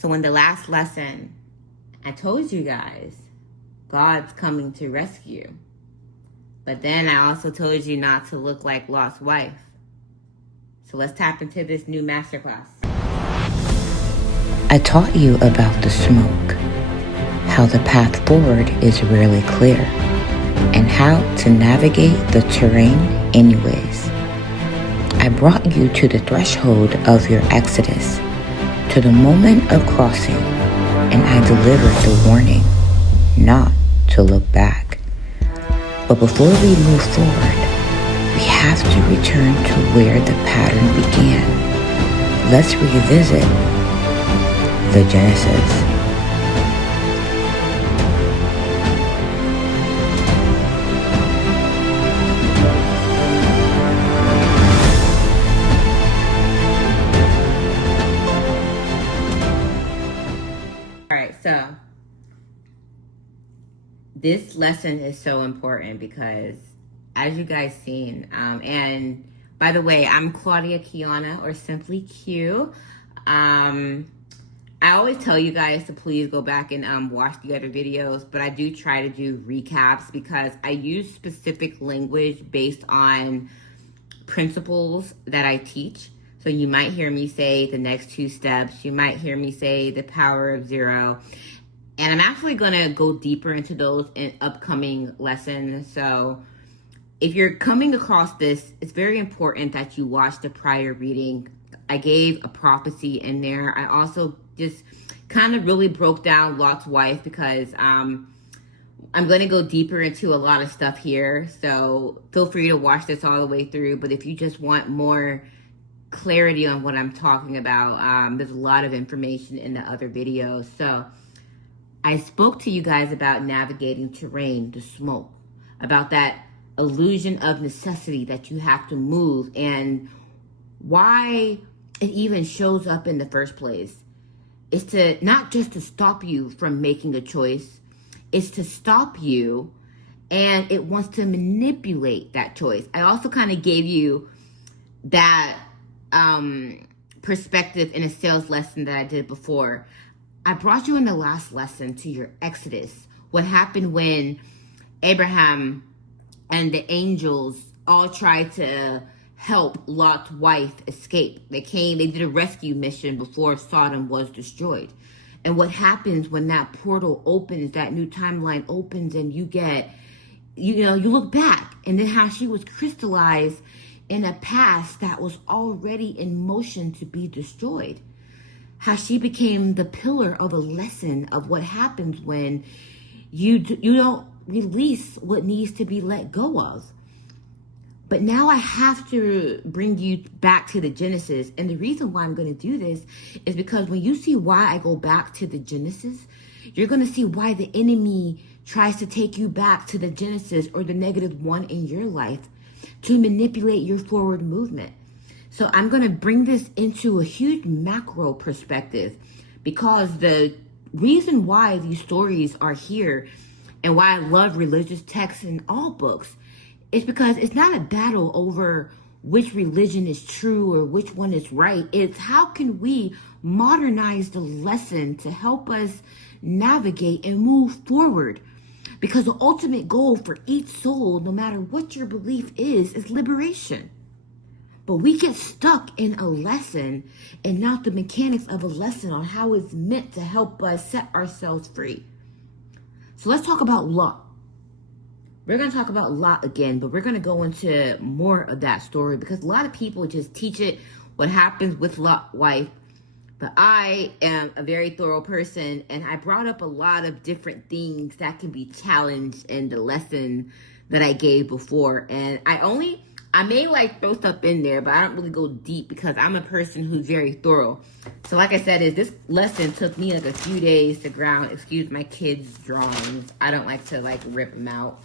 So in the last lesson, I told you guys, God's coming to rescue. But then I also told you not to look like lost wife. So let's tap into this new masterclass. I taught you about the smoke, how the path forward is rarely clear, and how to navigate the terrain anyways. I brought you to the threshold of your exodus, to the moment of crossing, and I delivered the warning, not to look back. But before we move forward, we have to return to where the pattern began. Let's revisit the Genesis. So this lesson is so important because, as you guys seen, and by the way, I'm Claudia, Quiana, or simply Q. I always tell you guys to please go back and watch the other videos, but I do try to do recaps because I use specific language based on principles that I teach. So you might hear me say the next 2 steps. You might hear me say the power of 0. And I'm actually going to go deeper into those in upcoming lessons. So if you're coming across this, it's very important that you watch the prior reading. I gave a prophecy in there. I also just kind of really broke down Lot's wife because I'm going to go deeper into a lot of stuff here. So feel free to watch this all the way through. But if you just want more clarity on what I'm talking about, there's a lot of information in the other videos. So I spoke to you guys about navigating terrain, the smoke, about that illusion of necessity that you have to move and why it even shows up in the first place. It's to not just to stop you from making a choice, it's to stop you, and it wants to manipulate that choice. I also kind of gave you that perspective in a sales lesson that I did before. I brought you in the last lesson to your exodus. What happened when Abraham and the angels all tried to help Lot's wife escape. They did a rescue mission before Sodom was destroyed. And what happens when that portal opens, that new timeline opens, and you look back, and then how she was crystallized in a past that was already in motion to be destroyed. How she became the pillar of a lesson of what happens when you don't release what needs to be let go of. But now I have to bring you back to the Genesis. And the reason why I'm going to do this is because when you see why I go back to the Genesis, you're going to see why the enemy tries to take you back to the Genesis or the -1 in your life to manipulate your forward movement. So I'm going to bring this into a huge macro perspective because the reason why these stories are here and why I love religious texts in all books is because it's not a battle over which religion is true or which one is right. It's how can we modernize the lesson to help us navigate and move forward. Because the ultimate goal for each soul, no matter what your belief is liberation. But we get stuck in a lesson and not the mechanics of a lesson on how it's meant to help us set ourselves free. So let's talk about Lot. We're going to talk about Lot again, but we're going to go into more of that story because a lot of people just teach it, what happens with Lot's wife. But I am a very thorough person, and I brought up a lot of different things that can be challenged in the lesson that I gave before. And I may throw stuff in there, but I don't really go deep because I'm a person who's very thorough. So like I said, this lesson took me a few days to ground. Excuse my kids' drawings. I don't like to rip them out.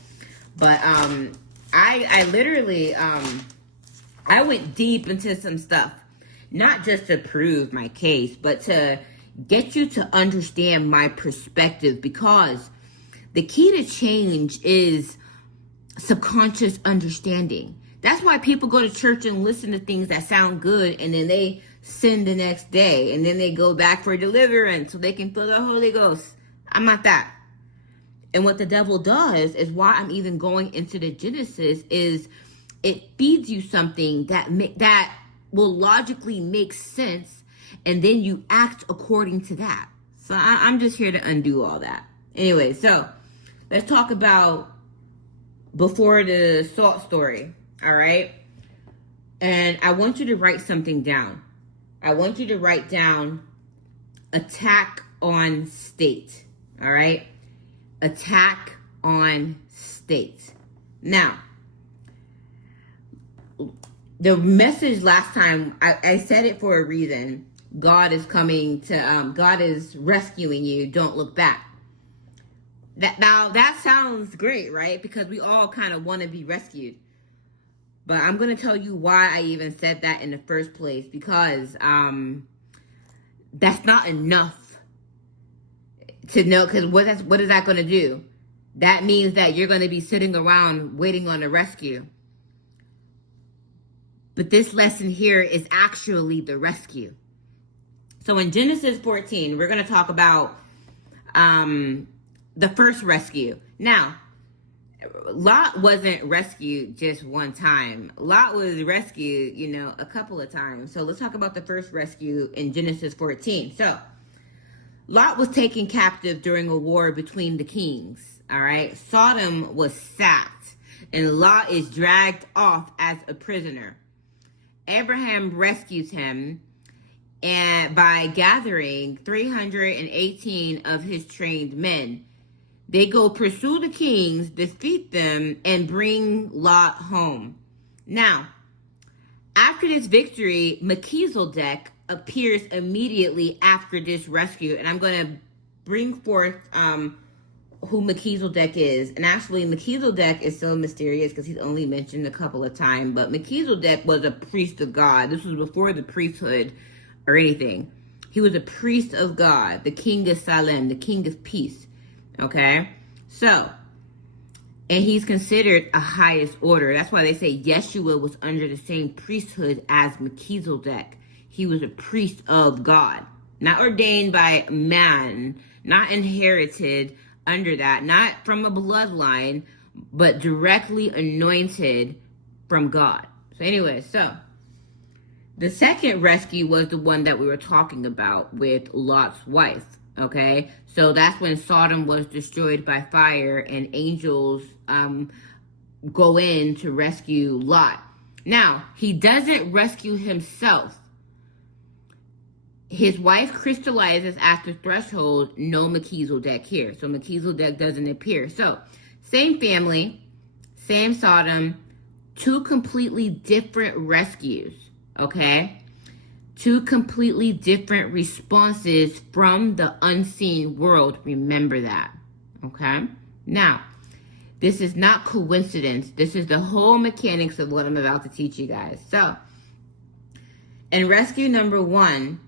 But I literally, I went deep into some stuff. Not just to prove my case, but to get you to understand my perspective, because the key to change is subconscious understanding. That's why people go to church and listen to things that sound good, and then they sin the next day, and then they go back for deliverance so they can feel the Holy Ghost. I'm not that. And what the devil does is why I'm even going into the Genesis is it feeds you something that will logically make sense, and then you act according to that. So I'm just here to undo all that. Anyway, so let's talk about before the salt story, all right? And I want you to write something down. I want you to write down attack on state, all right? Attack on state. Now, the message last time, I said it for a reason. God is coming to, God is rescuing you. Don't look back. That sounds great, right? Because we all kind of want to be rescued. But I'm going to tell you why I even said that in the first place. Because that's not enough to know. Because what is that going to do? That means that you're going to be sitting around waiting on a rescue. But this lesson here is actually the rescue. So in Genesis 14, we're going to talk about the first rescue. Now, Lot wasn't rescued just one time. Lot was rescued, a couple of times. So let's talk about the first rescue in Genesis 14. So Lot was taken captive during a war between the kings. All right. Sodom was sacked and Lot is dragged off as a prisoner. Abraham rescues him and by gathering 318 of his trained men. They go pursue the kings, defeat them, and bring Lot home. Now, after this victory, Melchizedek appears immediately after this rescue. And I'm going to bring forth who Melchizedek is. And actually, Melchizedek is so mysterious because he's only mentioned a couple of times. But Melchizedek was a priest of God. This was before the priesthood or anything. He was a priest of God, the king of Salem, the king of peace. Okay, so, and he's considered a highest order. That's why they say Yeshua was under the same priesthood as Melchizedek. He was a priest of God, not ordained by man, not inherited under that, not from a bloodline, but directly anointed from God. So anyway, so the second rescue was the one that we were talking about with Lot's wife. Okay, so that's when Sodom was destroyed by fire and angels go in to rescue Lot. Now, he doesn't rescue himself. His wife crystallizes at the threshold, no Melchizedek here. So Melchizedek doesn't appear. So, same family, same Sodom, two completely different rescues, okay? Two completely different responses from the unseen world. Remember that, okay? Now, this is not coincidence. This is the whole mechanics of what I'm about to teach you guys. So, in rescue number one,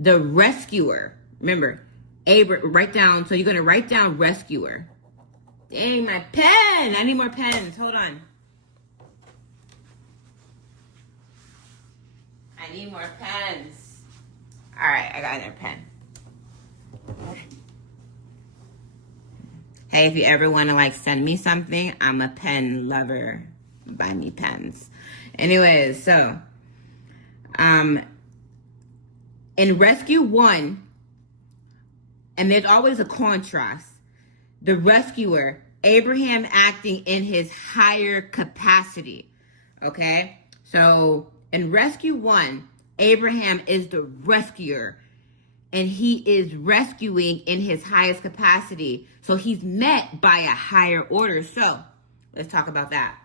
the rescuer, remember, write down, so you're going to write down rescuer. Dang, my pen! I need more pens. Hold on. I need more pens. All right, I got another pen. Hey, if you ever want to send me something, I'm a pen lover. Buy me pens. Anyways, so in rescue one, and there's always a contrast. The rescuer, Abraham acting in his higher capacity. Okay, so in rescue one, Abraham is the rescuer, and he is rescuing in his highest capacity. So he's met by a higher order. So let's talk about that.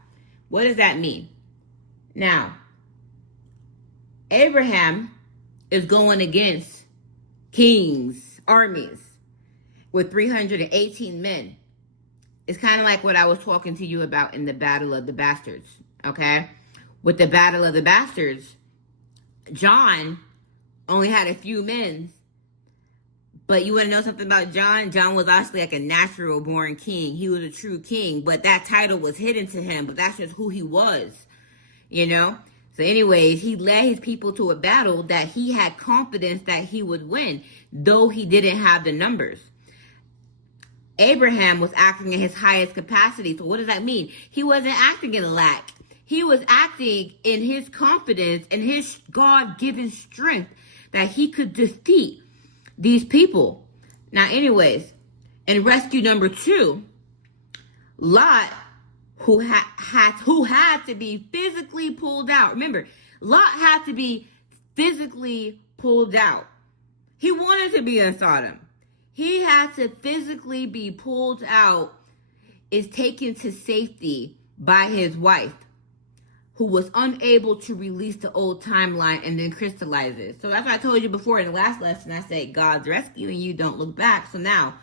What does that mean? Now, Abraham is going against kings, armies, with 318 men. It's kind of like what I was talking to you about in the Battle of the Bastards, okay? With the Battle of the Bastards, John only had a few men. But you want to know something about John? John was actually like a natural born king. He was a true king, but that title was hidden to him. But that's just who he was, So So anyways, he led his people to a battle that he had confidence that he would win, though he didn't have the numbers. Abraham was acting in his highest capacity. So what does that mean? He wasn't acting in lack. He was acting in his confidence and his God-given strength that he could defeat these people. Now, anyways, in rescue number 2, Lot, who had to be physically pulled out. Remember, Lot had to be physically pulled out. He wanted to be in Sodom. He had to physically be pulled out, is taken to safety by his wife, who was unable to release the old timeline and then crystallize it. So that's what I told you before in the last lesson. I said, God's rescuing you, don't look back. So now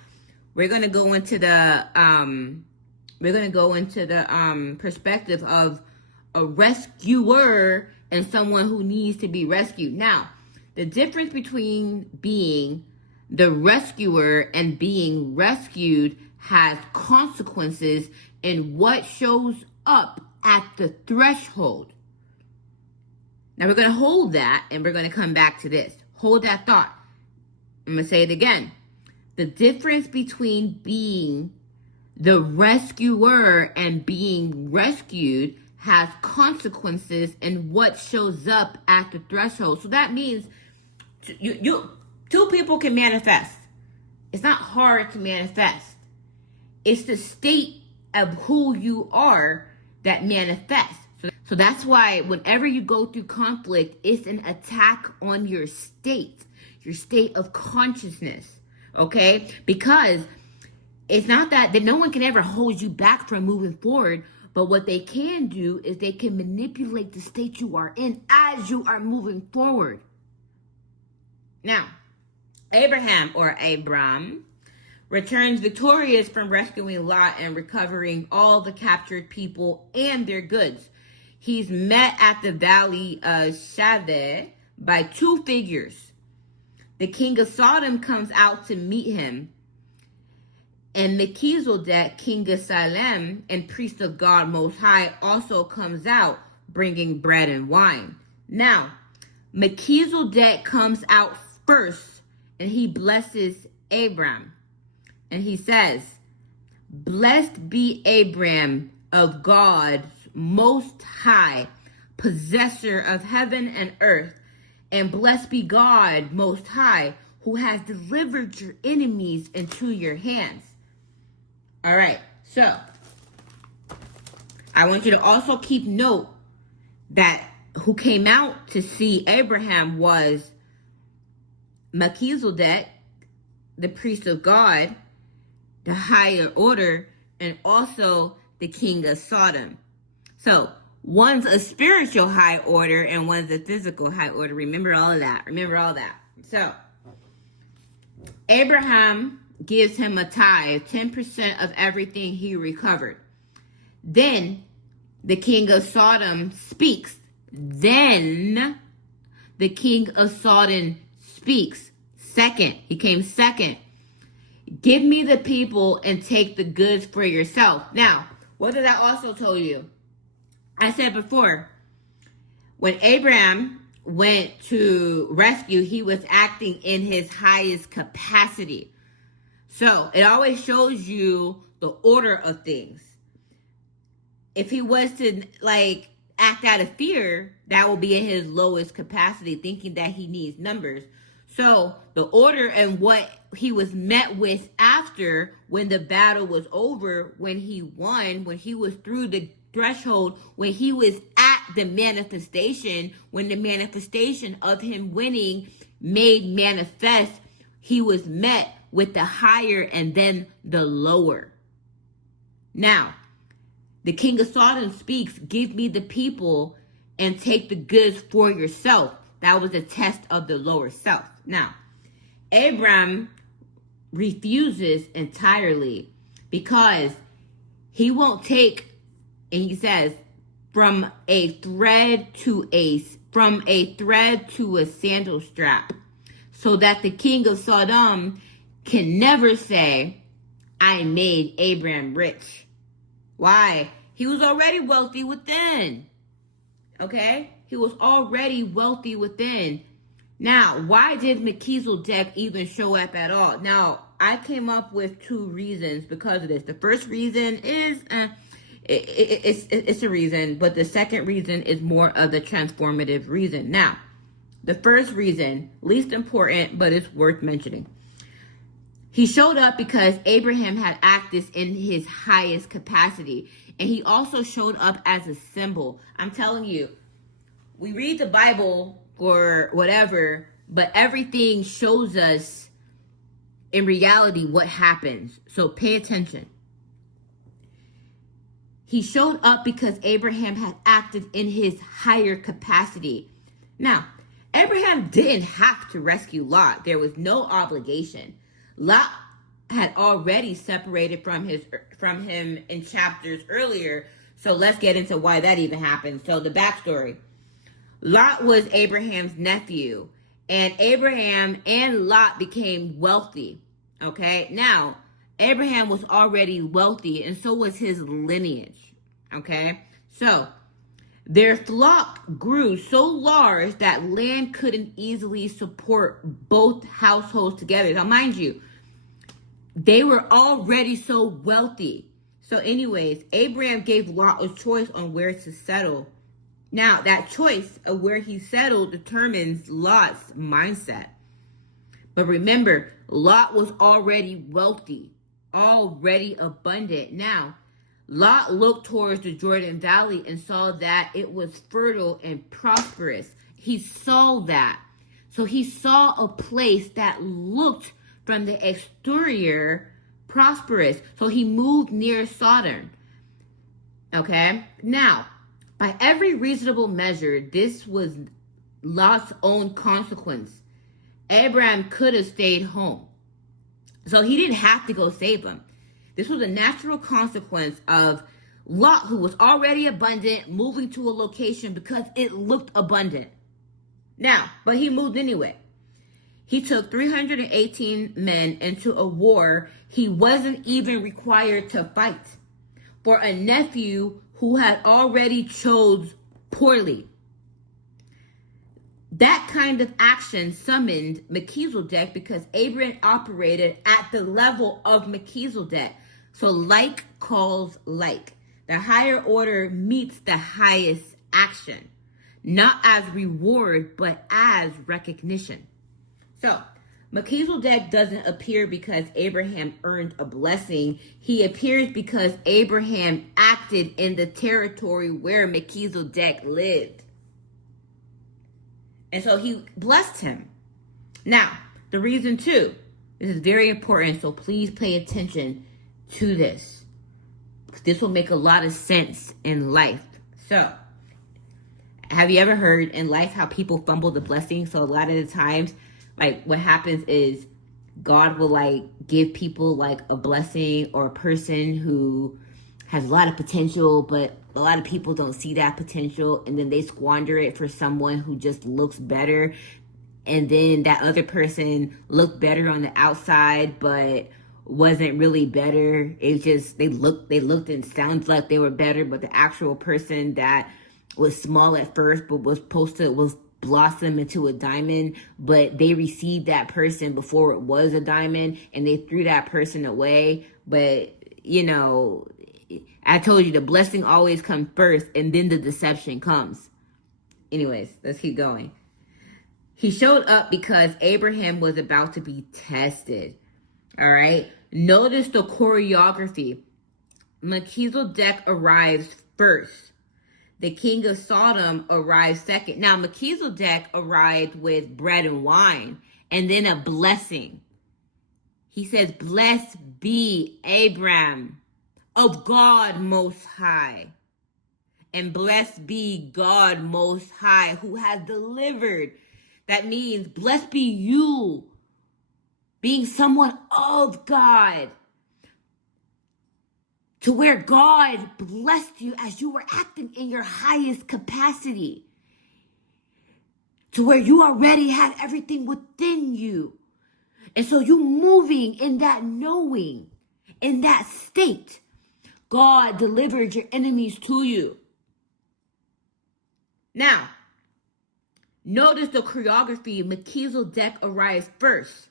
we're going to go into the perspective of a rescuer and someone who needs to be rescued. Now, the difference between being the rescuer and being rescued has consequences in what shows up at the threshold. Now we're going to hold that and we're going to come back to this. Hold that thought. I'm going to say it again. The difference between being the rescuer and being rescued has consequences in what shows up at the threshold. So that means two people can manifest. It's not hard to manifest. It's the state of who you are that manifests. So that's why whenever you go through conflict, it's an attack on your state of consciousness, okay? Because it's not that no one can ever hold you back from moving forward, but what they can do is they can manipulate the state you are in as you are moving forward. Now, Abraham, or Abram, returns victorious from rescuing Lot and recovering all the captured people and their goods. He's met at the valley of Shaveh by 2 figures. The king of Sodom comes out to meet him, and Melchizedek, king of Salem and priest of God Most High, also comes out bringing bread and wine. Now, Melchizedek comes out first, and he blesses Abram. And he says, "Blessed be Abram of God Most High, possessor of heaven and earth. And blessed be God Most High, who has delivered your enemies into your hands." All right, so I want you to also keep note that who came out to see Abraham was Melchizedek, the priest of God, the higher order, and also the king of Sodom. So one's a spiritual high order and one's a physical high order. Remember all of that. So Abraham gives him a tithe, 10% of everything he recovered. Then the king of Sodom speaks. Then the king of Sodom speaks. Second, he came second. "Give me the people and take the goods for yourself." Now, what did I also tell you? I said before, when Abraham went to rescue, he was acting in his highest capacity. So it always shows you the order of things. If he was to act out of fear, that will be in his lowest capacity, thinking that he needs numbers. So the order and what he was met with after, when the battle was over, when he won, when he was through the threshold, when he was at the manifestation, when the manifestation of him winning made manifest, he was met with the higher and then the lower. Now, the king of Sodom speaks, "Give me the people and take the goods for yourself." That was a test of the lower self. Now, Abram refuses entirely because he won't take, and he says, from a thread to a sandal strap, so that the king of Sodom can never say, "I made Abram rich." Why? He was already wealthy within. Okay? He was already wealthy within. Now, why did Melchizedek even show up at all? Now, I came up with 2 reasons because of this. The first reason is it's a reason, but the second reason is more of the transformative reason. Now, the first reason, least important, but it's worth mentioning. He showed up because Abraham had acted in his highest capacity, and he also showed up as a symbol. I'm telling you, we read the Bible or whatever, but everything shows us in reality what happens. So pay attention. He showed up because Abraham had acted in his higher capacity. Now, Abraham didn't have to rescue Lot. There was no obligation. Lot had already separated from him in chapters earlier. So let's get into why that even happened. So the backstory. Lot was Abraham's nephew, and Abraham and Lot became wealthy. Okay, now Abraham was already wealthy, and so was his lineage. Okay, so their flock grew so large that land couldn't easily support both households together. Now, mind you, they were already so wealthy. So anyways, Abraham gave Lot a choice on where to settle. Now, that choice of where he settled determines Lot's mindset. But remember, Lot was already wealthy, already abundant. Now, Lot looked towards the Jordan Valley and saw that it was fertile and prosperous. He saw that. So he saw a place that looked from the exterior prosperous. So he moved near Sodom. Okay? Now, by every reasonable measure, this was Lot's own consequence. Abraham could have stayed home. So he didn't have to go save him. This was a natural consequence of Lot, who was already abundant, moving to a location because it looked abundant. Now, but he moved anyway. He took 318 men into a war he wasn't even required to fight for a nephew who had already chose poorly. That kind of action summoned Melchizedek because Abraham operated at the level of Melchizedek. So like calls like. The higher order meets the highest action, not as reward, but as recognition. So Melchizedek doesn't appear because Abraham earned a blessing. He appears because Abraham acted in the territory where Melchizedek lived. And so he blessed him. Now, the reason too, this is very important, so please pay attention to this. This will make a lot of sense in life. So, have you ever heard in life how people fumble the blessing? So a lot of the times, like what happens is God will like give people like a blessing or a person who has a lot of potential, but a lot of people don't see that potential, and then they squander it for someone who just looks better. And then that other person looked better on the outside, but wasn't really better. It just, they looked and sounded like they were better, but the actual person that was small at first, but was blossom into a diamond, but they received that person before it was a diamond, and they threw that person away. But, you know, I told you the blessing always comes first, and then the deception comes. Anyways, let's keep going. He showed up because Abraham was about to be tested. All right. Notice the choreography. Melchizedek arrives first. The king of Sodom arrived second. Now, Melchizedek arrived with bread and wine and then a blessing. He says, "Blessed be Abram of God Most High. And blessed be God Most High who has delivered." That means, blessed be you, being someone of God, to where God blessed you as you were acting in your highest capacity, to where you already had everything within you. And so you moving in that knowing, in that state, God delivered your enemies to you. Now, notice the choreography. Melchizedek arrives first.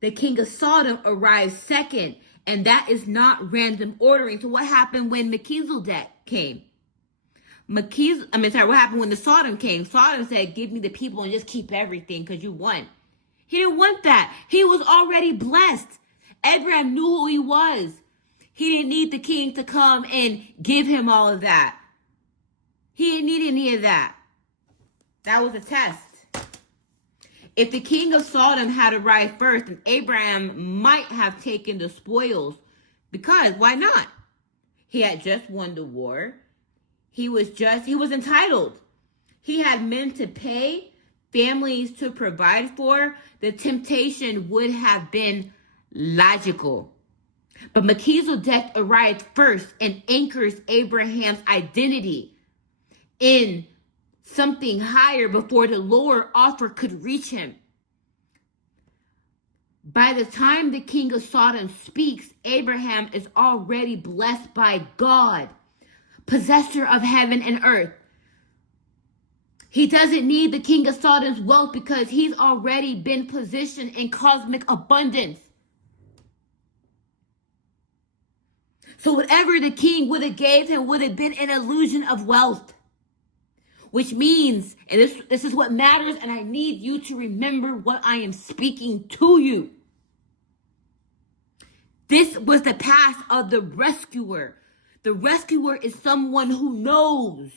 The king of Sodom arrives second. And that is not random ordering. So what happened when Melchizedek came? What happened when the Sodom came? Sodom said, give me the people and just keep everything because you won. He didn't want that. He was already blessed. Abraham knew who he was. He didn't need the king to come and give him all of that. He didn't need any of that. That was a test. If the king of Sodom had arrived first, then Abraham might have taken the spoils. Because why not? He had just won the war. He was entitled. He had men to pay, families to provide for. The temptation would have been logical. But Melchizedek arrived first and anchors Abraham's identity in something higher before the lower offer could reach him. By the time the king of Sodom speaks, Abraham is already blessed by God, possessor of heaven and earth. He doesn't need the king of Sodom's wealth because he's already been positioned in cosmic abundance. So whatever the king would have gave him would have been an illusion of wealth. Which means, and this is what matters, and I need you to remember what I am speaking to you. This was the path of the rescuer. The rescuer is someone who knows.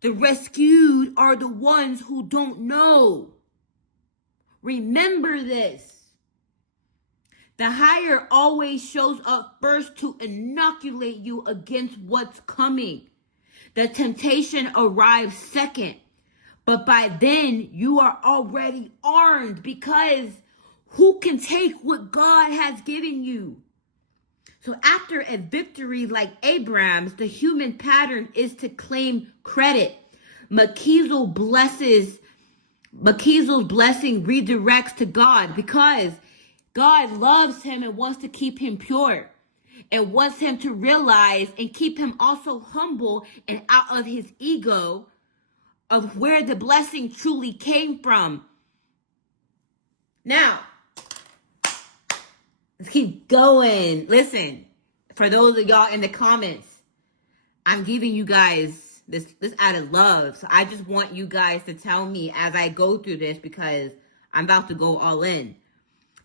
The rescued are the ones who don't know. Remember this. The higher always shows up first to inoculate you against what's coming. The temptation arrives second. But by then, you are already armed because who can take what God has given you? So after a victory like Abraham's, the human pattern is to claim credit. Melchizedek's blessing redirects to God because God loves him and wants to keep him pure. And wants him to realize and keep him also humble and out of his ego of where the blessing truly came from. Now, let's keep going. Listen, for those of y'all in the comments, I'm giving you guys this out of love. So I just want you guys to tell me as I go through this because I'm about to go all in.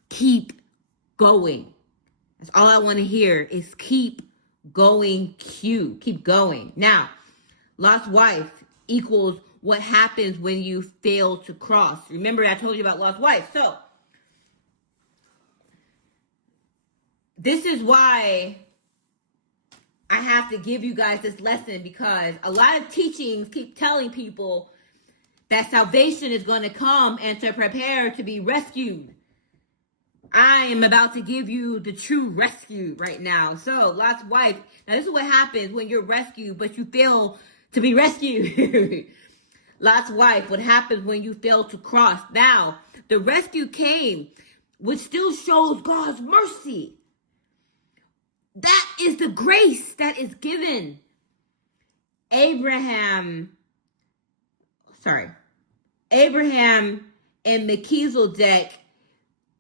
Keep going. That's all I want to hear is keep going, Q. Keep going. Now, Lot's wife equals what happens when you fail to cross. Remember I told you about Lot's wife. So, this is why I have to give you guys this lesson because a lot of teachings keep telling people that salvation is going to come and to prepare to be rescued. I am about to give you the true rescue right now. So, Lot's wife. Now, this is what happens when you're rescued, but you fail to be rescued. Lot's wife, what happens when you fail to cross. Now, the rescue came, which still shows God's mercy. That is the grace that is given. Abraham and Melchizedek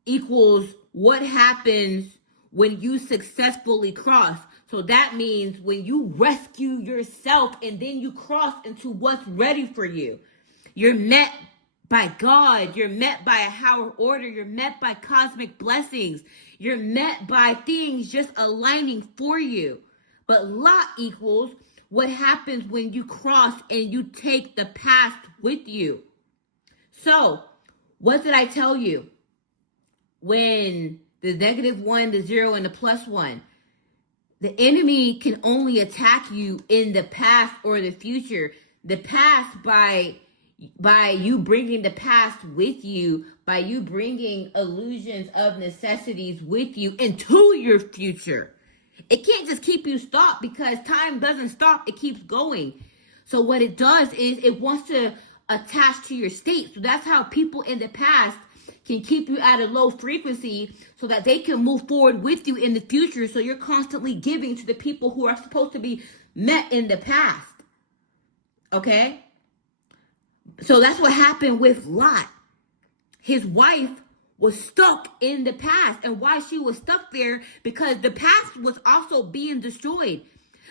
equals what happens when you successfully cross. So that means when you rescue yourself and then you cross into what's ready for you. You're met by God. You're met by a higher order. You're met by cosmic blessings. You're met by things just aligning for you. But Lot equals what happens when you cross and you take the past with you. So, what did I tell you? When the -1, the 0, and the +1, the enemy can only attack you in the past or the future. The past by you bringing the past with you, by you bringing illusions of necessities with you into your future. It can't just keep you stopped because time doesn't stop. It keeps going. So what it does is it wants to attach to your state. So that's how people in the past can keep you at a low frequency so that they can move forward with you in the future. So you're constantly giving to the people who are supposed to be met in the past. Okay? So that's what happened with Lot. His wife was stuck in the past. And why she was stuck there? Because the past was also being destroyed.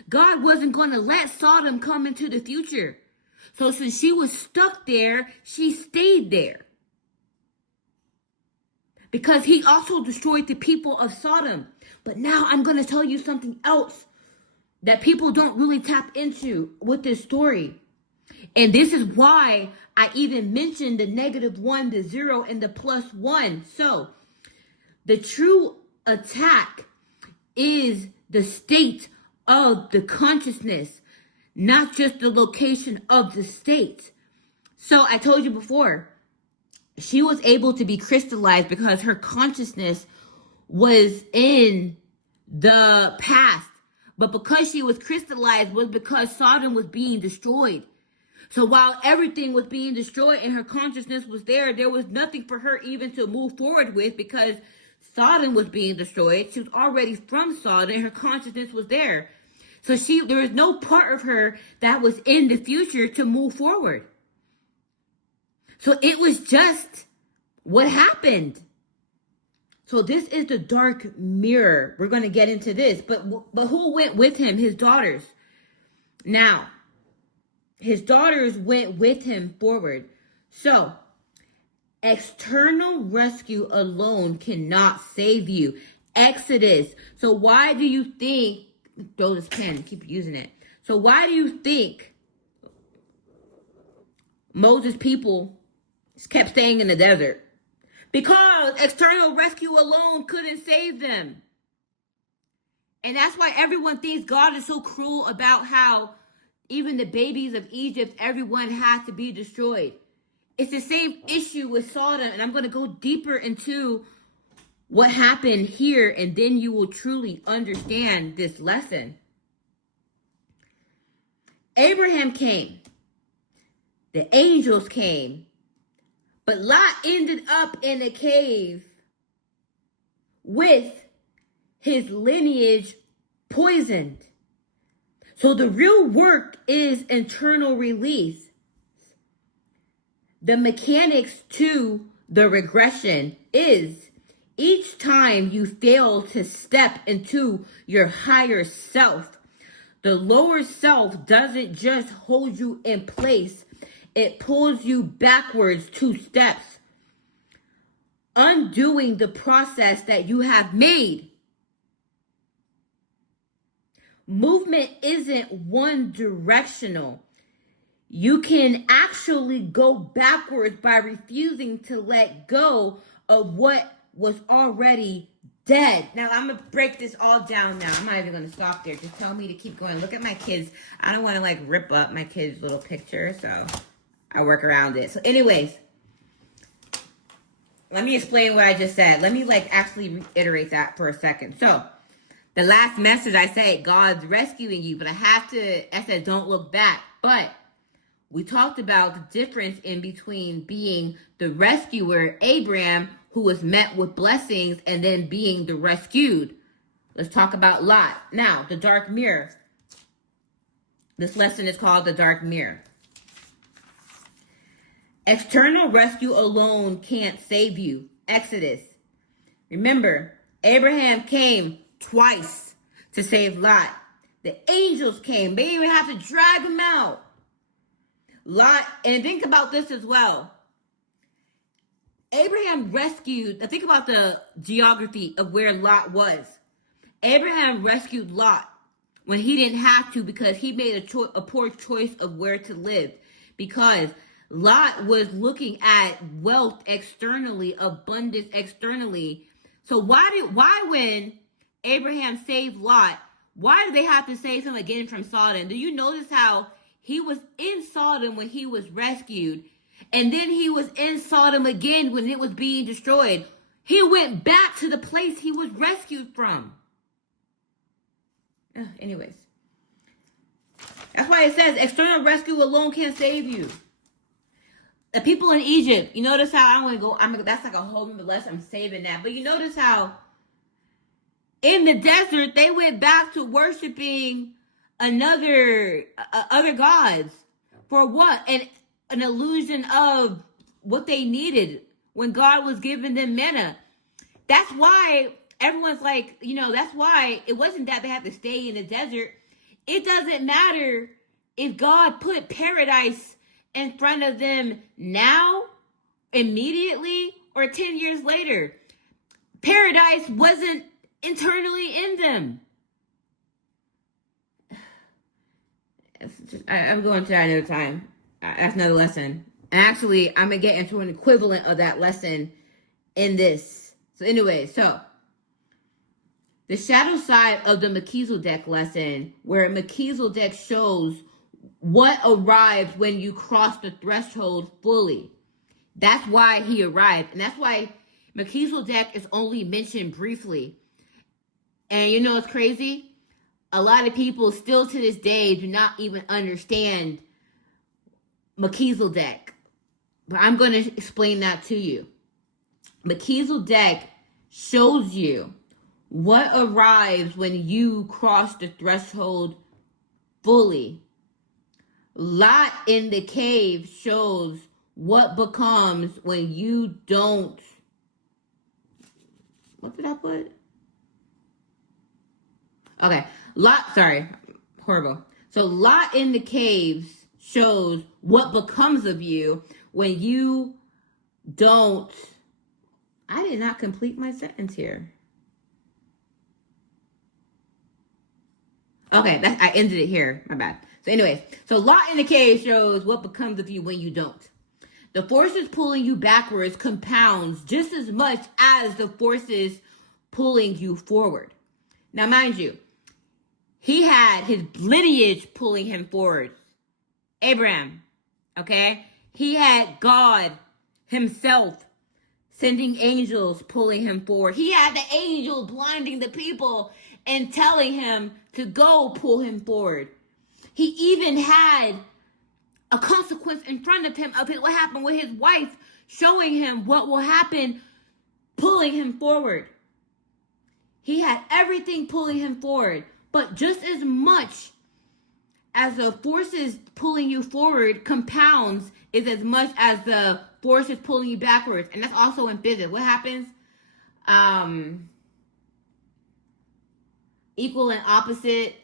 God wasn't going to let Sodom come into the future. So since she was stuck there, she stayed there. Because he also destroyed the people of Sodom. But now I'm going to tell you something else that people don't really tap into with this story. And this is why I even mentioned the -1, the 0, and the +1. So, the true attack is the state of the consciousness, not just the location of the state. So, I told you before, she was able to be crystallized because her consciousness was in the past. But because she was crystallized was because Sodom was being destroyed. So while everything was being destroyed and her consciousness was there, there was nothing for her even to move forward with because Sodom was being destroyed. She was already from Sodom and her consciousness was there. So there was no part of her that was in the future to move forward. So it was just what happened. So this is the dark mirror. We're going to get into this. But who went with him? His daughters. Now, his daughters went with him forward. So, external rescue alone cannot save you. Exodus. So why do you think, throw this pen, keep using it. So why do you think Moses' people kept staying in the desert? Because external rescue alone couldn't save them. And that's why everyone thinks God is so cruel about how even the babies of Egypt, everyone had to be destroyed. It's the same issue with Sodom. And I'm going to go deeper into what happened here. And then you will truly understand this lesson. Abraham came. The angels came. But Lot ended up in a cave with his lineage poisoned. So the real work is internal release. The mechanics to the regression is each time you fail to step into your higher self, the lower self doesn't just hold you in place. It pulls you backwards 2 steps, undoing the process that you have made. Movement isn't one directional. You can actually go backwards by refusing to let go of what was already dead. Now, I'm going to break this all down now. I'm not even going to stop there. Just tell me to keep going. Look at my kids. I don't want to rip up my kids' little picture, so I work around it. So anyways, let me explain what I just said. Let me actually reiterate that for a second. So, the last message I say, God's rescuing you, but I said, don't look back. But we talked about the difference in between being the rescuer, Abraham, who was met with blessings, and then being the rescued. Let's talk about Lot. Now, the dark mirror. This lesson is called the dark mirror. External rescue alone can't save you. Exodus. Remember, Abraham came twice to save Lot. The angels came. They didn't even have to drag him out. Lot, and think about this as well. Abraham rescued, think about the geography of where Lot was. Abraham rescued Lot when he didn't have to because he made a poor choice of where to live. Because Lot was looking at wealth externally, abundance externally. So why when Abraham saved Lot, why did they have to save him again from Sodom? Do you notice how he was in Sodom when he was rescued, and then he was in Sodom again when it was being destroyed? He went back to the place he was rescued from. Anyways, that's why it says external rescue alone can't save you. The people in Egypt, you notice how that's like a whole other lesson. I'm saving that. But you notice how in the desert, they went back to worshiping other gods. For what? And an illusion of what they needed when God was giving them manna. That's why everyone's like, that's why it wasn't that they had to stay in the desert. It doesn't matter if God put paradise in front of them now, immediately, or 10 years later. Paradise wasn't internally in them. I'm going to that another time. That's another lesson. And actually, I'm going to get into an equivalent of that lesson in this. So anyway, the shadow side of the Melchizedek lesson, where Melchizedek shows what arrives when you cross the threshold fully. That's why he arrived. And that's why Melchizedek is only mentioned briefly. And it's crazy? A lot of people still to this day do not even understand Melchizedek. But I'm going to explain that to you. Melchizedek shows you what arrives when you cross the threshold fully. Lot in the cave shows what becomes when you don't. What did I put? Okay. Sorry. Horrible. So Lot in the caves shows what becomes of you when you don't. I did not complete my sentence here. Okay, I ended it here. My bad. So anyways, Lot in the cave shows what becomes of you when you don't. The forces pulling you backwards compounds just as much as the forces pulling you forward. Now, mind you, he had his lineage pulling him forward. Abraham, okay? He had God himself sending angels pulling him forward. He had the angel blinding the people and telling him to go pull him forward. He even had a consequence in front of him of what happened with his wife, showing him what will happen, pulling him forward. He had everything pulling him forward. But just as much as the forces pulling you forward compounds is as much as the forces pulling you backwards. And that's also in physics. What happens? Equal and opposite.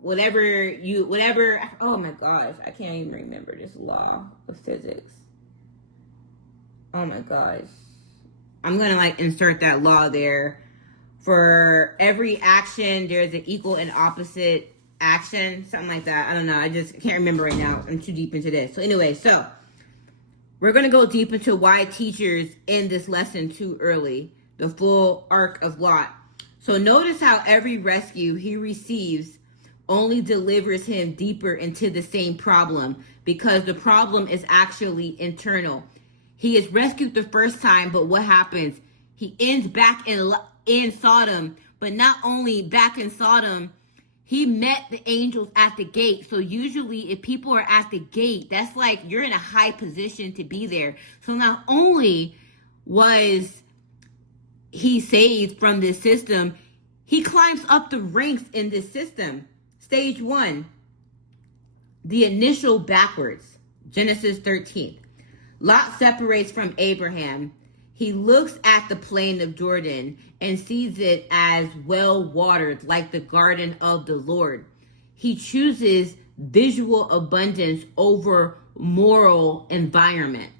Whatever. Oh my gosh. I can't even remember this law of physics. Oh my gosh. I'm going to insert that law there. For every action, there's an equal and opposite action, something like that. I don't know. I just can't remember right now. I'm too deep into this. So anyway, we're going to go deep into why teachers end this lesson too early, the full arc of Lot. So notice how every rescue he receives only delivers him deeper into the same problem, because the problem is actually internal. He is rescued the first time, but what happens? He ends back in Sodom, but not only back in Sodom, he met the angels at the gate. So usually if people are at the gate, that's like you're in a high position to be there. So not only was he saved from this system, he climbs up the ranks in this system. Stage 1, the initial backwards, Genesis 13. Lot separates from Abraham. He looks at the plain of Jordan and sees it as well watered, like the garden of the Lord. He chooses visual abundance over moral environment.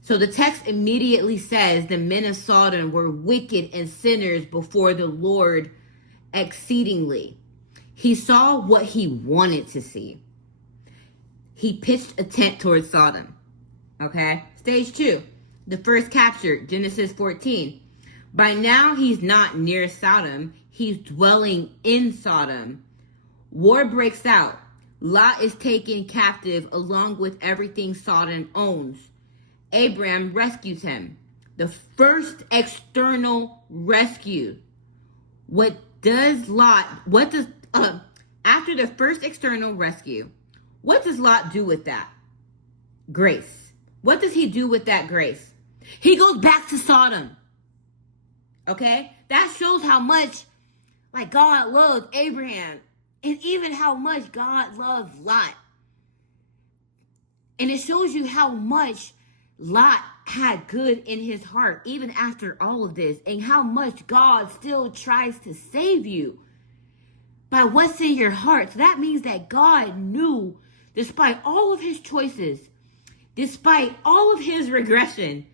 So the text immediately says the men of Sodom were wicked and sinners before the Lord exceedingly. He saw what he wanted to see. He pitched a tent towards Sodom. Okay? Stage 2. The first capture, Genesis 14. By now, he's not near Sodom. He's dwelling in Sodom. War breaks out. Lot is taken captive along with everything Sodom owns. Abram rescues him. The first external rescue. After the first external rescue, what does Lot do with that? Grace. What does he do with that grace? He goes back to Sodom. Okay? That shows how much God loved Abraham, and even how much God loved Lot. And it shows you how much Lot had good in his heart, even after all of this, and how much God still tries to save you by what's in your heart. So that means that God knew, despite all of his choices, despite all of his regression,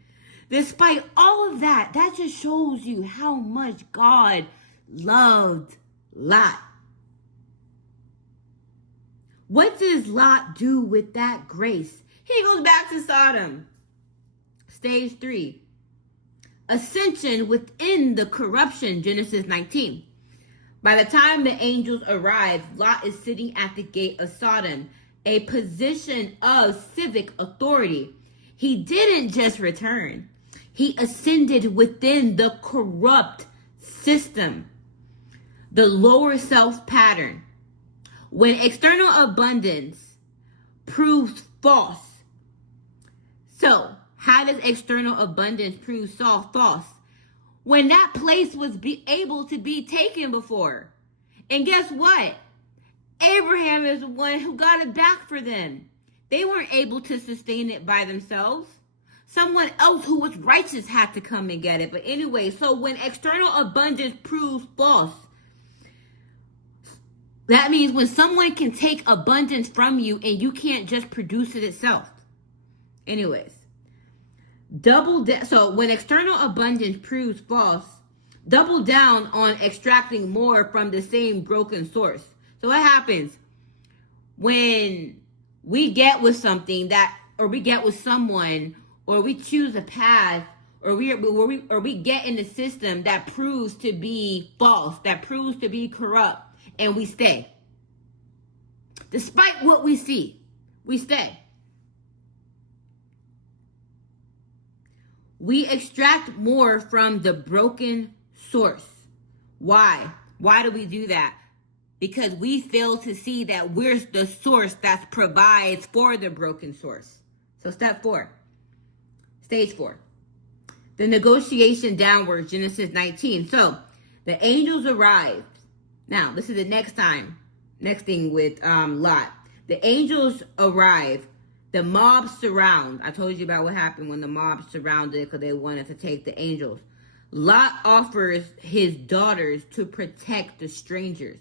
despite all of that, that just shows you how much God loved Lot. What does Lot do with that grace? He goes back to Sodom. Stage 3. Ascension within the corruption, Genesis 19. By the time the angels arrive, Lot is sitting at the gate of Sodom, a position of civic authority. He didn't just return. He ascended within the corrupt system, the lower self pattern. When external abundance proves false. So, how does external abundance prove false? When that place was able to be taken before. And guess what? Abraham is the one who got it back for them. They weren't able to sustain it by themselves. Someone else who was righteous had to come and get it. But anyway, so when external abundance proves false, that means when someone can take abundance from you and you can't just produce it itself. Anyways, so when external abundance proves false, double down on extracting more from the same broken source. So what happens when we get with something or we get with someone, or we choose a path, or we get in a system that proves to be false, that proves to be corrupt, and we stay. Despite what we see, we stay. We extract more from the broken source. Why? Why do we do that? Because we fail to see that we're the source that provides for the broken source. So step 4. Stage 4. The negotiation downward, Genesis 19. So the angels arrived. Now, this is the next thing with Lot. The angels arrive. The mob surround. I told you about what happened when the mob surrounded because they wanted to take the angels. Lot offers his daughters to protect the strangers.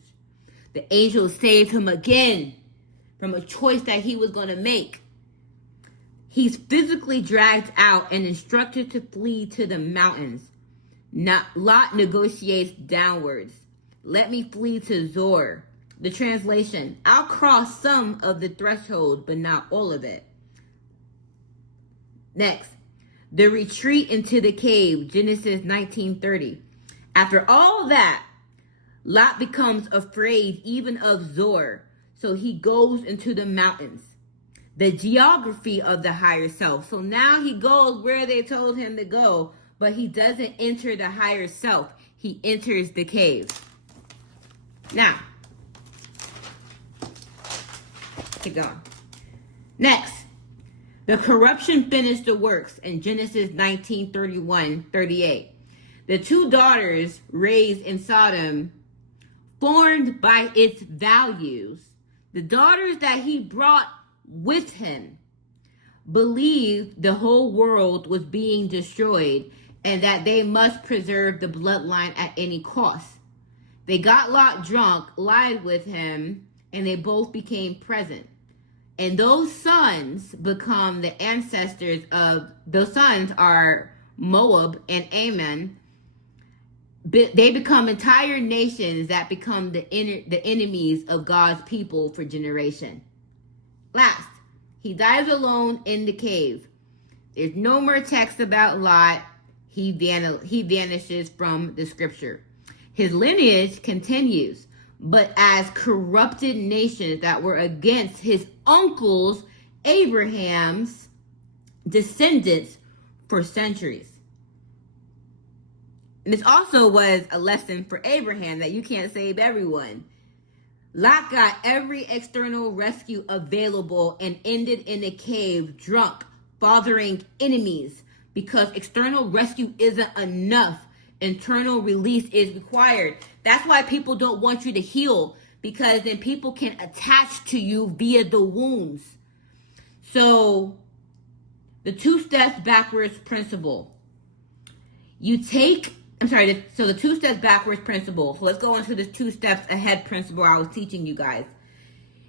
The angels saved him again from a choice that he was going to make. He's physically dragged out and instructed to flee to the mountains. Lot negotiates downwards. Let me flee to Zor. The translation, I'll cross some of the threshold, but not all of it. Next, the retreat into the cave, Genesis 19:30. After all that, Lot becomes afraid even of Zor, so he goes into the mountains. The geography of the higher self. So now he goes where they told him to go, but he doesn't enter the higher self. He enters the cave. Now, keep going. Next, the corruption finished the works in Genesis 19:31-38. The 2 daughters raised in Sodom, formed by its values, the daughters that he brought with him, believed the whole world was being destroyed and that they must preserve the bloodline at any cost. They got Lot drunk, lied with him, and they both became present. And those sons become the ancestors of, those sons are Moab and Ammon. They become entire nations that become the enemies of God's people for generation. Last, he dies alone in the cave. There's no more text about Lot. He vanishes from the scripture. His lineage continues, but as corrupted nations that were against his uncles, Abraham's descendants for centuries. And this also was a lesson for Abraham that you can't save everyone. Lot got every external rescue available and ended in a cave, drunk, fathering enemies, because external rescue isn't enough. Internal release is required. That's why people don't want you to heal, because then people can attach to you via the wounds. So the 2 steps backwards principle. So the 2 steps backwards principle. So let's go into this 2 steps ahead principle I was teaching you guys.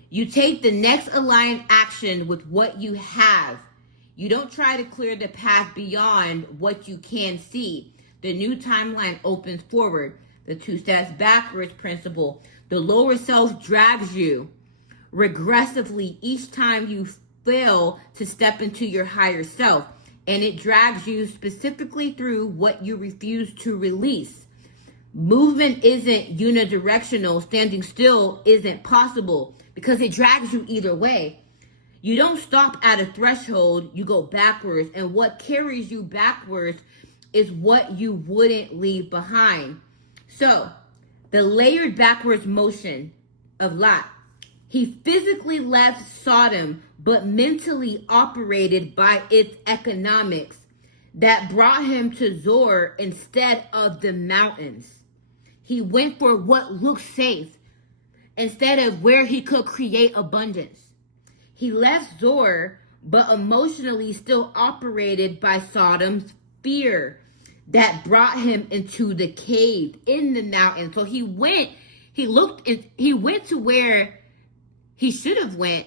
You take the next aligned action with what you have. You don't try to clear the path beyond what you can see. The new timeline opens forward. The 2 steps backwards principle. The lower self drags you regressively each time you fail to step into your higher self. And it drags you specifically through what you refuse to release. Movement isn't unidirectional. Standing still isn't possible because it drags you either way. You don't stop at a threshold, you go backwards. And what carries you backwards is what you wouldn't leave behind. So, the layered backwards motion of Lot. He physically left Sodom, but mentally operated by its economics that brought him to Zoar instead of the mountains. He went for what looked safe instead of where he could create abundance. He left Zoar, but emotionally still operated by Sodom's fear that brought him into the cave in the mountain. So he went to where he should have went,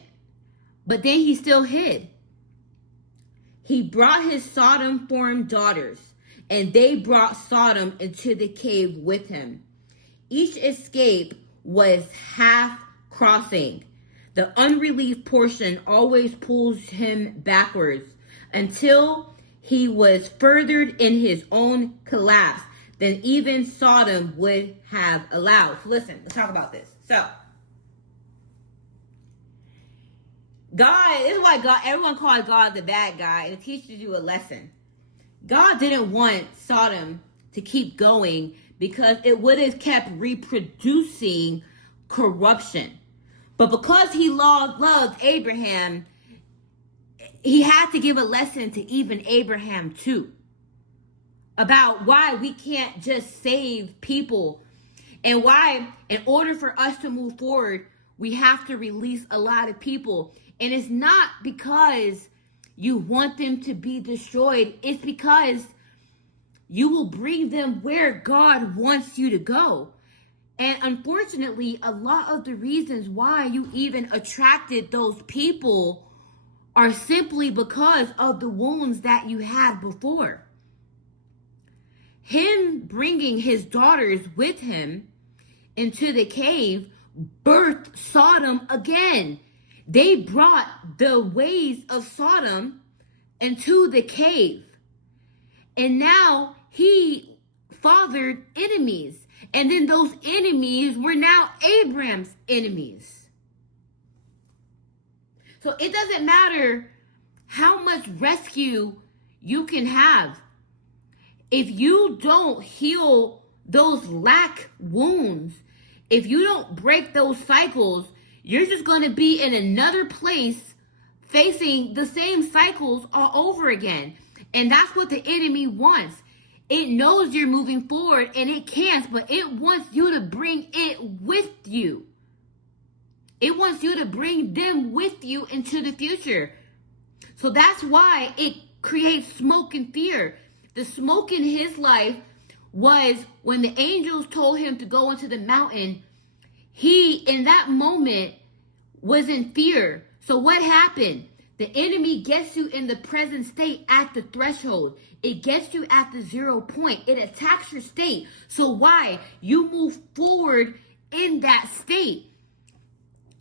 but then he still hid. He brought his Sodom-formed daughters, and they brought Sodom into the cave with him. Each escape was half crossing. The unrelieved portion always pulls him backwards until he was furthered in his own collapse than even Sodom would have allowed. So listen, let's talk about this. So, God, this is why everyone calls God the bad guy, and it teaches you a lesson. God didn't want Sodom to keep going because it would have kept reproducing corruption. But because he loved Abraham, he had to give a lesson to even Abraham too, about why we can't just save people and why, in order for us to move forward, we have to release a lot of people. And it's not because you want them to be destroyed. It's because you will bring them where God wants you to go. And unfortunately, a lot of the reasons why you even attracted those people are simply because of the wounds that you had before. Him bringing his daughters with him into the cave birthed Sodom again. They brought the ways of Sodom into the cave. And now he fathered enemies. And then those enemies were now Abraham's enemies. So it doesn't matter how much rescue you can have. If you don't heal those lack wounds, if you don't break those cycles, you're just going to be in another place facing the same cycles all over again. And that's what the enemy wants. It knows you're moving forward and it can't, but it wants you to bring it with you. It wants you to bring them with you into the future. So that's why it creates smoke and fear. The smoke in his life was when the angels told him to go into the mountain. He, in that moment, was in fear. So what happened? The enemy gets you in the present state at the threshold. It gets you at the 0 point. It attacks your state. So why? You move forward in that state.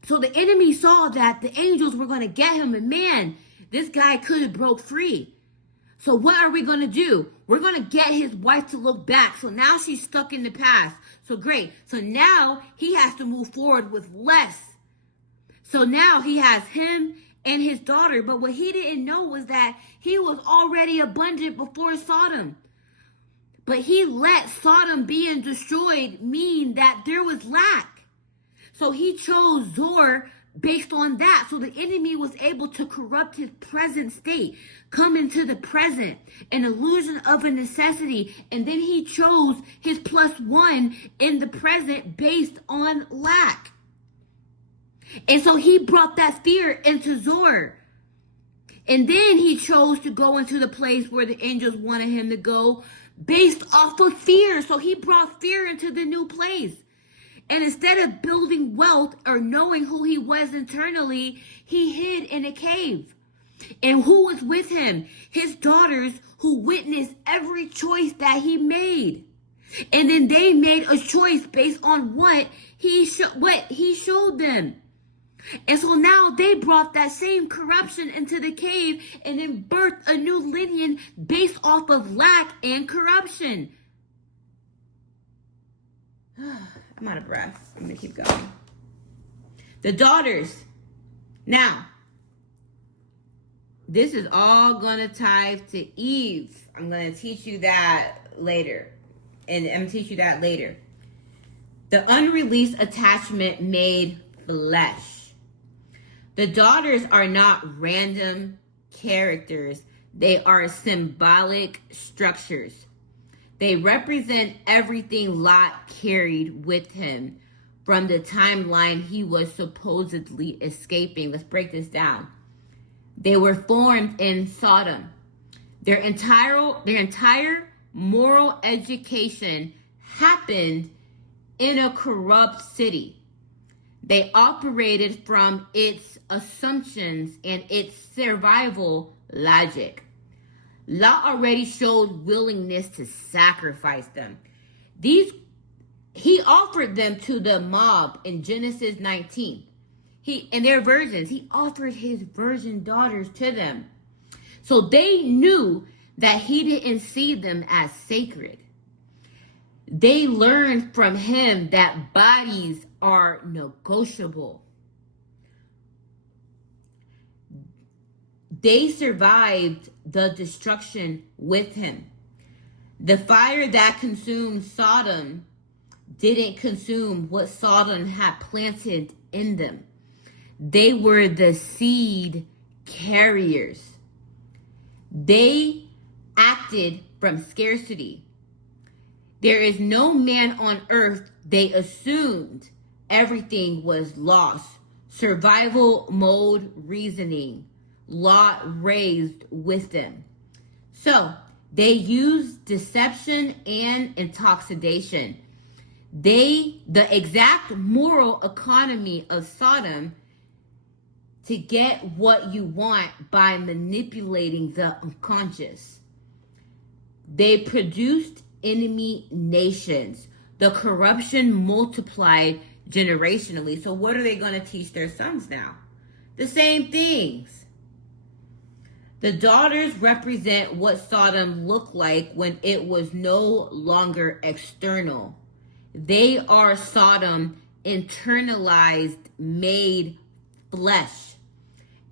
So the enemy saw that the angels were going to get him. And man, this guy could have broke free. So what are we going to do? We're going to get his wife to look back. So now she's stuck in the past. So great. So now he has to move forward with less. So now he has him and his daughter. But what he didn't know was that he was already abundant before Sodom. But he let Sodom being destroyed mean that there was lack. So he chose Zoar based on that. So the enemy was able to corrupt his present state, come into the present, an illusion of a necessity. And then he chose his +1 in the present based on lack. And so he brought that fear into Zoar. And then he chose to go into the place where the angels wanted him to go based off of fear. So he brought fear into the new place. And instead of building wealth or knowing who he was internally, he hid in a cave. And who was with him? His daughters, who witnessed every choice that he made. And then they made a choice based on what he showed them. And so now they brought that same corruption into the cave and then birthed a new lineage based off of lack and corruption. I'm out of breath. I'm going to keep going. The daughters. Now, this is all going to tie to Eve. I'm going to teach you that later. And I'm going to teach you that later. The unreleased attachment made flesh. The daughters are not random characters. They are symbolic structures. They represent everything Lot carried with him from the timeline he was supposedly escaping. Let's break this down. They were formed in Sodom. Their entire moral education happened in a corrupt city. They operated from its assumptions and its survival logic. Lot already showed willingness to sacrifice them. He offered them to the mob in Genesis 19. And their virgins, he offered his virgin daughters to them. So they knew that he didn't see them as sacred. They learned from him that bodies are negotiable. They survived the destruction with him. The fire that consumed Sodom didn't consume what Sodom had planted in them. They were the seed carriers. They acted from scarcity. There is no man on earth. They assumed everything was lost. Survival mode reasoning. Lot raised with them. So they used deception and intoxication. The exact moral economy of Sodom to get what you want by manipulating the unconscious. They produced enemy nations. The corruption multiplied generationally. So what are they going to teach their sons now? The same things. The daughters represent what Sodom looked like when it was no longer external. They are Sodom internalized, made flesh.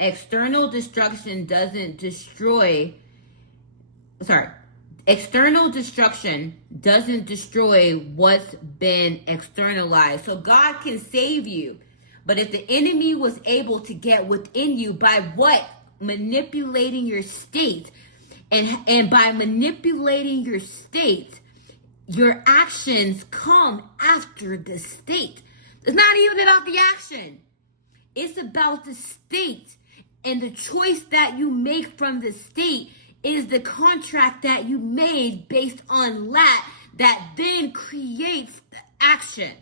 External destruction doesn't destroy what's been externalized. So God can save you. But if the enemy was able to get within you by what? Manipulating your state. And by manipulating your state, your actions come after the state. It's not even about the action. It's about the state. And the choice that you make from the state is the contract that you made based on that then creates the action.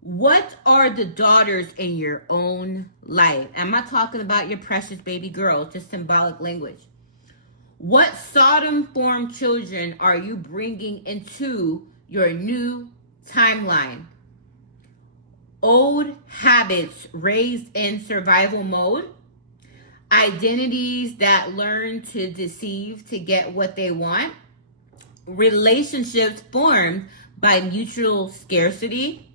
What are the daughters in your own life? I'm not talking about your precious baby girl, just symbolic language. What Sodom-formed children are you bringing into your new timeline? Old habits raised in survival mode, identities that learn to deceive to get what they want, relationships formed by mutual scarcity.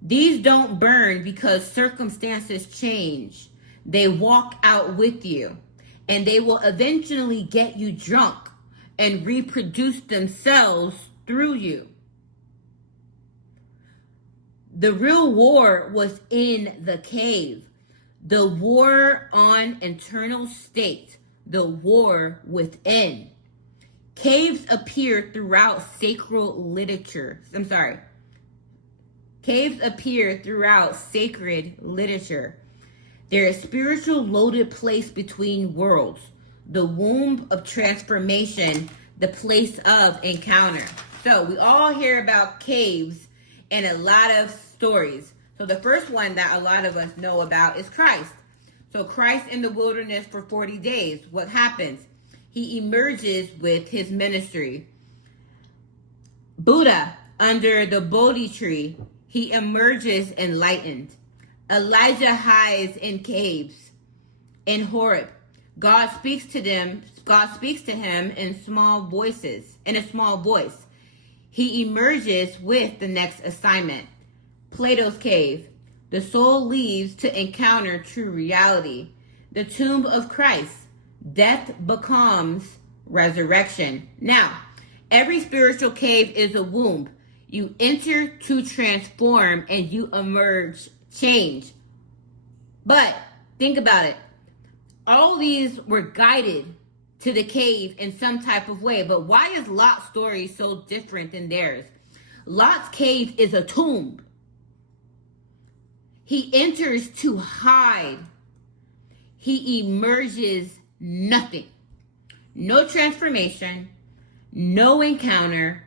These don't burn because circumstances change. They walk out with you, and they will eventually get you drunk and reproduce themselves through you. The real war was in the cave. The war on internal state. The war within. Caves appear throughout sacred literature. Caves appear throughout sacred literature. They're a spiritual loaded place between worlds, the womb of transformation, the place of encounter. So we all hear about caves and a lot of stories. So the first one that a lot of us know about is Christ. So Christ in the wilderness for 40 days. What happens? He emerges with his ministry. Buddha under the Bodhi tree, he emerges enlightened. Elijah hides in caves. In Horeb, God speaks to him in a small voice. He emerges with the next assignment. Plato's cave. The soul leaves to encounter true reality. The tomb of Christ. Death becomes resurrection. Now, every spiritual cave is a womb. You enter to transform and you emerge change. But think about it. All these were guided to the cave in some type of way. But why is Lot's story so different than theirs? Lot's cave is a tomb. He enters to hide. He emerges nothing. No transformation, no encounter,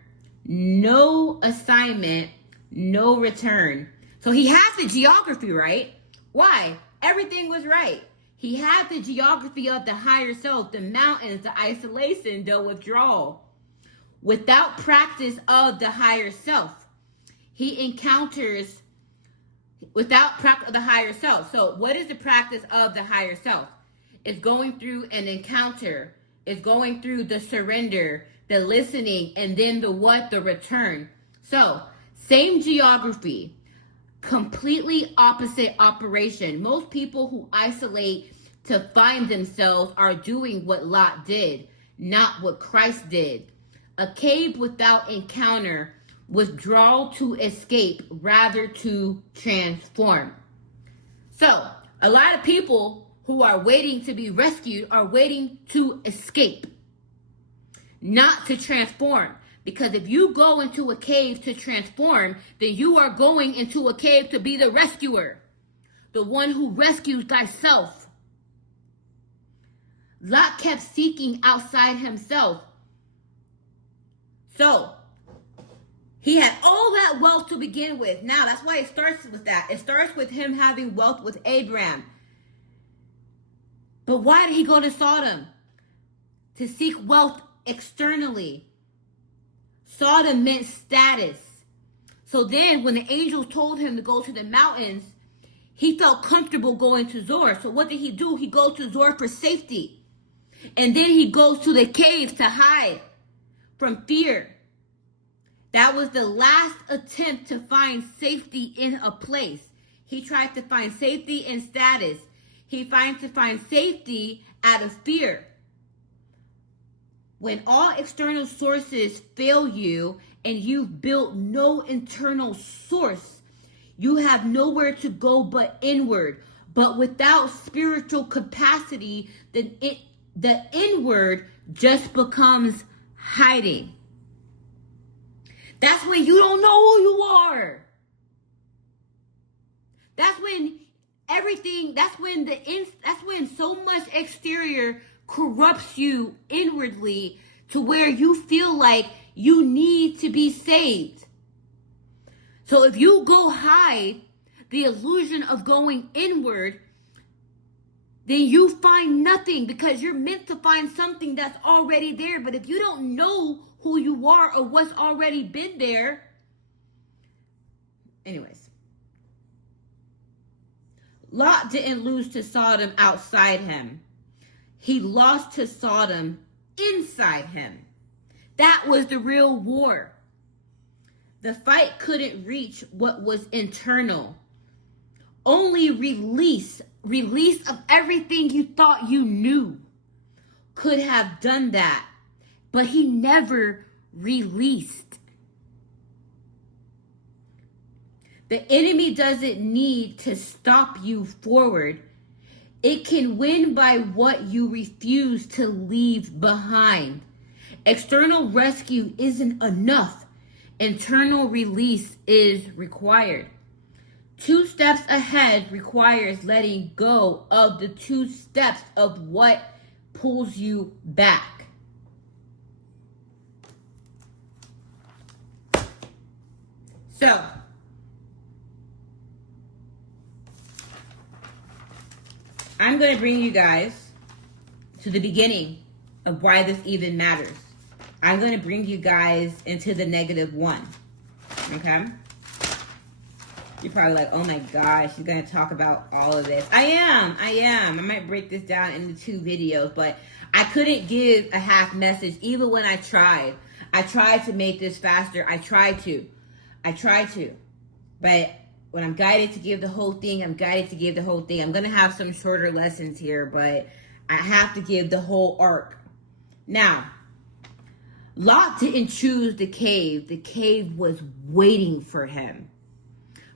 no assignment, no return. So he has the geography right. Why? Everything was right. He had the geography of the higher self, the mountains, the isolation, the withdrawal. Without practice of the higher self, he encounters without practice of the higher self. So what is the practice of the higher self? It's going through an encounter. It's going through the surrender, the listening, and then the what? The return. So same geography, completely opposite operation. Most people who isolate to find themselves are doing what Lot did, not what Christ did. A cave without encounter, withdrawal to escape rather to transform. So a lot of people who are waiting to be rescued are waiting to escape, not to transform. Because if you go into a cave to transform, then you are going into a cave to be the rescuer, the one who rescues thyself. Lot kept seeking outside himself. So he had all that wealth to begin with. Now, that's why it starts with that. It starts with him having wealth with Abraham. But why did he go to Sodom? To seek wealth externally. Sodom meant status. So then when the angels told him to go to the mountains, he felt comfortable going to Zor. So what did he do? He goes to Zor for safety. And then he goes to the caves to hide from fear. That was the last attempt to find safety in a place. He tried to find safety in status. He finds to find safety out of fear. When all external sources fail you and you've built no internal source, you have nowhere to go but inward. But without spiritual capacity, then the inward just becomes hiding. That's when you don't know who you are. That's when that's when so much exterior corrupts you inwardly to where you feel like you need to be saved. So if you go hide the illusion of going inward, then you find nothing because you're meant to find something that's already there. But if you don't know who you are or what's already been there. Anyways. Lot didn't lose to Sodom outside him. He lost to Sodom inside him. That was the real war. The fight couldn't reach what was internal. Only release of everything you thought you knew could have done that. But he never released. The enemy doesn't need to stop you forward. It can win by what you refuse to leave behind. External rescue isn't enough. Internal release is required. 2 steps ahead requires letting go of the 2 steps of what pulls you back. So, I'm going to bring you guys to the beginning of why this even matters. I'm going to bring you guys into the -1. Okay? You're probably like, oh my gosh, she's going to talk about all of this. I am. I might break this down into 2 videos, but I couldn't give a half message even when I tried. I tried to make this faster. I tried to. But when I'm guided to give the whole thing, I'm guided to give the whole thing. I'm going to have some shorter lessons here, but I have to give the whole arc. Now, Lot didn't choose the cave. The cave was waiting for him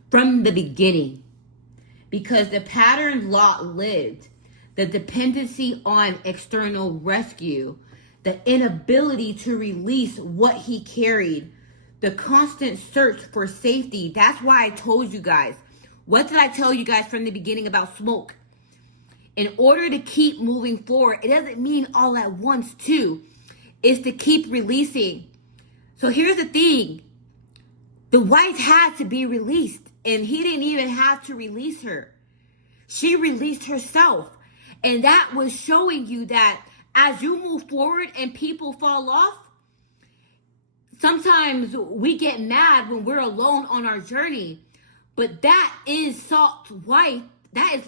from the beginning, because the pattern Lot lived, the dependency on external rescue, the inability to release what he carried, the constant search for safety. That's why I told you guys. What did I tell you guys from the beginning about smoke? In order to keep moving forward, it doesn't mean all at once too. It's to keep releasing. So here's the thing. The wife had to be released, and he didn't even have to release her. She released herself. And that was showing you that as you move forward and people fall off, sometimes we get mad when we're alone on our journey. But that is Salt's wife. That is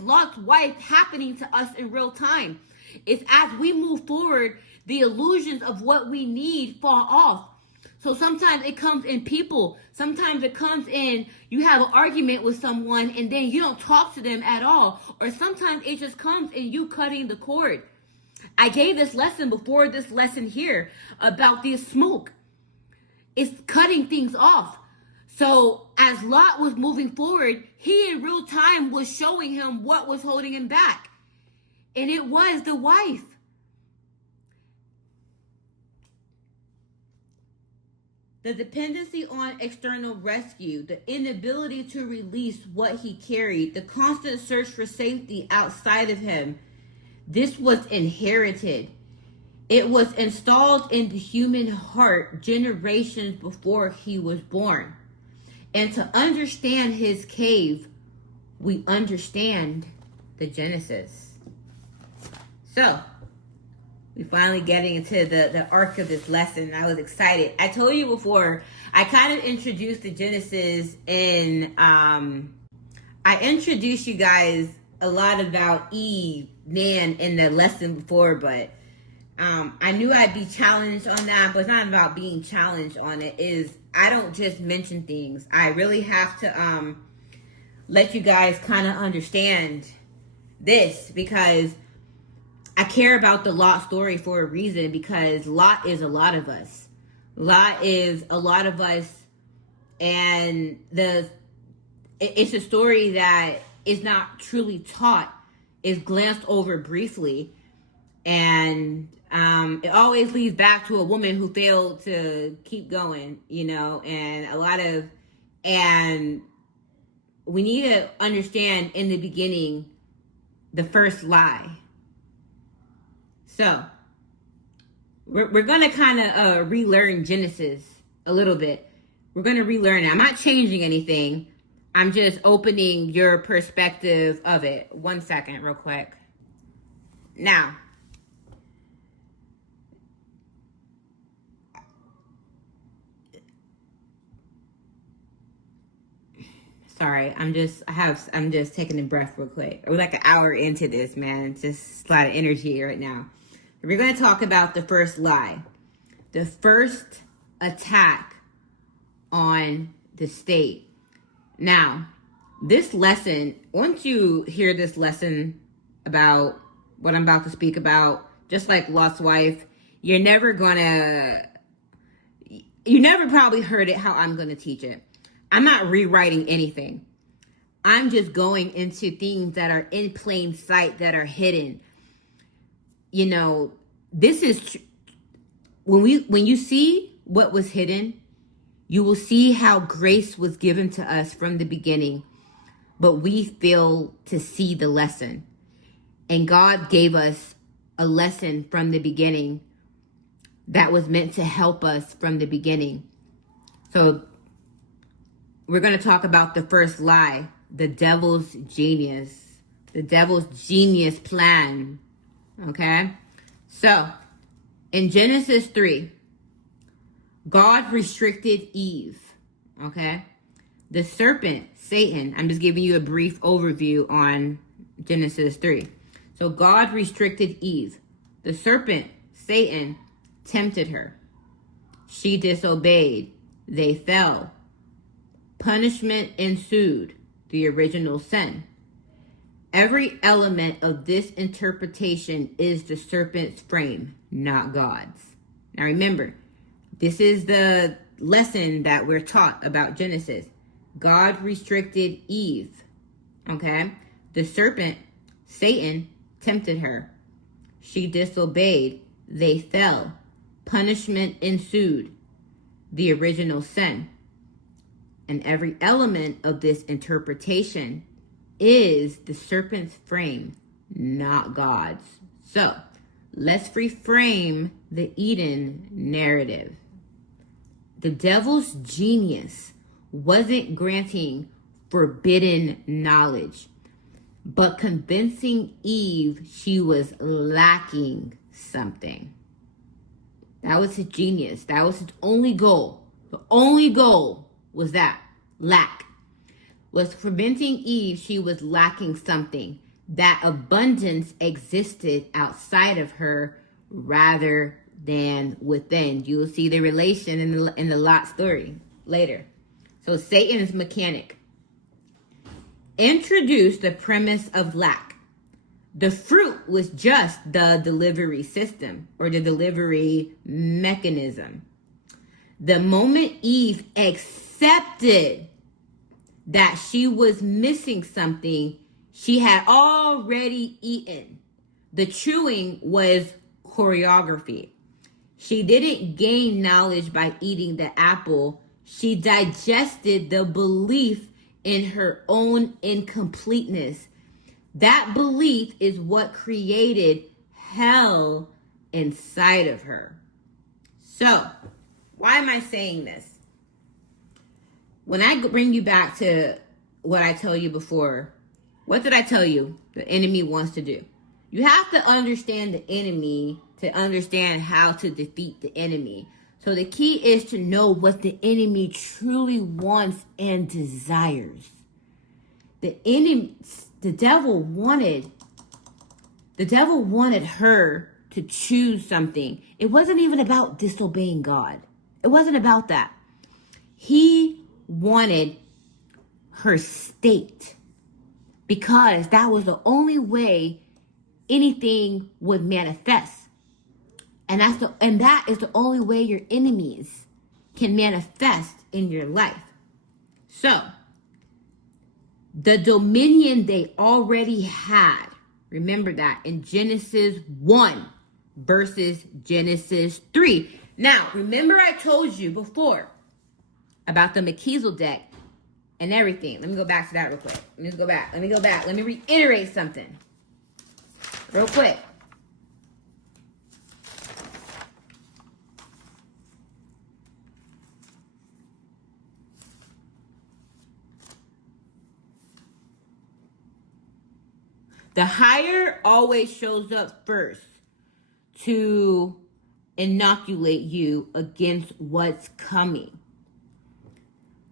Lot's wife happening to us in real time. It's as we move forward, the illusions of what we need fall off. So sometimes it comes in people. Sometimes it comes in, you have an argument with someone and then you don't talk to them at all. Or sometimes it just comes in you cutting the cord. I gave this lesson before this lesson here about this smoke. It's cutting things off. So as Lot was moving forward, he in real time was showing him what was holding him back. And it was the wife. The dependency on external rescue, the inability to release what he carried, the constant search for safety outside of him. This was inherited. It was installed in the human heart generations before he was born. And to understand his cave, we understand the Genesis. So, we finally getting into the arc of this lesson. I was excited. I told you before, I kind of introduced the Genesis in, I introduced you guys a lot about Eve, man, in the lesson before, but I knew I'd be challenged on that, but it's not about being challenged on it. I don't just mention things. I really have to let you guys kind of understand this, because I care about the Lot story for a reason, because Lot is a lot of us. Lot is a lot of us, and it's a story that is not truly taught, is glanced over briefly, and it always leads back to a woman who failed to keep going, and we need to understand in the beginning the first lie. So, we're going to kind of relearn Genesis a little bit. We're going to relearn it. I'm not changing anything. I'm just opening your perspective of it. 1 second, real quick. Now, sorry, I'm just taking a breath real quick. We're like an hour into this, man. It's just a lot of energy right now. We're going to talk about the first lie. The first attack on the state. Now, this lesson, once you hear this lesson about what I'm about to speak about, just like Lot's wife, you never probably heard it how I'm going to teach it. I'm not rewriting anything. I'm just going into things that are in plain sight, that are hidden. This is when you see what was hidden, You will see how grace was given to us from the beginning, but we fail to see the lesson. And God gave us a lesson from the beginning that was meant to help us from the beginning. So we're going to talk about the first lie, the devil's genius, the devil's genius plan. Okay? So in Genesis 3, God restricted Eve. Okay? The serpent, Satan, I'm just giving you a brief overview on Genesis 3. So God restricted Eve. The serpent, Satan, tempted her. She disobeyed. They fell. Punishment ensued, the original sin. Every element of this interpretation is the serpent's frame, not God's. Now remember, this is the lesson that we're taught about Genesis. God restricted Eve. Okay? The serpent, Satan, tempted her. She disobeyed. They fell. Punishment ensued, the original sin. And every element of this interpretation is the serpent's frame, not God's. So let's reframe the Eden narrative. The devil's genius wasn't granting forbidden knowledge, but convincing Eve she was lacking something. That was his genius. That was his only goal. The only goal was that, lack. Was preventing Eve she was lacking something. That abundance existed outside of her rather than within. You will see the relation in the Lot story later. So Satan's mechanic introduced the premise of lack. The fruit was just the delivery system or the delivery mechanism. The moment Eve accepted that she was missing something, she had already eaten. The chewing was choreography. She didn't gain knowledge by eating the apple. She digested the belief in her own incompleteness. That belief is what created hell inside of her. So, why am I saying this? When I bring you back to what I told you before, what did I tell you the enemy wants to do? You have to understand the enemy to understand how to defeat the enemy. So the key is to know what the enemy truly wants and desires. The devil wanted her to choose something. It wasn't even about disobeying God. It wasn't about that. He wanted her state because that was the only way anything would manifest. And that is the only way your enemies can manifest in your life. So, the dominion they already had, remember that, in Genesis 1 versus Genesis 3. Now, remember I told you before about the Melchizedek and everything. Let me go back to that real quick. Let me go back. Let me reiterate something real quick. The higher always shows up first to inoculate you against what's coming.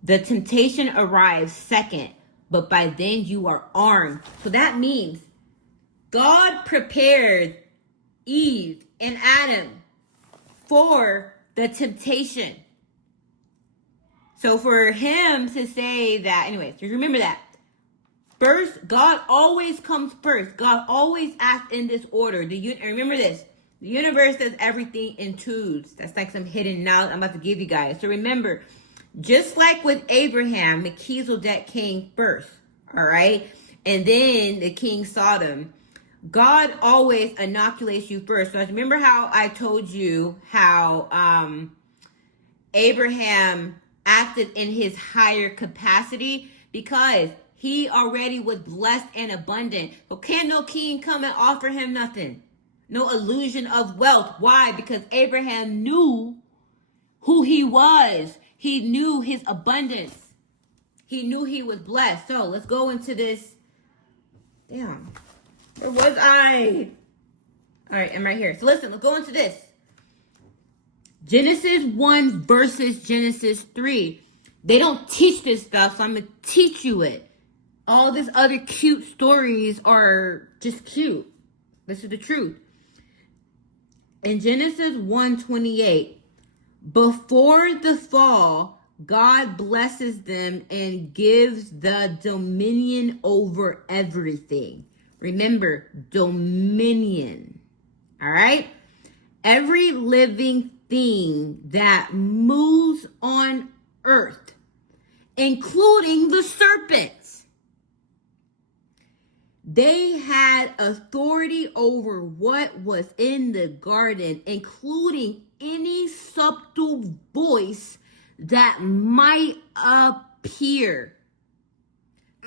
The temptation arrives second, but by then you are armed. So that means God prepared Eve and Adam for the temptation. So for him to say that, anyways, just remember that. First, God always comes first. God always acts in this order. Remember this. The universe does everything in twos. That's like some hidden knowledge I'm about to give you guys. So remember, just like with Abraham, Melchizedek came first. All right? And then the king Sodom. God always inoculates you first. So remember how I told you how Abraham acted in his higher capacity because he already was blessed and abundant. So can no king come and offer him nothing? No illusion of wealth. Why? Because Abraham knew who he was. He knew his abundance. He knew he was blessed. So let's go into this. Damn. Where was I? All right, I'm right here. So listen, let's go into this. Genesis 1 versus Genesis 3. They don't teach this stuff, so I'm going to teach you it. All these other cute stories are just cute. This is the truth. In Genesis 1:28, before the fall, God blesses them and gives the dominion over everything. Remember, dominion. All right? Every living thing that moves on earth, including the serpents. They had authority over what was in the garden, including any subtle voice that might appear.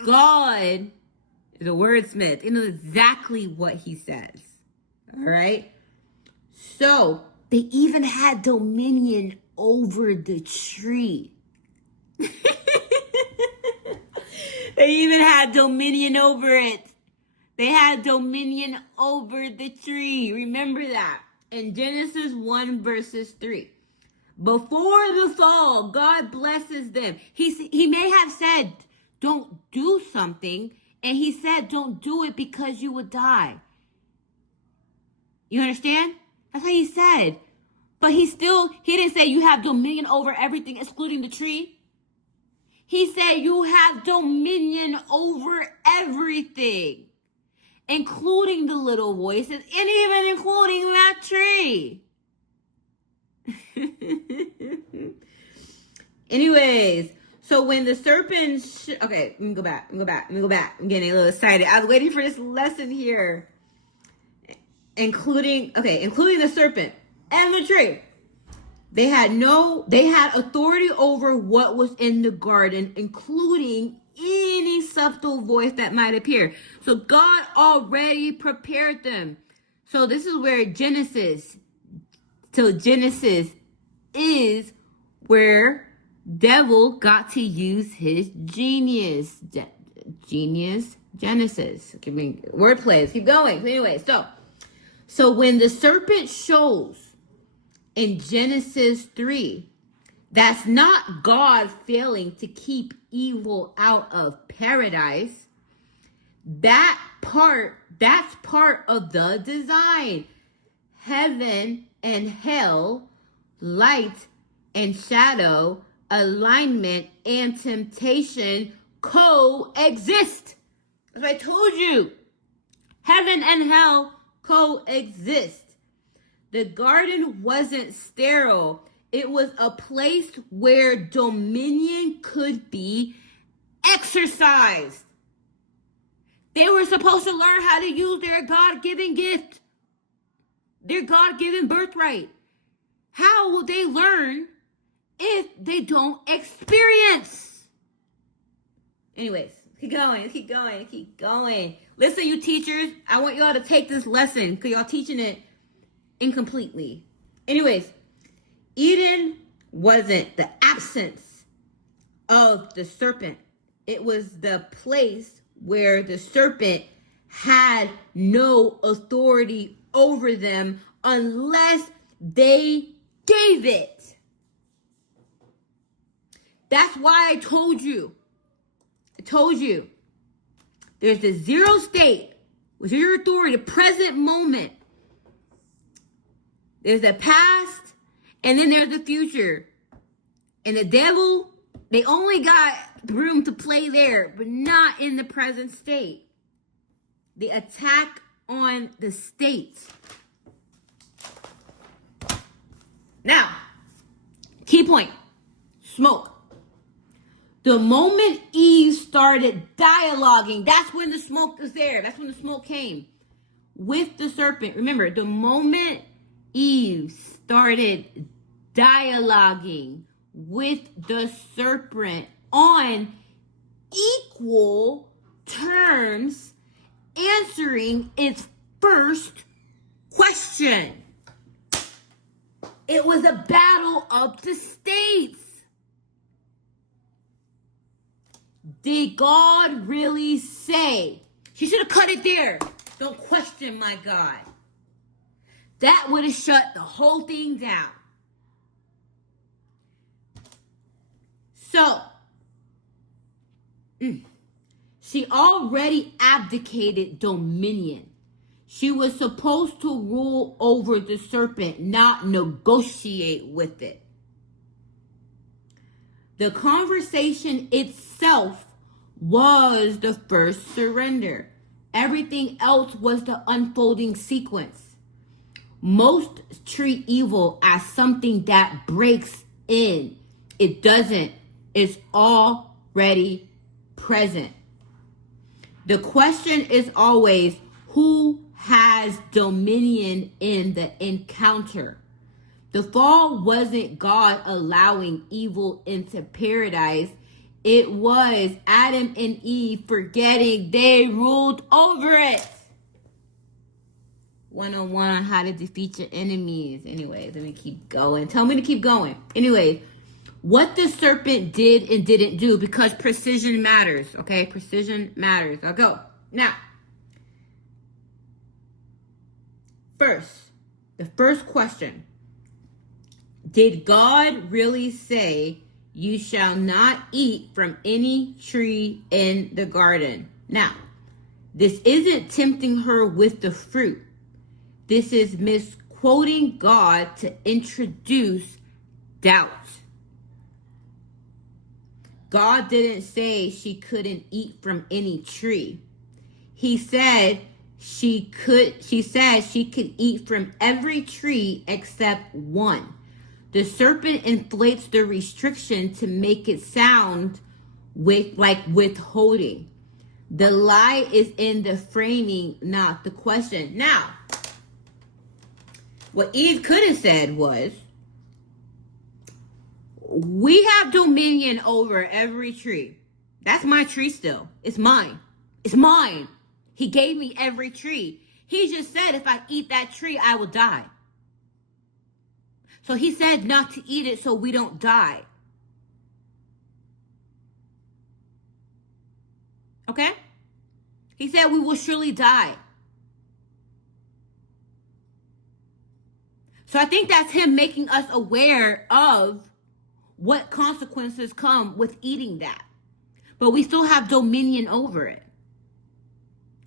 God is a wordsmith. He knows exactly what he says. All right? So, they even had dominion over the tree. They even had dominion over it. They had dominion over the tree. Remember that. In Genesis 1 verses 3. Before the fall, God blesses them. He may have said, don't do something. And he said, don't do it because you would die. You understand? That's what he said. But he didn't say you have dominion over everything, excluding the tree. He said you have dominion over everything, including the little voices, and even including that tree. Anyways, so when the serpent, okay, let me go back. I'm getting a little excited. I was waiting for this lesson here. Including the serpent and the tree. They had authority over what was in the garden, including any subtle voice that might appear. So God already prepared them. So this is where Genesis is where devil got to use his genius. Genesis. Give me wordplays. Keep going. Anyway, so when the serpent shows in Genesis 3, that's not God failing to keep evil out of paradise. That's part of the design. Heaven and hell, light and shadow, alignment and temptation coexist. As I told you, heaven and hell coexist. The garden wasn't sterile. It was a place where dominion could be exercised. They were supposed to learn how to use their God-given gift, their God-given birthright. How will they learn if they don't experience? Anyways, keep going. Listen, you teachers, I want y'all to take this lesson because y'all teaching it incompletely. Anyways, Eden wasn't the absence of the serpent. It was the place where the serpent had no authority over them unless they gave it. That's why I told you. There's the zero state, which is your authority, the present moment. There's the past, and then there's the future. And the devil, they only got room to play there, but not in the present state. The attack on the state. Now, key point, smoke. The moment Eve started dialoguing, that's when the smoke was there. That's when the smoke came with the serpent. Remember, the moment Eve started dialoguing with the serpent on equal terms, answering its first question. It was a battle of the states. Did God really say? She should have cut it there. Don't question my God. That would have shut the whole thing down. So, she already abdicated dominion. She was supposed to rule over the serpent, not negotiate with it. The conversation itself was the first surrender. Everything else was the unfolding sequence. Most treat evil as something that breaks in. It doesn't. It's already present. The question is always, who has dominion in the encounter? The fall wasn't God allowing evil into paradise. It was Adam and Eve forgetting they ruled over it. 101 on how to defeat your enemies. Anyways, let me keep going. Tell me to keep going. Anyways, what the serpent did and didn't do, because precision matters, okay? Precision matters. I'll go. Now, the first question. Did God really say, you shall not eat from any tree in the garden? Now, this isn't tempting her with the fruit. This is misquoting God to introduce doubt. God didn't say she couldn't eat from any tree. He said she could eat from every tree except one. The serpent inflates the restriction to make it sound like withholding. The lie is in the framing, not the question. Now, what Eve could have said was, we have dominion over every tree. That's my tree still. It's mine. It's mine. He gave me every tree. He just said if I eat that tree, I will die. So he said not to eat it so we don't die. Okay? He said we will surely die. So I think that's him making us aware of what consequences come with eating that. But we still have dominion over it.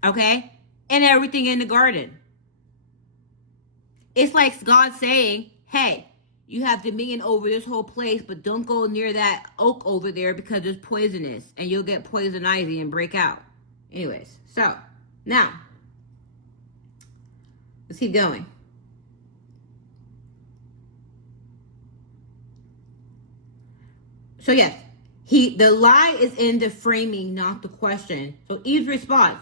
Okay? And everything in the garden. It's like God saying, hey, you have dominion over this whole place, but don't go near that oak over there because it's poisonous and you'll get poison ivy and break out. Anyways, so now let's keep going. So yes, the lie is in the framing, not the question. So Eve's response,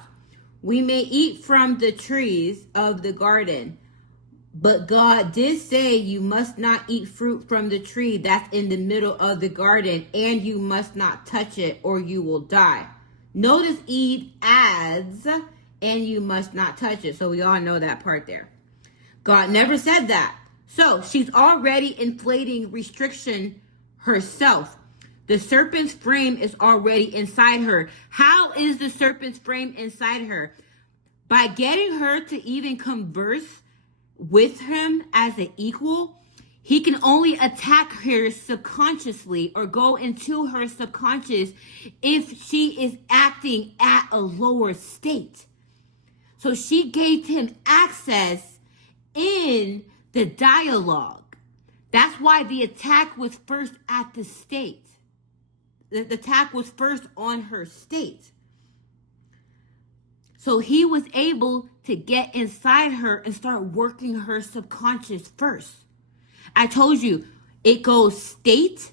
we may eat from the trees of the garden, but God did say you must not eat fruit from the tree that's in the middle of the garden, and you must not touch it or you will die. Notice Eve adds, and you must not touch it. So we all know that part there. God never said that. So she's already inflating restriction herself. The serpent's frame is already inside her. How is the serpent's frame inside her? By getting her to even converse with him as an equal, he can only attack her subconsciously or go into her subconscious if she is acting at a lower state. So she gave him access in the dialogue. That's why the attack was first at the state. The attack was first on her state. So he was able to get inside her and start working her subconscious first. I told you, it goes state,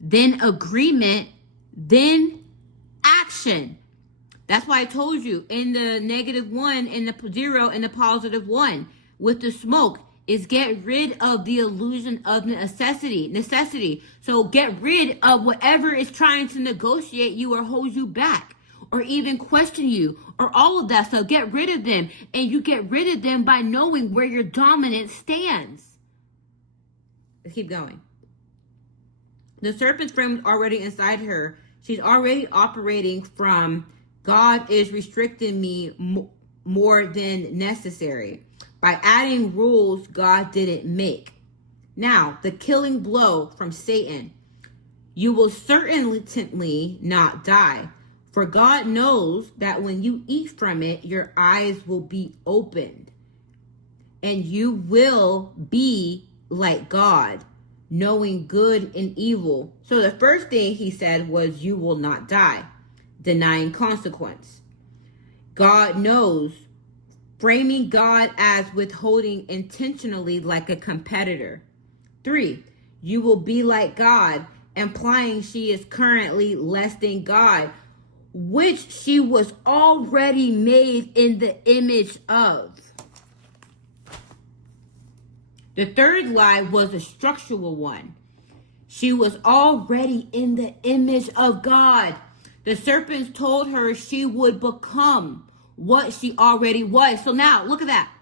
then agreement, then action. That's why I told you in the -1, in the 0, and the +1 with the smoke, is get rid of the illusion of necessity. So get rid of whatever is trying to negotiate you or hold you back or even question you or all of that stuff. Get rid of them. And you get rid of them by knowing where your dominance stands. Let's keep going. The serpent's frame already inside her. She's already operating from God is restricting me more than necessary by adding rules God didn't make. Now, the killing blow from Satan. You will certainly not die, for God knows that when you eat from it, your eyes will be opened, and you will be like God, knowing good and evil. So the first thing he said was, you will not die, denying consequence. God knows, framing God as withholding intentionally like a competitor. 3, you will be like God, implying she is currently less than God, which she was already made in the image of. The third lie was a structural one. She was already in the image of God. The serpents told her she would become what she already was. So now, look at that.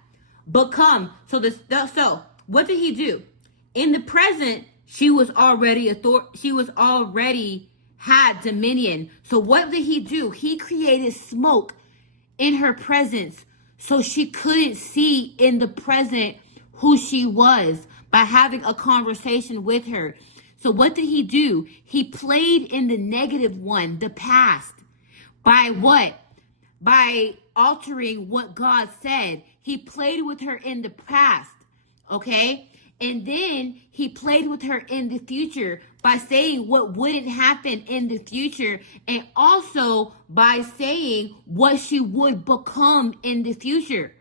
Become. So what did he do? In the present, she was already had dominion. So what did he do? He created smoke in her presence so she couldn't see in the present who she was by having a conversation with her. So what did he do? He played in the negative one, the past. By what? By altering what God said. He played with her in the past, okay? And then he played with her in the future by saying what wouldn't happen in the future, and also by saying what she would become in the future.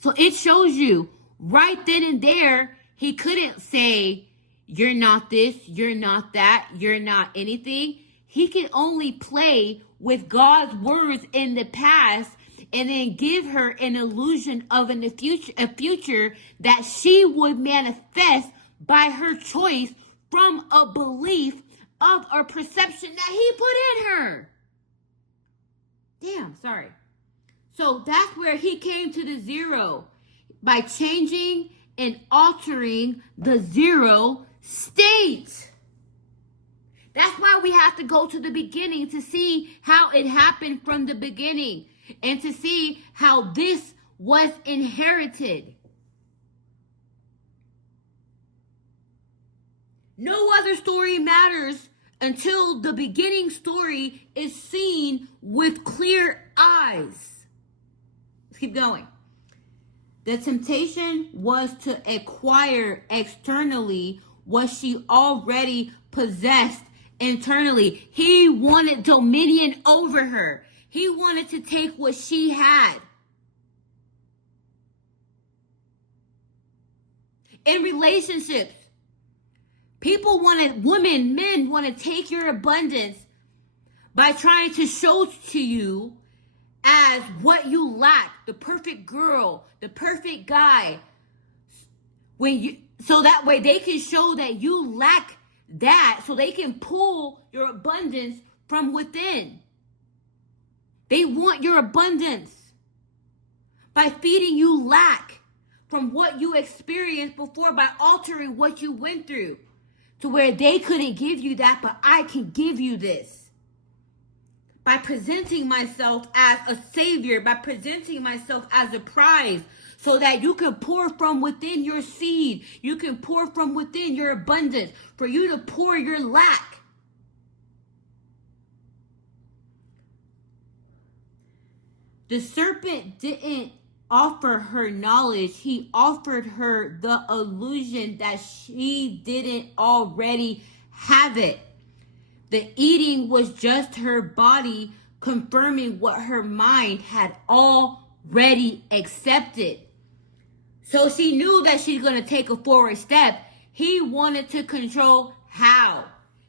So it shows you right then and there, he couldn't say, you're not this, you're not that, you're not anything. He could only play with God's words in the past and then give her an illusion of a future that she would manifest by her choice from a belief of a perception that he put in her. Damn, sorry. So that's where he came to the zero, by changing and altering the zero state. That's why we have to go to the beginning to see how it happened from the beginning and to see how this was inherited. No other story matters until the beginning story is seen with clear eyes. Let's keep going. The temptation was to acquire externally what she already possessed internally. He wanted dominion over her. He wanted to take what she had. In relationships, men want to take your abundance by trying to show to you as what you lack, the perfect girl, the perfect guy. So that way they can show that you lack that, so they can pull your abundance from within. They want your abundance by feeding you lack from what you experienced before, by altering what you went through to where they couldn't give you that, but I can give you this. By presenting myself as a savior, by presenting myself as a prize, so that you can pour from within your seed. You can pour from within your abundance, for you to pour your lack. The serpent didn't offer her knowledge. He offered her the illusion that she didn't already have it. The eating was just her body confirming what her mind had already accepted. So she knew that she's going to take a forward step. He wanted to control how.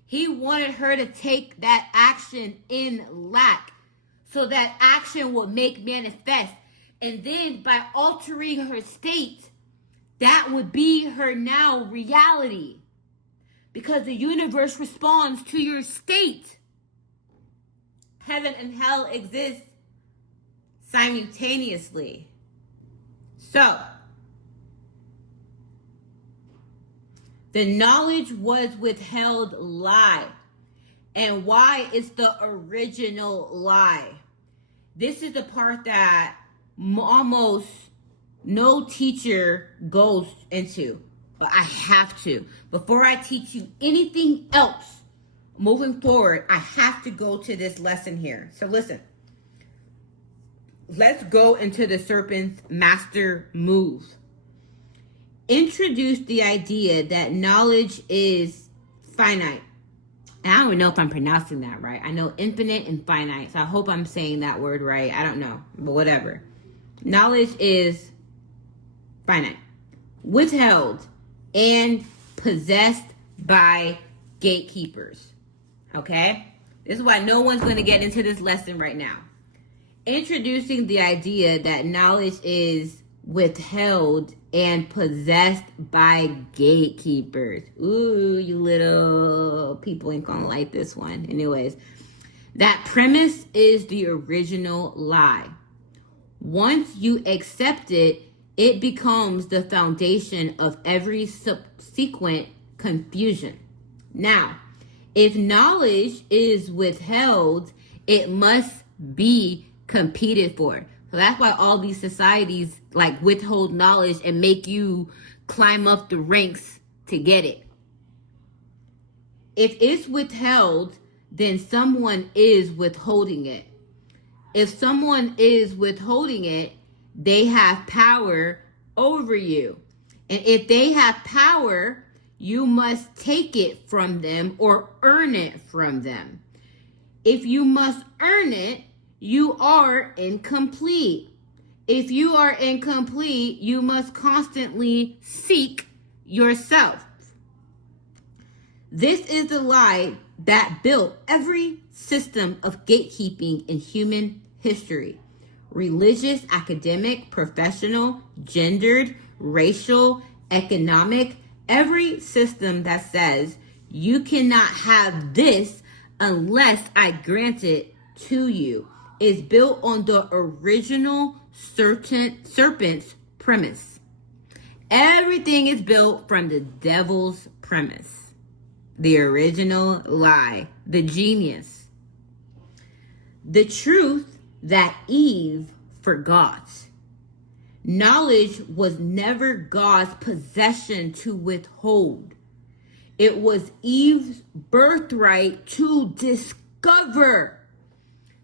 He wanted her to take that action in lack, so that action would make manifest. And then by altering her state that would be her now reality. Because the universe responds to your state. Heaven and hell exist simultaneously. So, the knowledge was withheld lie. And why is the original lie? This is the part that almost no teacher goes into. But I have to. Before I teach you anything else moving forward, I have to go to this lesson here. So listen. Let's go into the serpent's master move. Introduce the idea that knowledge is finite. And I don't know if I'm pronouncing that right. I know infinite and finite. So I hope I'm saying that word right. I don't know. But whatever. Knowledge is finite. Withheld and possessed by gatekeepers. Okay? This is why no one's going to get into this lesson right now. Introducing the idea that knowledge is withheld and possessed by gatekeepers. Ooh, you little people ain't gonna like this one. Anyways, that premise is the original lie. Once you accept it, it becomes the foundation of every subsequent confusion. Now, if knowledge is withheld, it must be competed for. So that's why all these societies like withhold knowledge and make you climb up the ranks to get it. If it's withheld, then someone is withholding it. If someone is withholding it, they have power over you. And if they have power, you must take it from them or earn it from them. If you must earn it, you are incomplete. If you are incomplete, you must constantly seek yourself. This is the lie that built every system of gatekeeping in human history. Religious, academic, professional, gendered, racial, economic, every system that says you cannot have this unless I grant it to you is built on the original serpent's premise. Everything is built from the devil's premise. The original lie, the genius. The truth that Eve forgot. Knowledge was never God's possession to withhold. It was Eve's birthright to discover.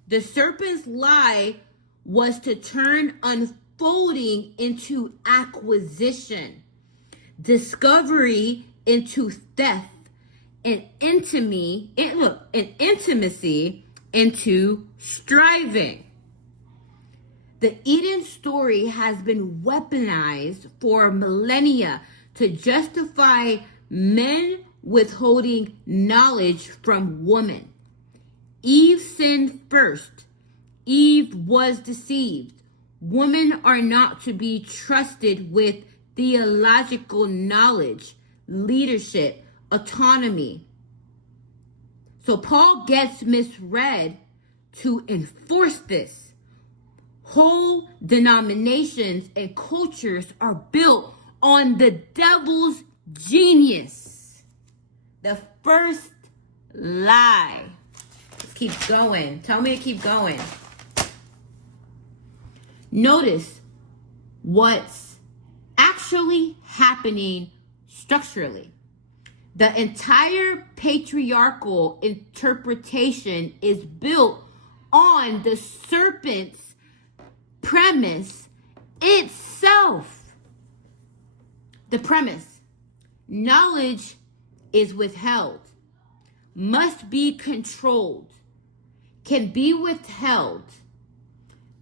The serpent's lie was to turn unfolding into acquisition, discovery into theft, and intimacy into striving. The Eden story has been weaponized for millennia to justify men withholding knowledge from women. Eve sinned first. Eve was deceived. Women are not to be trusted with theological knowledge, leadership, autonomy. So Paul gets misread to enforce this. Whole denominations and cultures are built on the devil's genius. The first lie. Keep going. Tell me to keep going. Notice what's actually happening structurally. The entire patriarchal interpretation is built on the serpent's premise itself. The premise: knowledge is withheld, must be controlled, can be withheld.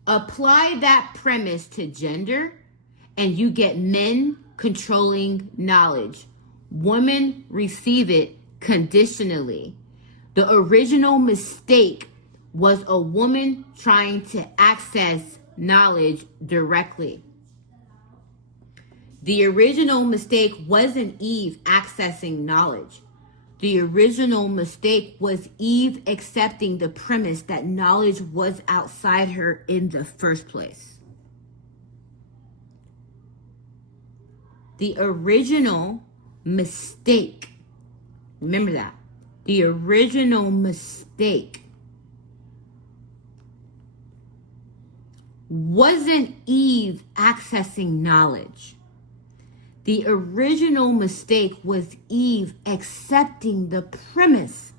Apply that premise to gender, and you get men controlling knowledge. Women receive it conditionally. The original mistake was a woman trying to access knowledge directly. The original mistake wasn't Eve accessing knowledge. The original mistake was Eve accepting the premise that knowledge was outside her in the first place. The original mistake, remember that, the original mistake wasn't Eve accessing knowledge. The original mistake was Eve accepting the premise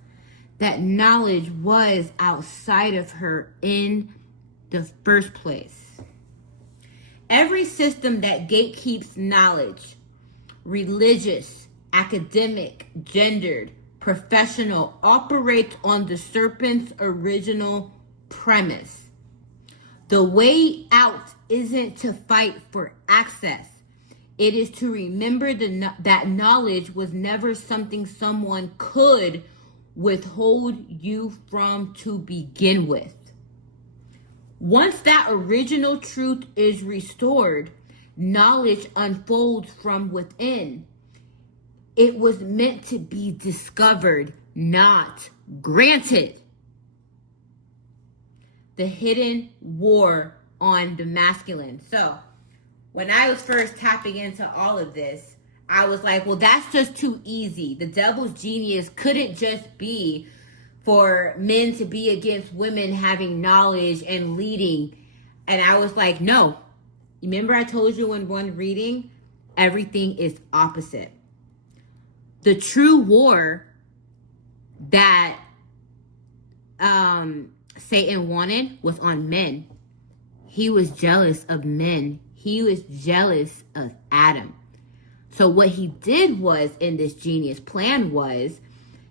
that knowledge was outside of her in the first place. Every system that gatekeeps knowledge, religious, academic, gendered, professional, operates on the serpent's original premise. The way out isn't to fight for access. It is to remember that knowledge was never something someone could withhold you from to begin with. Once that original truth is restored, knowledge unfolds from within. It was meant to be discovered, not granted. The hidden war on the masculine. So, when I was first tapping into all of this, I was like, well, that's just too easy. The devil's genius couldn't just be for men to be against women having knowledge and leading. And I was like, no. Remember I told you in one reading, everything is opposite. The true war that Satan wanted was on men. He was jealous of men. He was jealous of Adam. So what he did was, in this genius plan, was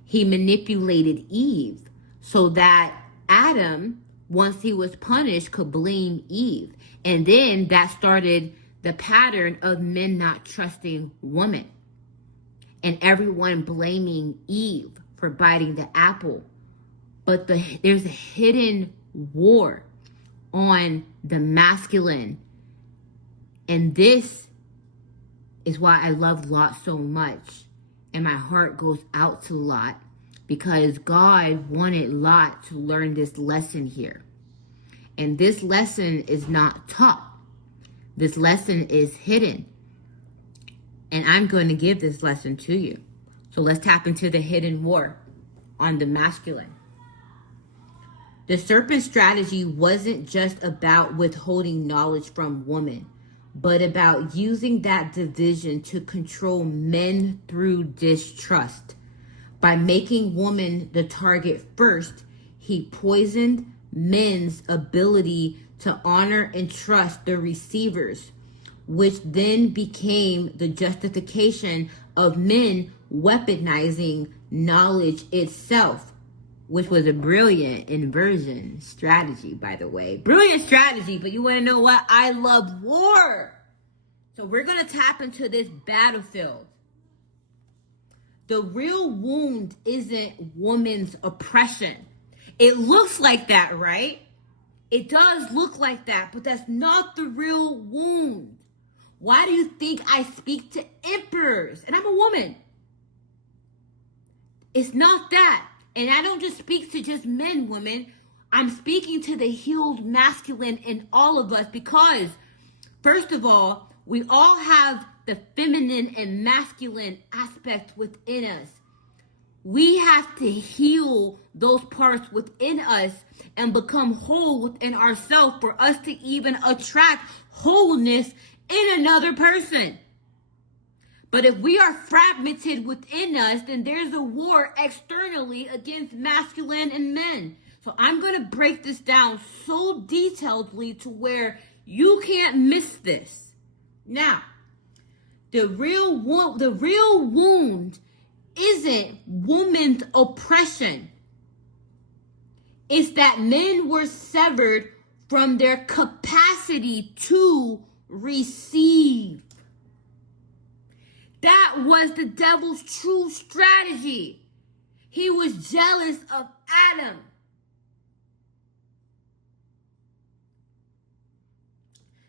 he manipulated Eve so that Adam, once he was punished, could blame Eve. And then that started the pattern of men not trusting women and everyone blaming Eve for biting the apple. But there's a hidden war on the masculine. And this is why I love Lot so much. And my heart goes out to Lot, because God wanted Lot to learn this lesson here. And this lesson is not taught. This lesson is hidden. And I'm going to give this lesson to you. So let's tap into the hidden war on the masculine. The serpent strategy wasn't just about withholding knowledge from women, but about using that division to control men through distrust. By making women the target first, he poisoned men's ability to honor and trust the receivers, which then became the justification of men weaponizing knowledge itself, which was a brilliant inversion strategy, by the way. Brilliant strategy, but you want to know what? I love war. So we're going to tap into this battlefield. The real wound isn't woman's oppression. It looks like that, right? It does look like that, but that's not the real wound. Why do you think I speak to emperors? And I'm a woman. It's not that. And I don't just speak to just men, women. I'm speaking to the healed masculine in all of us, because, first of all, we all have the feminine and masculine aspects within us. We have to heal those parts within us and become whole within ourselves for us to even attract wholeness in another person. But if we are fragmented within us, then there's a war externally against masculine and men. So I'm going to break this down so detailedly to where you can't miss this. Now, the real wound isn't woman's oppression. It's that men were severed from their capacity to receive. That was the devil's true strategy. He was jealous of Adam.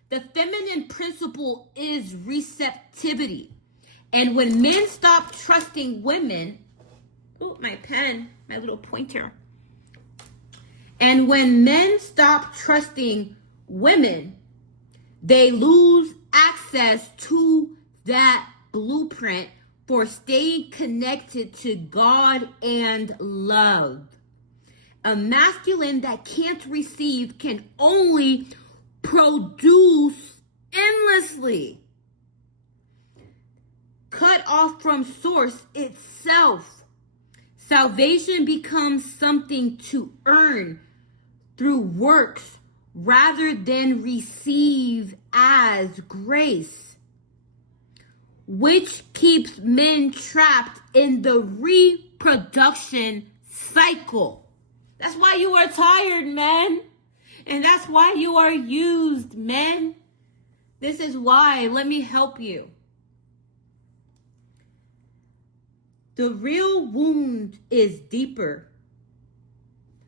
The feminine principle is receptivity. And when men stop trusting women, oh, my pen, my little pointer. And when men stop trusting women, they lose access to that blueprint for staying connected to God and love. A masculine that can't receive can only produce endlessly. Cut off from source itself. Salvation becomes something to earn through works rather than receive as grace, which keeps men trapped in the reproduction cycle. That's why you are tired, men. And that's why you are used, men. This is why. Let me help you. The real wound is deeper.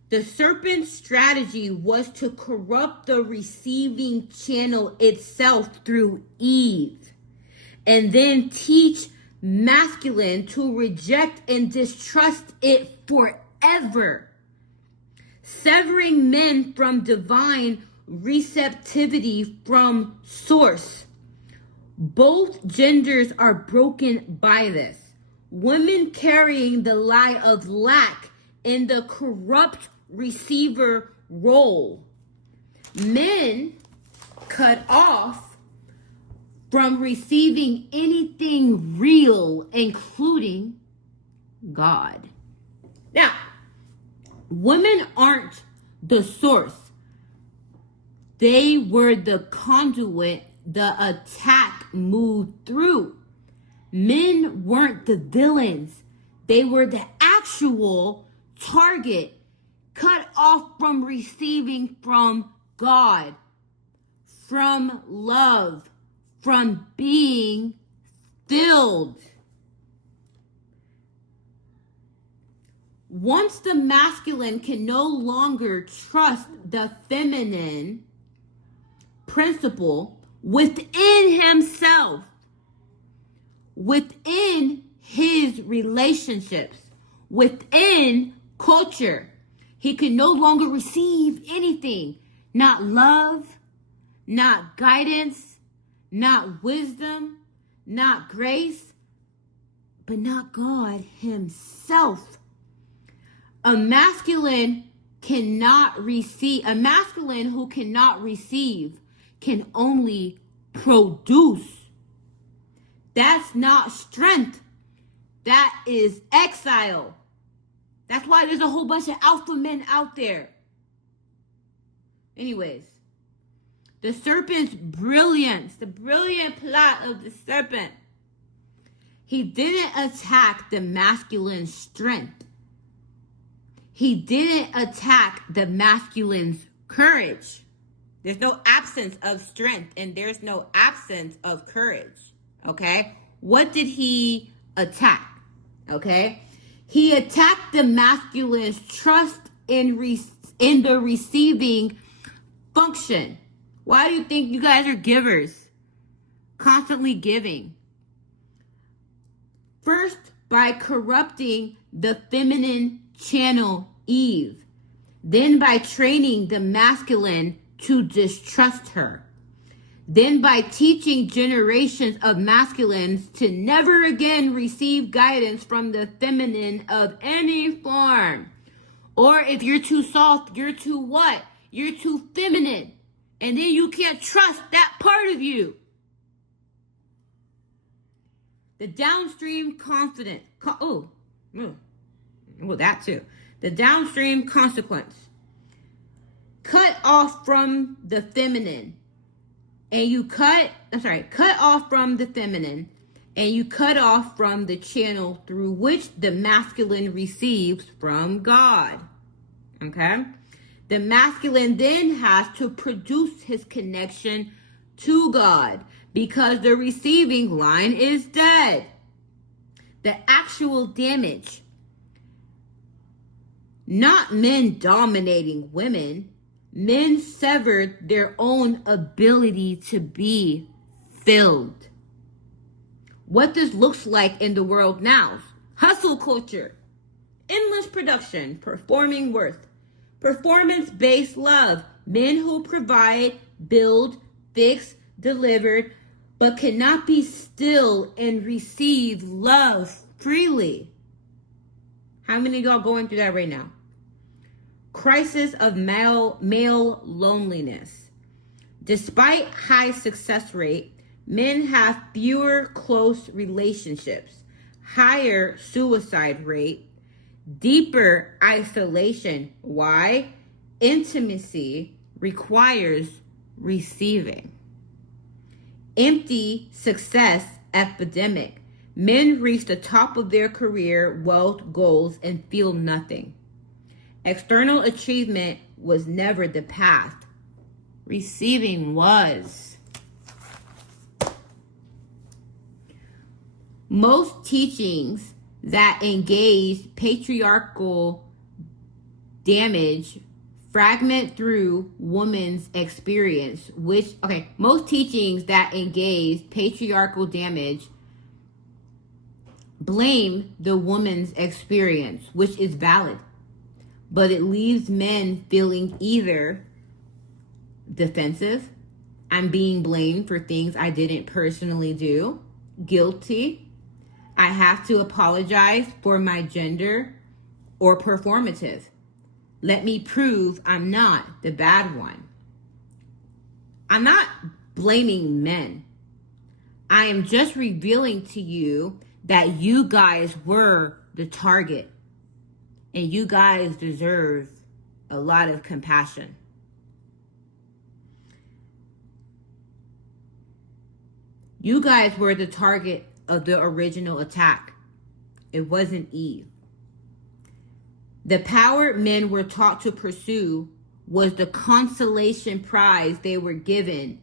The serpent's strategy was to corrupt the receiving channel itself through Eve, and then teach masculine to reject and distrust it forever, severing men from divine receptivity from source. Both genders are broken by this. Women carrying the lie of lack in the corrupt receiver role. Men cut off from receiving anything real, including God. Now, women aren't the source. They were the conduit the attack moved through. Men weren't the villains. They were the actual target, cut off from receiving from God, from love, from being filled. Once the masculine can no longer trust the feminine principle within himself, within his relationships, within culture, he can no longer receive anything. Not love, not guidance, not wisdom, not grace, but not God himself. A masculine who cannot receive can only produce. That's not strength. That is exile. That's why there's a whole bunch of alpha men out there. Anyways, the serpent's brilliance, the brilliant plot of the serpent. He didn't attack the masculine strength. He didn't attack the masculine's courage. There's no absence of strength and there's no absence of courage. Okay? What did he attack? Okay? He attacked the masculine's trust in the receiving function. Why do you think you guys are givers? Constantly giving. First, by corrupting the feminine channel, Eve. Then by training the masculine to distrust her. Then by teaching generations of masculines to never again receive guidance from the feminine of any form. Or if you're too soft, you're too what? You're too feminine. And then you can't trust that part of you. The downstream confidence. That too. The downstream consequence. Cut off from the feminine. Cut off from the feminine, and you cut off from the channel through which the masculine receives from God. Okay? The masculine then has to produce his connection to God because the receiving line is dead. The actual damage, not men dominating women, men severed their own ability to be filled. What this looks like in the world now: hustle culture, endless production, performing worth, performance-based love, men who provide, build, fix, delivered, but cannot be still and receive love freely. How many of y'all going through that right now? Crisis of male loneliness. Despite high success rate, men have fewer close relationships, higher suicide rate, deeper isolation. Why? Intimacy requires receiving. Empty success epidemic. Men reach the top of their career, wealth, goals, and feel nothing. External achievement was never the path. Receiving was. Most teachings that engage patriarchal damage fragment through woman's experience, most teachings that engage patriarchal damage blame the woman's experience, which is valid, but it leaves men feeling either defensive, I'm being blamed for things I didn't personally do, guilty, I have to apologize for my gender, or performative. Let me prove I'm not the bad one. I'm not blaming men. I am just revealing to you that you guys were the target and you guys deserve a lot of compassion. You guys were the target of the original attack. It wasn't Eve. The power men were taught to pursue was the consolation prize they were given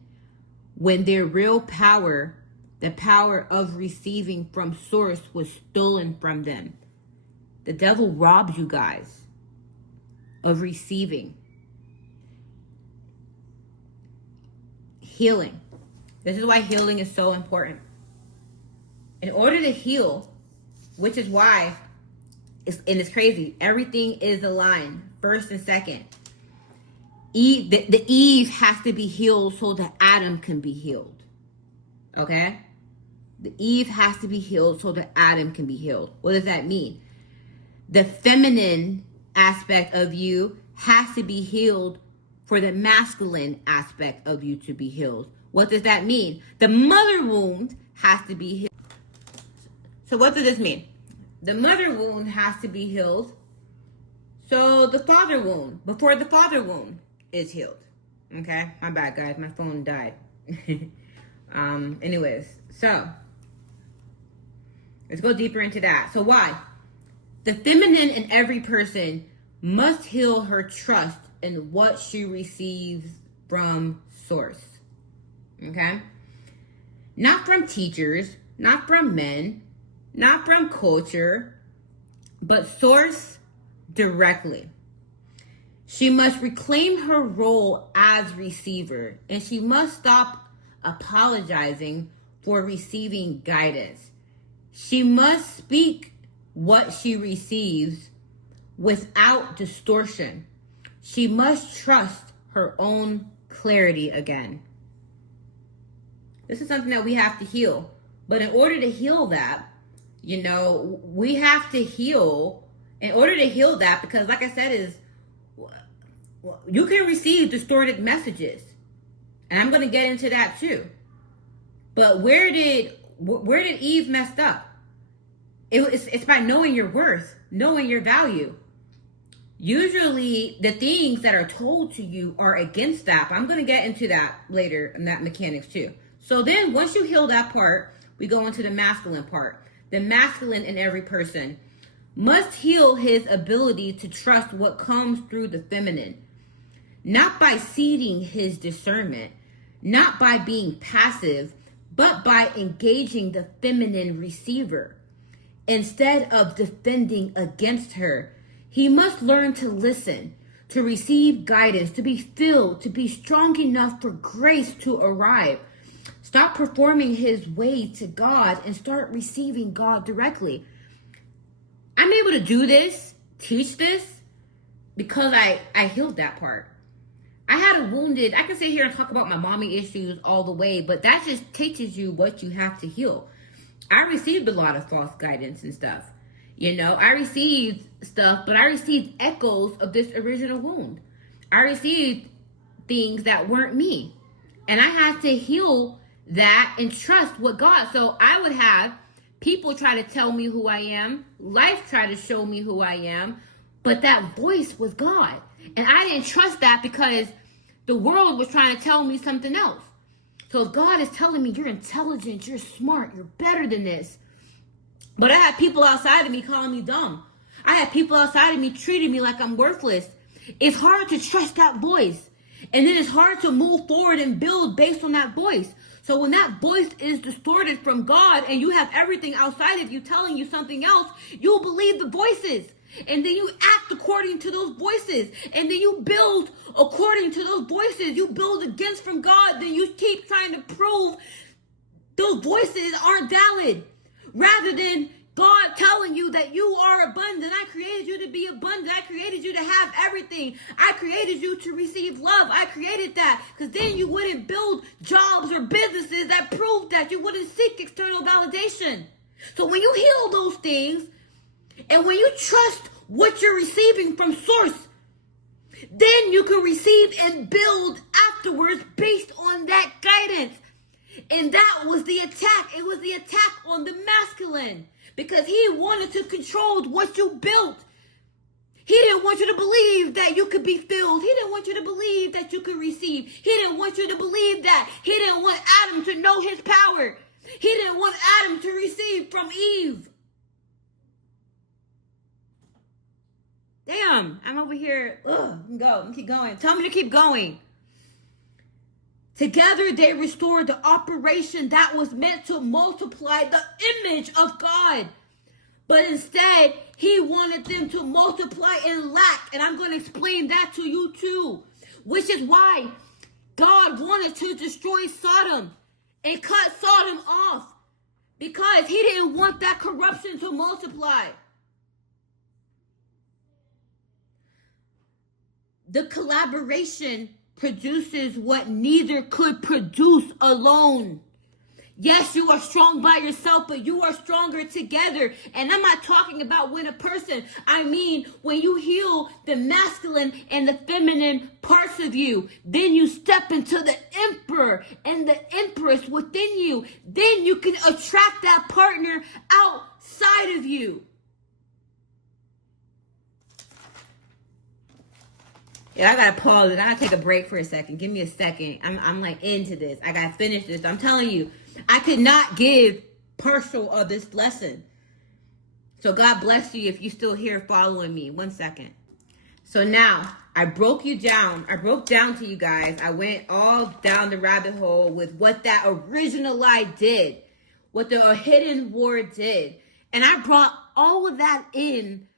when their real power, the power of receiving from source, was stolen from them. The devil robs you guys of receiving. Healing. This is why healing is so important. In order to heal, which is why, it's crazy, everything is aligned, first and second. The Eve has to be healed so that Adam can be healed. Okay? The Eve has to be healed so that Adam can be healed. What does that mean? The feminine aspect of you has to be healed for the masculine aspect of you to be healed. What does that mean? The mother wound has to be healed. So what does this mean? The mother wound has to be healed. So the father wound, before the father wound is healed. Okay? My bad, guys. My phone died. Anyways, so let's go deeper into that. So why? The feminine in every person must heal her trust in what she receives from source. Okay? Not from teachers, not from men, not from culture, but source directly. She must reclaim her role as receiver, and she must stop apologizing for receiving guidance. She must speak what she receives without distortion. She must trust her own clarity again. This is something that we have to heal. But in order to heal that, we have to heal. In order to heal that, because like I said, you can receive distorted messages. And I'm going to get into that too. But where did Eve mess up? It's by knowing your worth, knowing your value. Usually the things that are told to you are against that. But I'm going to get into that later in that mechanics too. So then once you heal that part, we go into the masculine part. The masculine in every person must heal his ability to trust what comes through the feminine. Not by ceding his discernment, not by being passive, but by engaging the feminine receiver. Instead of defending against her, he must learn to listen, to receive guidance, to be filled, to be strong enough for grace to arrive. Stop performing his way to God and start receiving God directly. I'm able to do this, teach this, because I healed that part. I had a wounded, I can sit here and talk about my mommy issues all the way, but that just teaches you what you have to heal. I received a lot of false guidance and stuff. I received stuff, but I received echoes of this original wound. I received things that weren't me. And I had to heal that and trust what God. So I would have people try to tell me who I am. Life try to show me who I am. But that voice was God. And I didn't trust that because the world was trying to tell me something else. So if God is telling me you're intelligent, you're smart, you're better than this. But I had people outside of me calling me dumb. I had people outside of me treating me like I'm worthless. It's hard to trust that voice. And then it's hard to move forward and build based on that voice. So when that voice is distorted from God and you have everything outside of you telling you something else, you'll believe the voices. And then you act according to those voices. And then you build according to those voices. You build against from God. Then you keep trying to prove those voices aren't valid. Rather than God telling you that you are abundant. I created you to be abundant. I created you to have everything. I created you to receive love. I created that because then you wouldn't build jobs or businesses that prove that. You wouldn't seek external validation. So when you heal those things and when you trust what you're receiving from source, then you can receive and build afterwards based on that guidance. And that was the attack. It was the attack on the masculine because he wanted to control what you built. He didn't want you to believe that you could be filled. He didn't want you to believe that you could receive. He didn't want you to believe that. He didn't want Adam to know his power. He didn't want Adam to receive from Eve. Damn, I'm over here. Keep going. Tell me to keep going. Together they restored the operation that was meant to multiply the image of God. But instead, he wanted them to multiply in lack. And I'm going to explain that to you too. Which is why God wanted to destroy Sodom and cut Sodom off. Because he didn't want that corruption to multiply. The collaboration produces what neither could produce alone. Yes, you are strong by yourself, but you are stronger together. And I'm not talking about when a person, I mean, when you heal the masculine and the feminine parts of you, then you step into the emperor and the empress within you. Then you can attract that partner outside of you. Yeah, I gotta pause it. I gotta take a break for a second. Give me a second. I'm like into this. I gotta finish this. I'm telling you, I could not give partial of this lesson. So God bless you if you're still here following me. 1 second. So now I broke you down. I broke down to you guys. I went all down the rabbit hole with what that original lie did, what the hidden war did. And I brought all of that in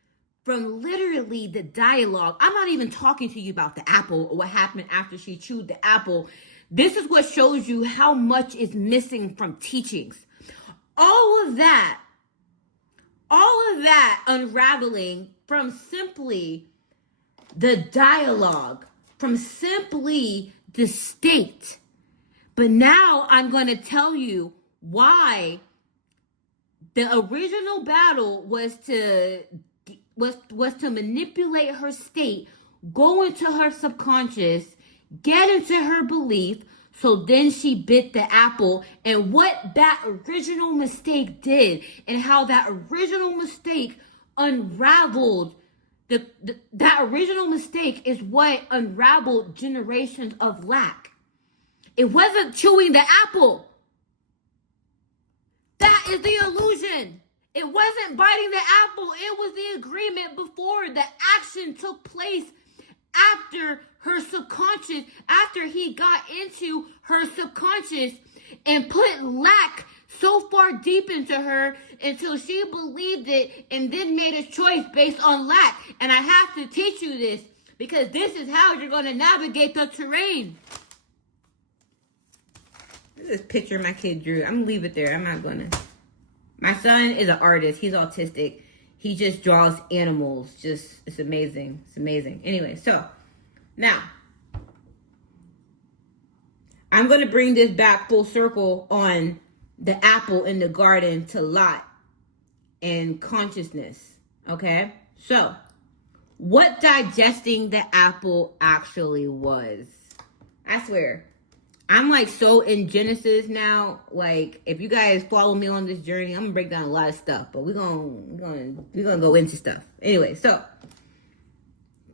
from literally the dialogue. I'm not even talking to you about the apple or what happened after she chewed the apple. This is what shows you how much is missing from teachings. All of that unraveling from simply the dialogue, from simply the state. But now I'm going to tell you why the original battle was to manipulate her state, go into her subconscious, get into her belief, so then she bit the apple, and what that original mistake did, and how that original mistake unraveled, that original mistake is what unraveled generations of lack. It wasn't chewing the apple. That is the illusion. It wasn't biting the apple. It was the agreement before the action took place after her subconscious, after he got into her subconscious and put lack so far deep into her until she believed it and then made a choice based on lack. And I have to teach you this because this is how you're going to navigate the terrain. This picture my kid drew. I'm going to leave it there. I'm not going to. My son is an artist. He's autistic. He just draws animals. It's amazing. It's amazing. Anyway, so now I'm going to bring this back full circle on the apple in the garden to Lot and consciousness. Okay? So, what digesting the apple actually was. I swear. I'm like so in Genesis now. Like, if you guys follow me on this journey, I'm gonna break down a lot of stuff, but we're gonna go into stuff. Anyway, so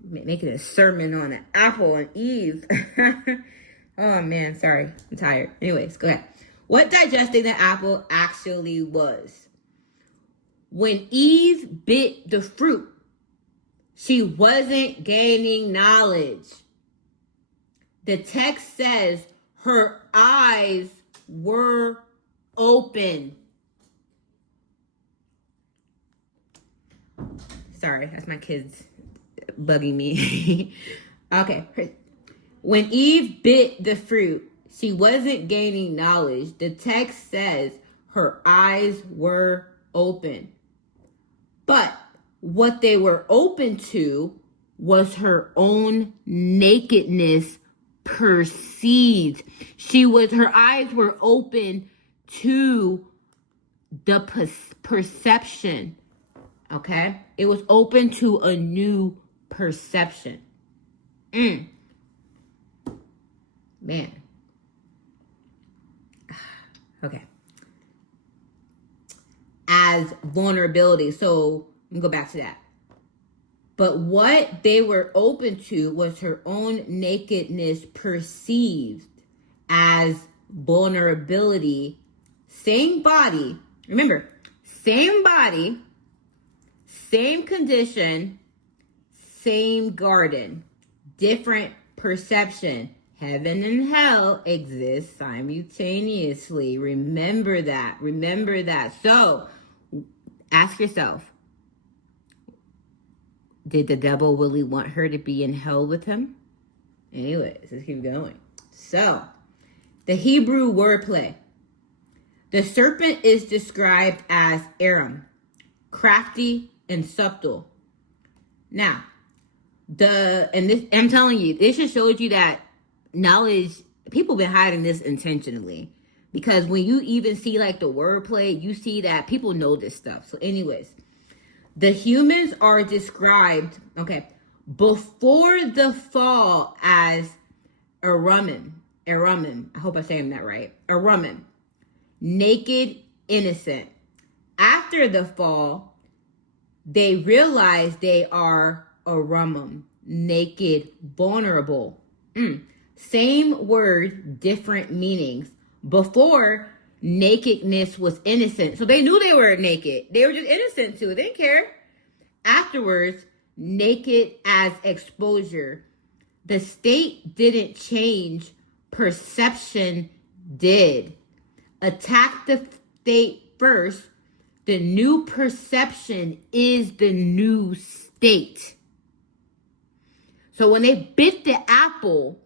making a sermon on an apple and Eve. Oh man, sorry, I'm tired. Anyways, go ahead. What digesting the apple actually was. When Eve bit the fruit, she wasn't gaining knowledge. The text says her eyes were open. Sorry, that's my kids bugging me. Okay. When Eve bit the fruit, she wasn't gaining knowledge. The text says her eyes were open. But what they were open to was her own nakedness perceived. Her eyes were open to the perception. Okay? It was open to a new perception. Man. Okay. As vulnerability. So, let me go back to that. But what they were open to was her own nakedness perceived as vulnerability. Same body. Remember, same body, same condition, same garden. Different perception. Heaven and hell exist simultaneously. Remember that. Remember that. So, ask yourself, did the devil really want her to be in hell with him? Anyways, let's keep going. So, the Hebrew wordplay. The serpent is described as Aram, crafty and subtle. Now, I'm telling you, this just shows you that knowledge, people been hiding this intentionally. Because when you even see like the wordplay, you see that people know this stuff. So anyways, the humans are described, before the fall as Araman. I hope I'm saying that right. Araman. Naked, innocent. After the fall, they realize they are Aramam. Naked, vulnerable. Same word, different meanings. Before, nakedness was innocent. So they knew they were naked. They were just innocent too. They didn't care. Afterwards, naked as exposure. The state didn't change. Perception did. Attack the state first. The new perception is the new state. So when they bit the apple,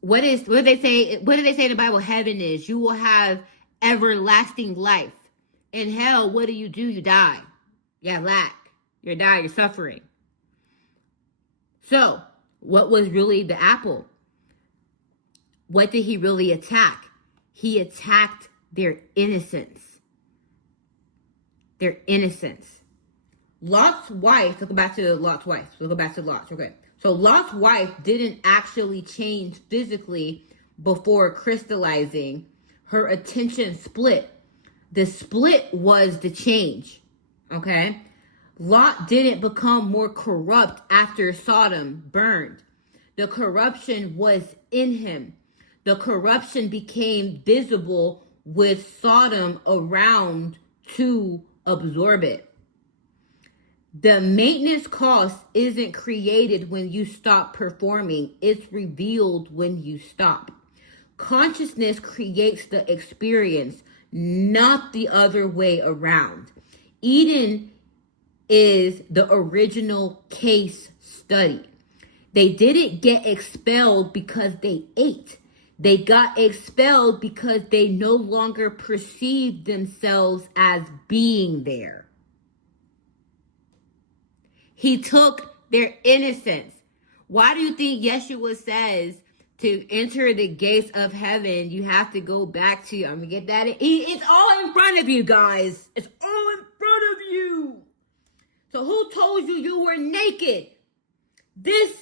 what did they say in the Bible? Heaven is, you will have everlasting life. In hell, what do? You die. You lack. You die. You're suffering. So, what was really the apple? What did he really attack? He attacked their innocence. Their innocence. Lot's wife, let's go back to Lot's wife. Okay. So Lot's wife didn't actually change physically before crystallizing. Her attention split. The split was the change. Okay? Lot didn't become more corrupt after Sodom burned. The corruption was in him. The corruption became visible with Sodom around to absorb it. The maintenance cost isn't created when you stop performing. It's revealed when you stop. Consciousness creates the experience, not the other way around. Eden is the original case study. They didn't get expelled because they ate. They got expelled because they no longer perceived themselves as being there. He took their innocence. Why do you think Yeshua says to enter the gates of heaven, you have to go back to, I'm going to get that. It's all in front of you, guys. It's all in front of you. So who told you were naked? This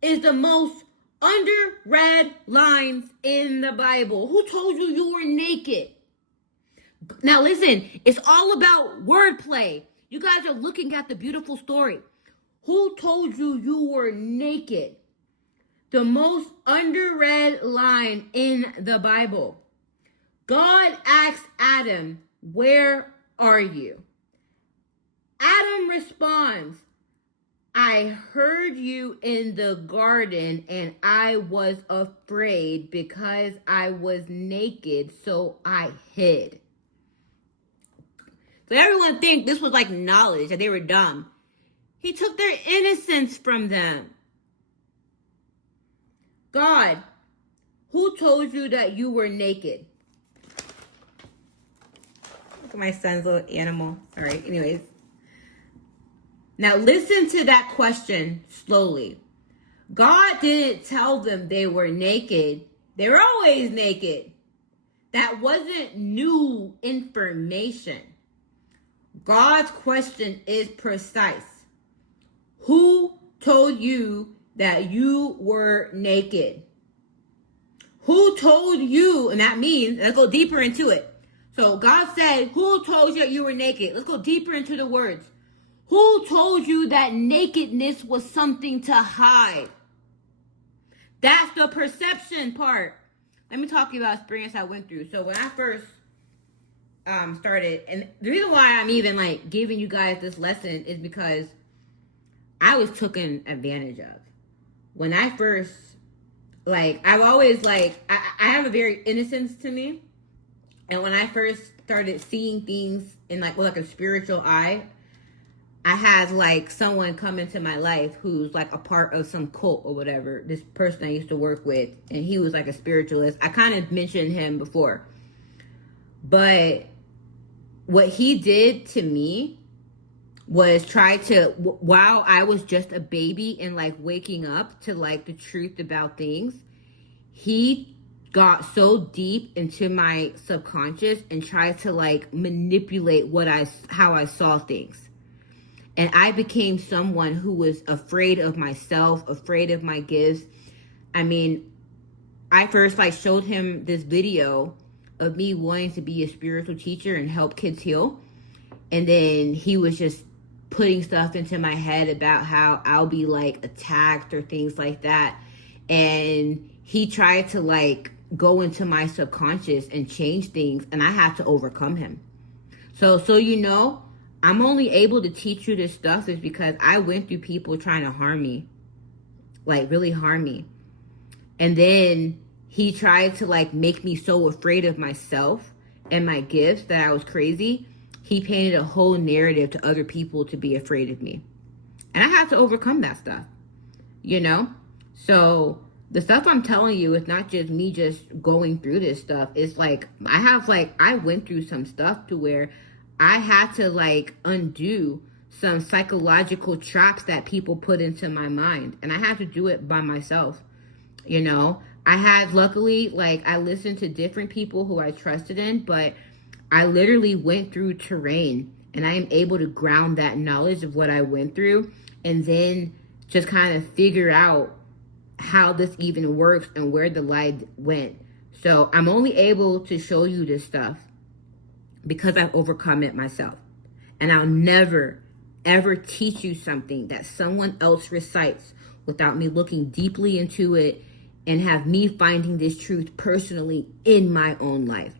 is the most underread lines in the Bible. Who told you were naked? Now listen, it's all about wordplay. You guys are looking at the beautiful story. Who told you were naked? The most underread line in the Bible. God asked Adam, where are you? Adam responds, I heard you in the garden and I was afraid because I was naked, so I hid. So everyone think this was like knowledge, that they were dumb. He took their innocence from them. God, who told you that you were naked? Look at my son's little animal. All right, anyways. Now listen to that question slowly. God didn't tell them they were naked. They were always naked. That wasn't new information. God's question is precise. Who told you that you were naked? Who told you, and that means, let's go deeper into it. So God said, who told you that you were naked? Let's go deeper into the words. Who told you that nakedness was something to hide? That's the perception part. Let me talk to you about experience I went through. So when I first started, and the reason why I'm even like giving you guys this lesson is because I was taken advantage of. When I first, like, I've always, like, I have a very innocence to me. And when I first started seeing things in, like, with, like, a spiritual eye, I had, like, someone come into my life who's, like, a part of some cult or whatever. This person I used to work with. And he was, like, a spiritualist. I kind of mentioned him before. But what he did to me was try to, while I was just a baby and like waking up to like the truth about things, he got so deep into my subconscious and tried to like manipulate how I saw things. And I became someone who was afraid of myself, afraid of my gifts. I mean, I first like showed him this video of me wanting to be a spiritual teacher and help kids heal. And then he was just putting stuff into my head about how I'll be like attacked or things like that. And he tried to like go into my subconscious and change things, and I had to overcome him. So you know, I'm only able to teach you this stuff is because I went through people trying to harm me, like really harm me. And then he tried to like make me so afraid of myself and my gifts that I was crazy. He painted a whole narrative to other people to be afraid of me. And I had to overcome that stuff, you know? So the stuff I'm telling you is not just me just going through this stuff. It's like, I went through some stuff to where I had to like undo some psychological traps that people put into my mind. And I had to do it by myself, you know? I had, luckily, like, I listened to different people who I trusted in, but I literally went through terrain, and I am able to ground that knowledge of what I went through and then just kind of figure out how this even works and where the light went. So I'm only able to show you this stuff because I've overcome it myself. And I'll never, ever teach you something that someone else recites without me looking deeply into it and have me finding this truth personally in my own life.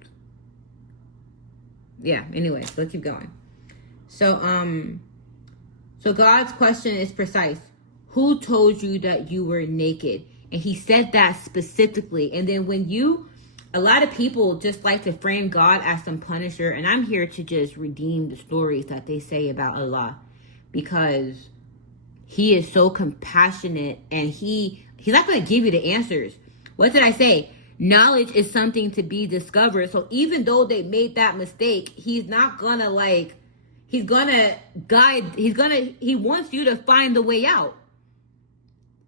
Yeah, anyway, let's keep going. So God's question is precise. Who told you that you were naked? And he said that specifically. And then a lot of people just like to frame God as some punisher. And I'm here to just redeem the stories that they say about Allah. because he is so compassionate, and he's not going to give you the answers. What did I say? Knowledge is something to be discovered. So even though they made that mistake, he's not gonna he's gonna guide, he wants you to find the way out.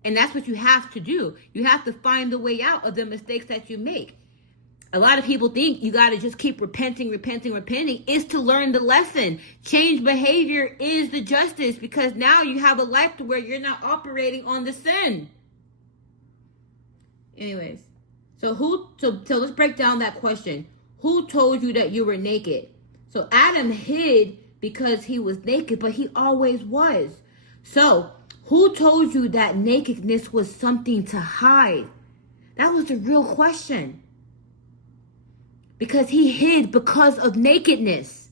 And that's what you have to do. You have to find the way out of the mistakes that you make. A lot of people think you got to just keep repenting. Is to learn the lesson. Change behavior is the justice, because now you have a life to where you're not operating on the sin. Anyways, so let's break down that question. Who told you that you were naked? So Adam hid because he was naked, but he always was. So who told you that nakedness was something to hide? That was the real question. Because he hid because of nakedness.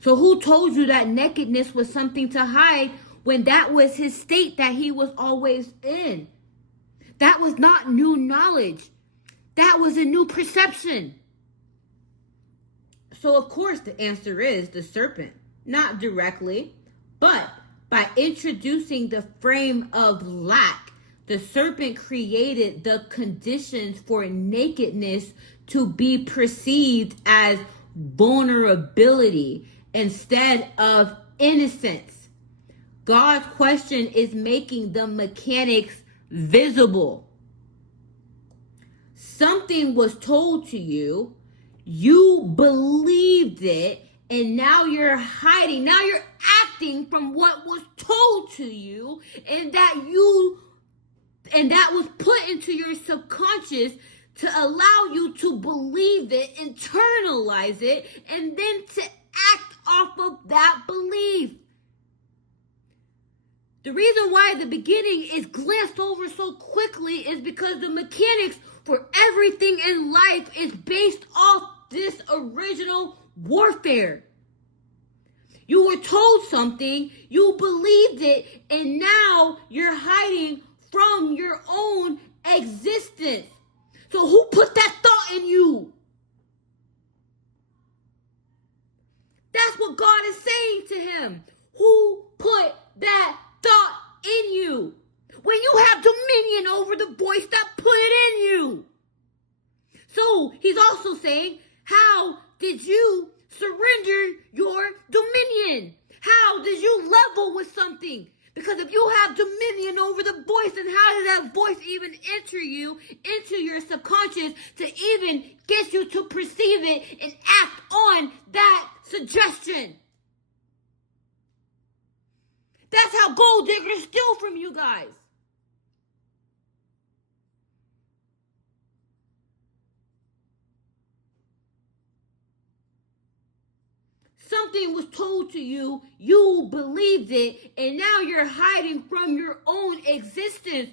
So who told you that nakedness was something to hide when that was his state that he was always in? That was not new knowledge. That was a new perception. So of course the answer is the serpent. Not directly, but by introducing the frame of lack, the serpent created the conditions for nakedness to be perceived as vulnerability instead of innocence. God's question is making the mechanics visible. Something was told to you, you believed it, and now you're hiding. Now you're acting from what was told to you, and that was put into your subconscious to allow you to believe it, internalize it, and then to act off of that belief. The reason why the beginning is glanced over so quickly is because the mechanics for everything in life is based off this original warfare. You were told something, you believed it, and now you're hiding from your own existence. So who put that thought in you? That's what God is saying to him. Who put that thought in you? When you have dominion over the voice that put it in you. So he's also saying, how did you surrender your dominion? How did you level with something? Because if you have dominion over the voice, then how did that voice even enter you into your subconscious to even get you to perceive it and act on that suggestion? That's how gold diggers steal from you guys. Something was told to you, you believed it, and now you're hiding from your own existence.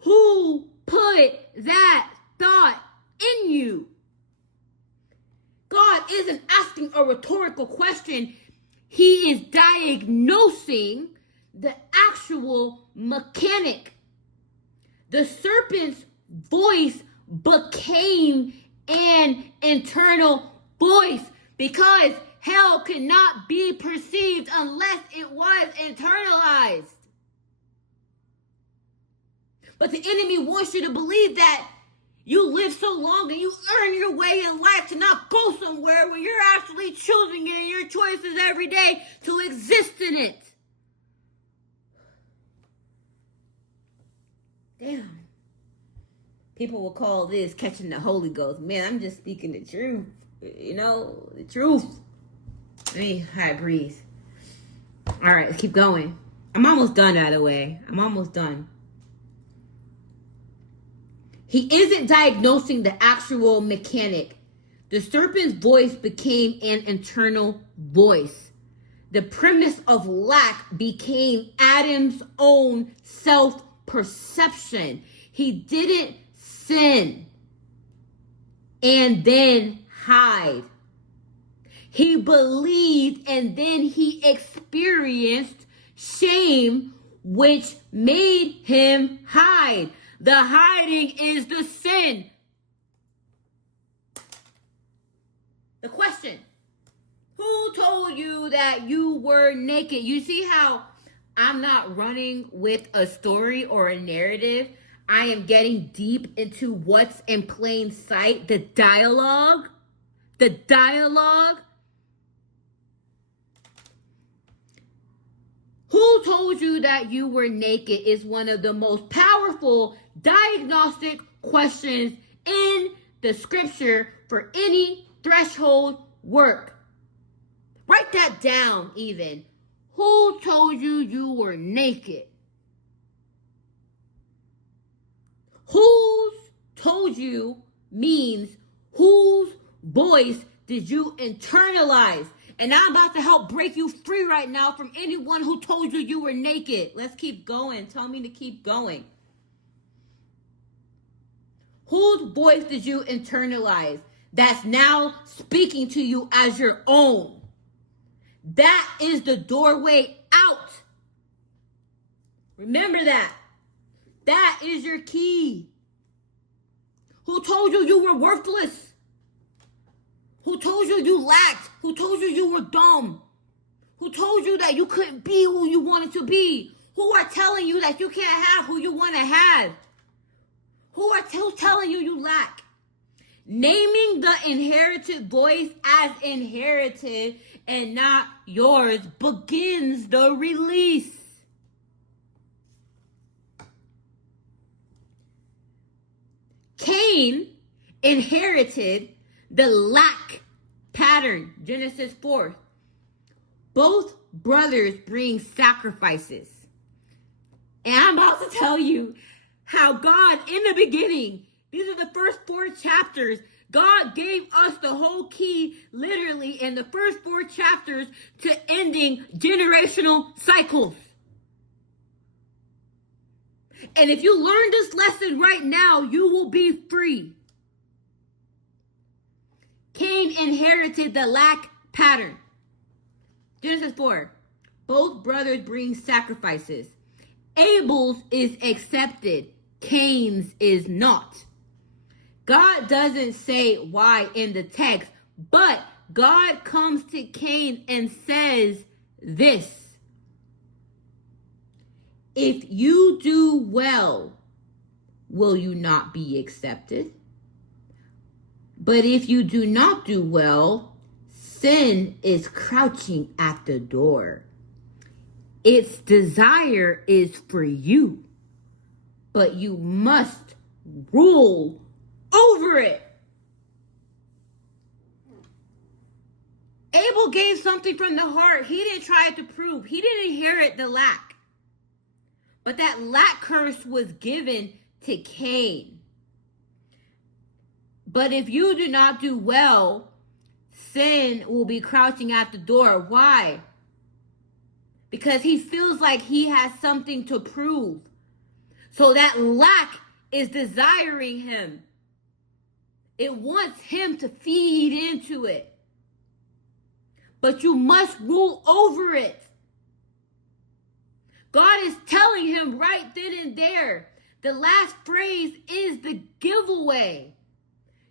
Who put that thought in you? God isn't asking a rhetorical question. He is diagnosing the actual mechanic. The serpent's voice became an internal voice because hell cannot be perceived unless it was internalized. But the enemy wants you to believe that you live so long and you earn your way in life to not go somewhere when you're actually choosing it in your choices every day to exist in it. Damn. People will call this catching the Holy Ghost. Man, I'm just speaking the truth. You know, the truth. Let me breathe. All right, let's keep going. I'm almost done, by the way. I'm almost done. He isn't diagnosing the actual mechanic. The serpent's voice became an internal voice. The premise of lack became Adam's own self-perception. He didn't sin and then hide. He believed and then he experienced shame, which made him hide. The hiding is the sin. The question, who told you that you were naked? You see how I'm not running with a story or a narrative. I am getting deep into what's in plain sight, the dialogue. The dialogue. Who told you that you were naked is one of the most powerful diagnostic questions in the scripture for any threshold work. Write that down even. Who told you you were naked? Who's told you means whose voice did you internalize? And I'm about to help break you free right now from anyone who told you you were naked. Let's keep going. Tell me to keep going. Whose voice did you internalize that's now speaking to you as your own? That is the doorway out. Remember that. That is your key. Who told you you were worthless? Who told you you lacked? Who told you you were dumb? Who told you that you couldn't be who you wanted to be? Who are telling you that you can't have who you want to have? Who's telling you you lack? Naming the inherited voice as inherited and not yours begins the release. Cain inherited the lack pattern, Genesis 4. Both brothers bring sacrifices. And I'm about to tell you how God, in the beginning, these are the first 4 chapters, God gave us the whole key, literally, in the first 4 chapters to ending generational cycles. And if you learn this lesson right now, you will be free. Cain inherited the lack pattern. Genesis 4. Both brothers bring sacrifices. Abel's is accepted. Cain's is not. God doesn't say why in the text, but God comes to Cain and says this. If you do well, will you not be accepted? But if you do not do well, sin is crouching at the door. Its desire is for you, but you must rule over it. Abel gave something from the heart. He didn't try to prove. He didn't inherit the lack. But that lack curse was given to Cain. But if you do not do well, sin will be crouching at the door. Why? Because he feels like he has something to prove. So that lack is desiring him. It wants him to feed into it. But you must rule over it. God is telling him right then and there. The last phrase is the giveaway.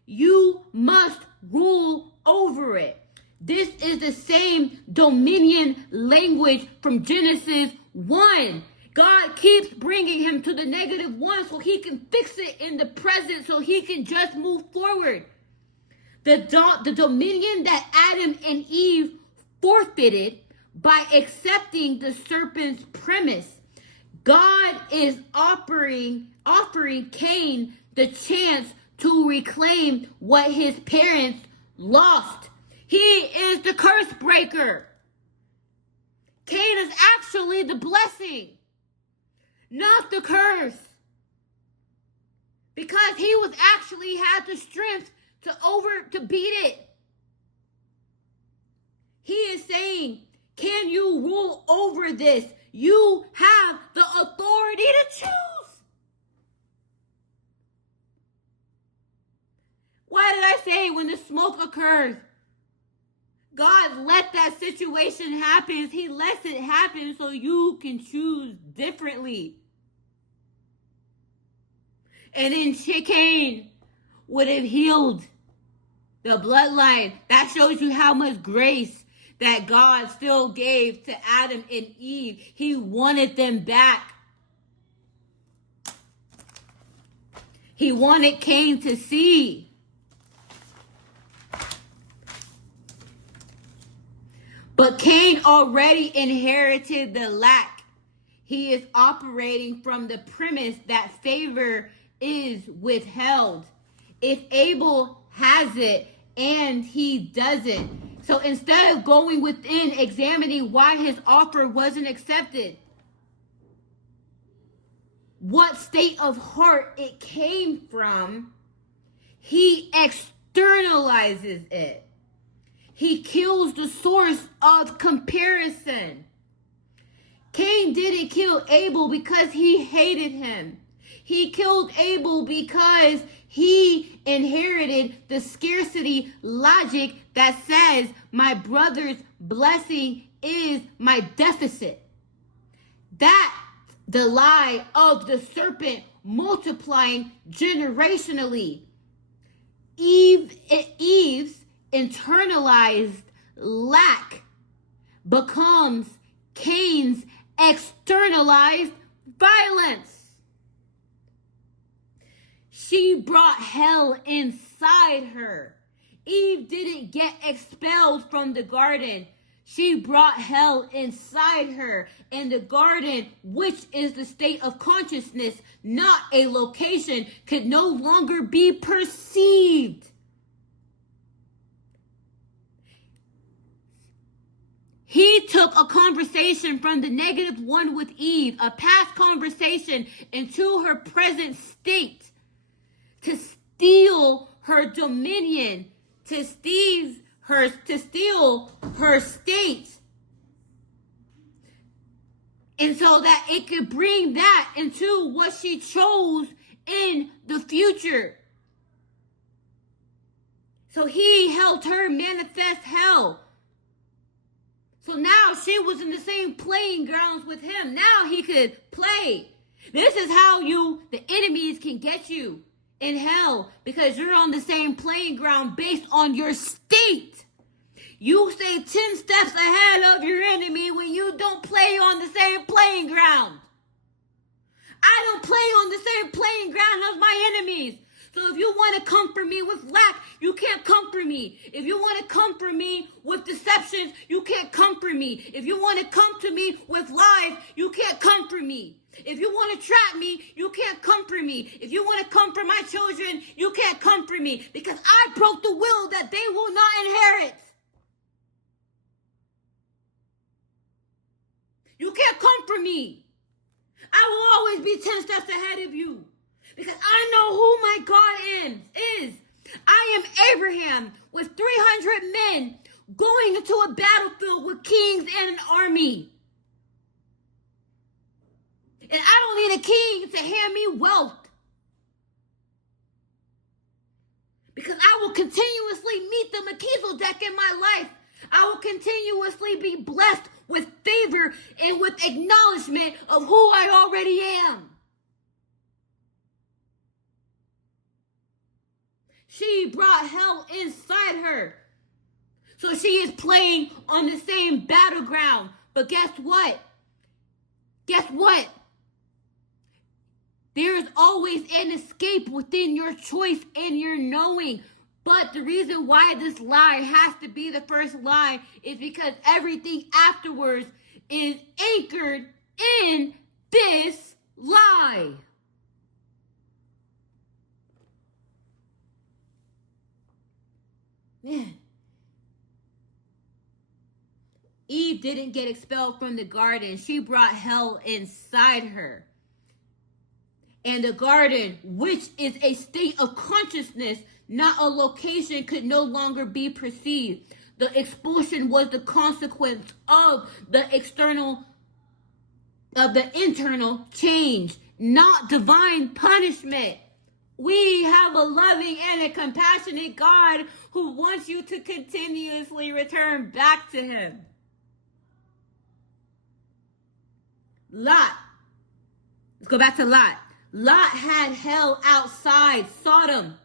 You must rule over it. This is the same dominion language from Genesis 1. God keeps bringing him to the -1 so he can fix it in the present, so he can just move forward. The dominion that Adam and Eve forfeited by accepting the serpent's premise. God is offering Cain the chance to reclaim what his parents lost. He is the curse breaker. Cain is actually the blessing, not the curse. Because he was actually had the strength to beat it. He is saying, can you rule over this? You have the authority to choose. Why did I say when the smoke occurs? God let that situation happen. He lets it happen so you can choose differently. And then Cain would have healed the bloodline. That shows you how much grace that God still gave to Adam and Eve. He wanted them back. He wanted Cain to see. But Cain already inherited the lack. He is operating from the premise that favor is withheld. If Abel has it and he doesn't. So instead of going within, examining why his offer wasn't accepted, what state of heart it came from, he externalizes it. He kills the source of comparison. Cain didn't kill Abel because he hated him. He killed Abel because he inherited the scarcity logic that says my brother's blessing is my deficit. That's the lie of the serpent multiplying generationally. Eve's internalized lack becomes Cain's externalized violence. She brought hell inside her. Eve didn't get expelled from the garden. She brought hell inside her. And the garden, which is the state of consciousness, not a location, could no longer be perceived. He took a conversation from the negative one with Eve, a past conversation, into her present state to steal her dominion, to steal her state. And so that it could bring that into what she chose in the future. So he helped her manifest hell. So now she was in the same playing grounds with him. Now he could play. This is how the enemies can get you in hell, because you're on the same playing ground based on your state. You stay 10 steps ahead of your enemy when you don't play on the same playing ground. I don't play on the same playing ground as my enemies. So if you want to comfort me with lack, you can't comfort me. If you want to comfort me with deceptions, you can't comfort me. If you want to come to me with lies, you can't comfort me. If you want to trap me, you can't comfort me. If you want to comfort my children, you can't comfort me, because I broke the will that they will not inherit. You can't comfort me. I will always be 10 steps ahead of you, because I know who my God is. I am Abraham with 300 men going into a battlefield with kings and an army. And I don't need a king to hand me wealth, because I will continuously meet the Melchizedek in my life. I will continuously be blessed with favor and with acknowledgement of who I already am. She brought hell inside her. So she is playing on the same battleground. But guess what? Guess what? There is always an escape within your choice and your knowing. But the reason why this lie has to be the first lie is because everything afterwards is anchored in this lie. Man. Eve didn't get expelled from the garden. She brought hell inside her. And the garden, which is a state of consciousness, not a location, could no longer be perceived. The expulsion was the consequence of the internal change, not divine punishment. We have a loving and a compassionate God who wants you to continuously return back to him. Lot. Let's go back to Lot. Lot had hell outside Sodom,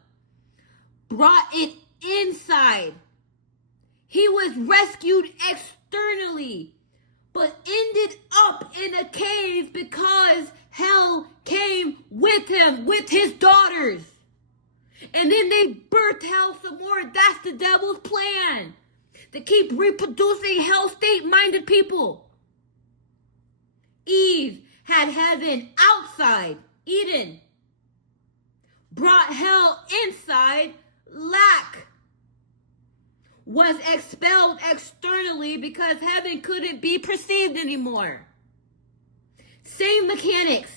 brought it inside. He was rescued externally, but ended up in a cave because hell came with him, with his daughters. And then they birthed hell some more. That's the devil's plan. To keep reproducing hell state-minded people. Eve had heaven outside, Eden. Brought hell inside, lack. Was expelled externally because heaven couldn't be perceived anymore. Same mechanics,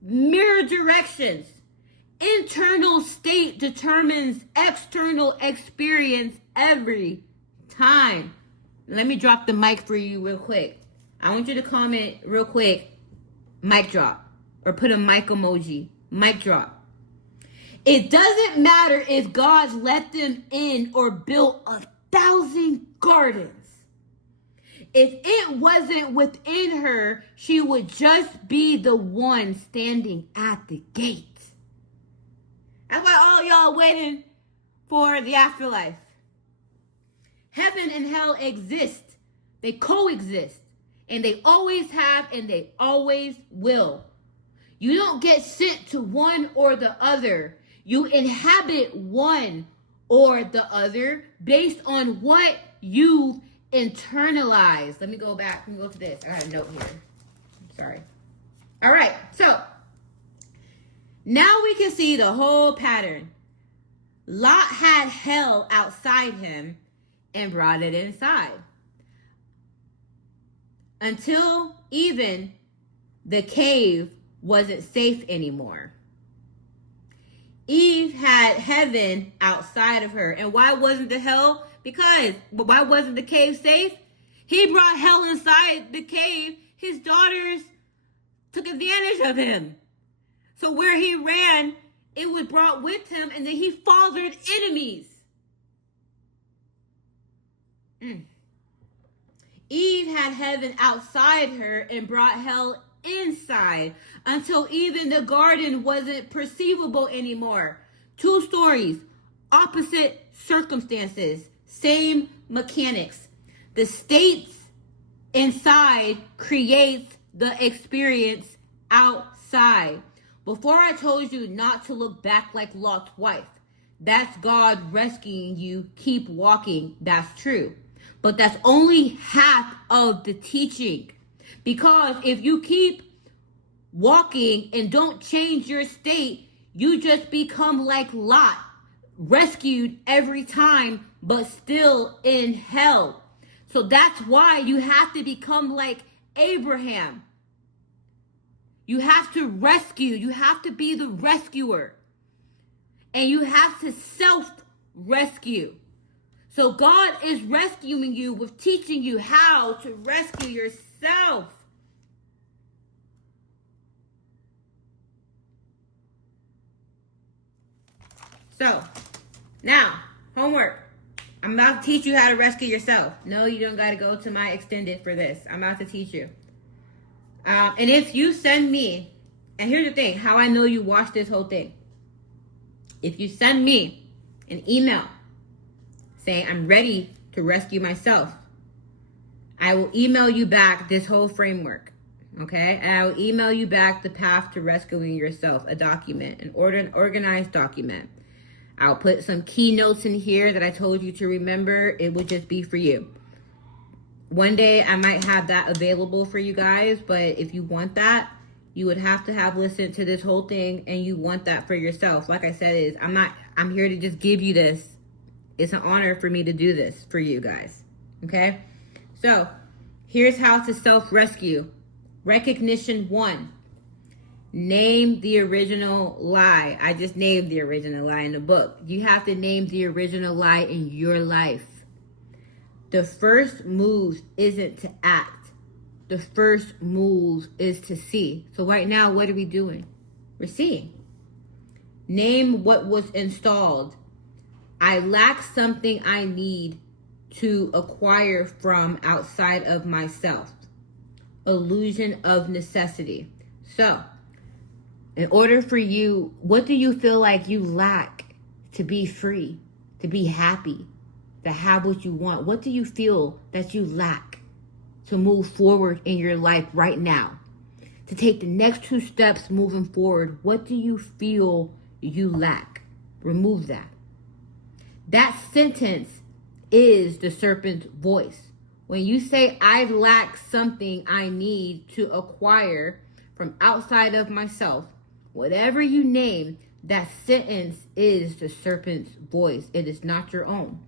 mirror directions. Internal state determines external experience every time. Let me drop the mic for you real quick. I want you to comment real quick, mic drop, or put a mic emoji, mic drop. It doesn't matter if God let them in or built 1,000 gardens. If it wasn't within her, she would just be the one standing at the gate. That's why all y'all waiting for the afterlife. Heaven and hell exist. They coexist. And they always have and they always will. You don't get sent to one or the other. You inhabit one or the other based on what you've internalized. Let me go back. Let me go to this. I had a note here. I'm sorry. All right. So now we can see the whole pattern. Lot had hell outside him and brought it inside. Until even the cave wasn't safe anymore. Eve had heaven outside of her. And why wasn't the hell? But why wasn't the cave safe? He brought hell inside the cave. His daughters took advantage of him. So where he ran, it was brought with him, and then he fathered enemies. Eve had heaven outside her and brought hell inside until even the garden wasn't perceivable anymore. Two stories, opposite circumstances, same mechanics. The states inside creates the experience outside. Before I told you not to look back like Lot's wife, that's God rescuing you. Keep walking. That's true. But that's only half of the teaching. Because if you keep walking and don't change your state, you just become like Lot, rescued every time, but still in hell. So that's why you have to become like Abraham. You have to rescue. You have to be the rescuer. And you have to self-rescue. So God is rescuing you with teaching you how to rescue yourself. So, now, homework. I'm about to teach you how to rescue yourself. No, you don't got to go to my extended for this. I'm about to teach you. And if you send me, and here's the thing, how I know you watched this whole thing. If you send me an email saying I'm ready to rescue myself, I will email you back this whole framework, okay? And I will email you back the path to rescuing yourself, a document, an organized document. I'll put some keynotes in here that I told you to remember. It would just be for you. One day I might have that available for you guys, but if you want that, you would have to have listened to this whole thing, and you want that for yourself. Like I said, I'm here to just give you this. It's an honor for me to do this for you guys. Okay? So, here's how to self-rescue. Recognition 1. Name the original lie. I just named the original lie in the book. You have to name the original lie in your life. The first move isn't to act. The first move is to see. So right now, what are we doing? We're seeing. Name what was installed. I lack something I need to acquire from outside of myself. Illusion of necessity. So, in order for you, what do you feel like you lack to be free, to be happy? to have what you want? What do you feel that you lack to move forward in your life right now? To take the next 2 steps moving forward, what do you feel you lack? Remove that. That sentence is the serpent's voice. When you say, I lack something I need to acquire from outside of myself, whatever you name, that sentence is the serpent's voice. It is not your own.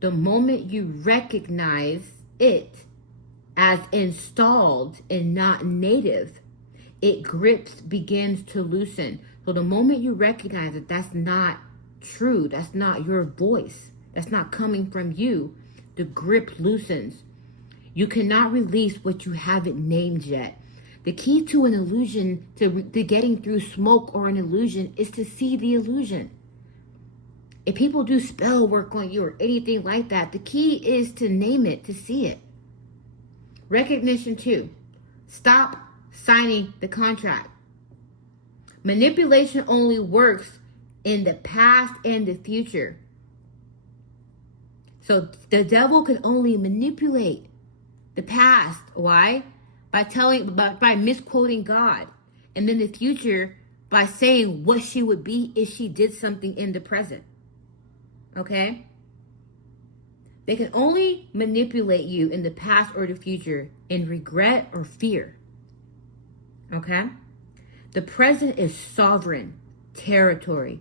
The moment you recognize it as installed and not native, it begins to loosen. So the moment you recognize that that's not true, that's not your voice, that's not coming from you, the grip loosens. You cannot release what you haven't named yet. The key to an illusion, to getting through smoke or an illusion, is to see the illusion. If people do spell work on you or anything like that, the key is to name it, to see it. Recognition 2. Stop signing the contract. Manipulation only works in the past and the future. So the devil can only manipulate the past. Why? By misquoting God. And then the future by saying what she would be if she did something in the present. Okay? They can only manipulate you in the past or the future in regret or fear. Okay? The present is sovereign territory.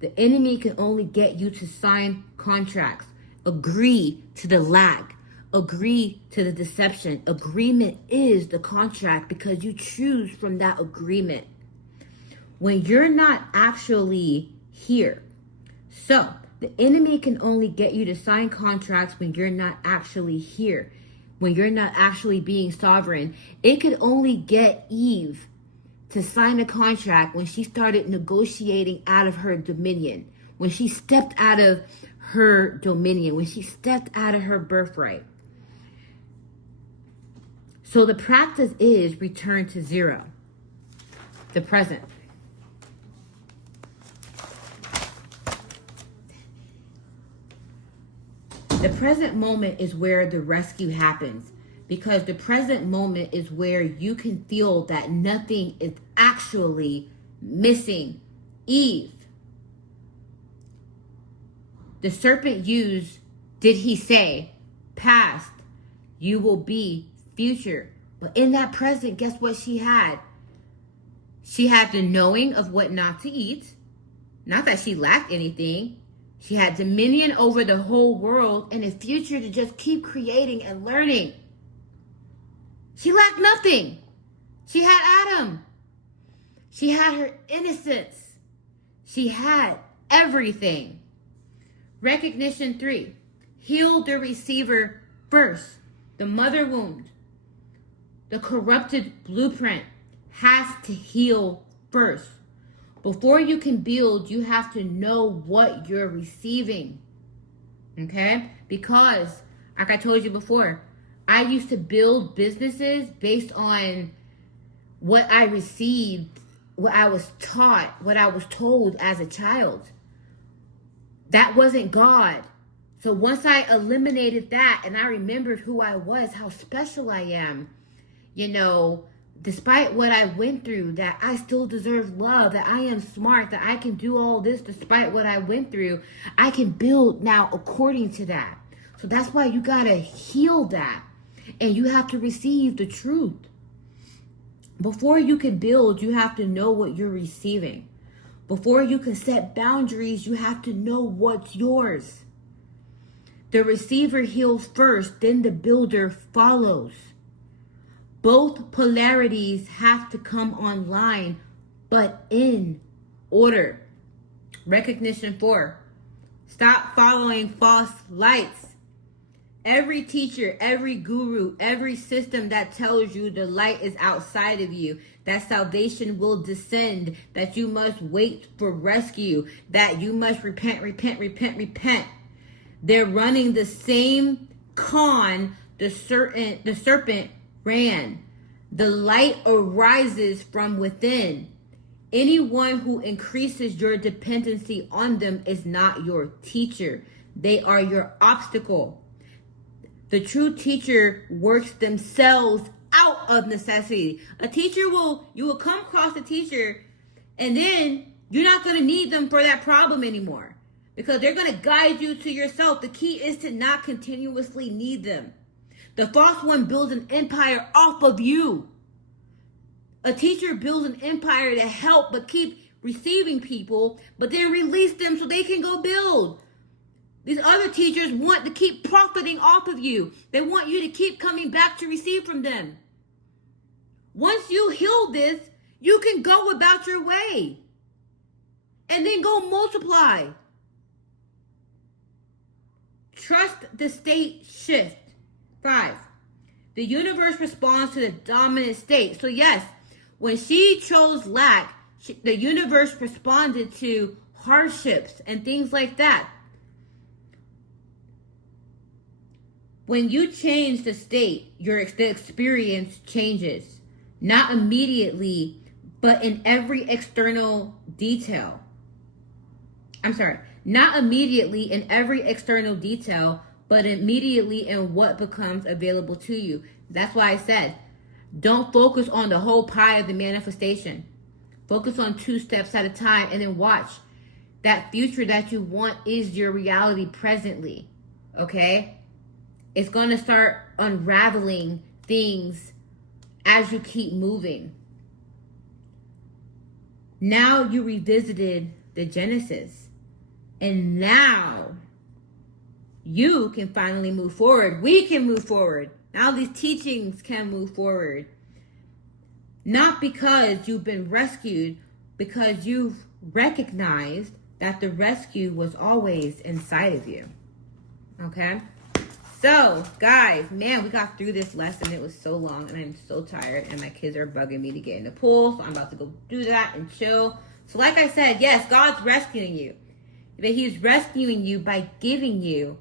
The enemy can only get you to sign contracts, agree to the lack, agree to the deception. Agreement is the contract because you choose from that agreement when you're not actually here. So the enemy can only get you to sign contracts when you're not actually here, when you're not actually being sovereign. It could only get Eve to sign a contract when she started negotiating out of her dominion, when she stepped out of her dominion, when she stepped out of her birthright. So the practice is return to zero, the present. The present moment is where the rescue happens, because the present moment is where you can feel that nothing is actually missing. Eve, the serpent used, did he say, past, you will be future. But in that present, guess what she had? She had the knowing of what not to eat. Not that she lacked anything. She had dominion over the whole world and a future to just keep creating and learning. She lacked nothing. She had Adam. She had her innocence. She had everything. Recognition 3. Heal the receiver first. The mother wound, the corrupted blueprint has to heal first. Before you can build, you have to know what you're receiving. Okay? Because, like I told you before, I used to build businesses based on what I received, what I was taught, what I was told as a child. That wasn't God. So once I eliminated that and I remembered who I was, how special I am, despite what I went through, that I still deserve love, that I am smart, that I can do all this despite what I went through, I can build now according to that. So that's why you got to heal that. And you have to receive the truth. Before you can build, you have to know what you're receiving. Before you can set boundaries, you have to know what's yours. The receiver heals first, then the builder follows. Both polarities have to come online, but in order. Recognition 4. Stop following false lights. Every teacher, every guru, every system that tells you the light is outside of you, that salvation will descend, that you must wait for rescue, that you must repent. They're running the same con the serpent ran. The light arises from within. Anyone who increases your dependency on them is not your teacher. They are your obstacle. The true teacher works themselves out of necessity. You will come across a teacher, and then you're not going to need them for that problem anymore, because they're going to guide you to yourself. The key is to not continuously need them. The false one builds an empire off of you. A teacher builds an empire to help but keep receiving people, but then release them so they can go build. These other teachers want to keep profiting off of you. They want you to keep coming back to receive from them. Once you heal this, you can go about your way and then go multiply. Trust the state shift. 5. The universe responds to the dominant state. So yes, when she chose lack, the universe responded to hardships and things like that. When you change the state, the experience changes. Not immediately, but in every external detail. Not immediately in every external detail, but immediately in what becomes available to you. That's why I said, don't focus on the whole pie of the manifestation. Focus on 2 steps at a time, and then watch. That future that you want is your reality presently. Okay? It's going to start unraveling things as you keep moving. Now you revisited the Genesis. And now you can finally move forward. We can move forward. Now these teachings can move forward. Not because you've been rescued, because you've recognized that the rescue was always inside of you. Okay? So, guys, man, we got through this lesson. It was so long, and I'm so tired, and my kids are bugging me to get in the pool, so I'm about to go do that and chill. So, like I said, yes, God's rescuing you. But He's rescuing you by giving you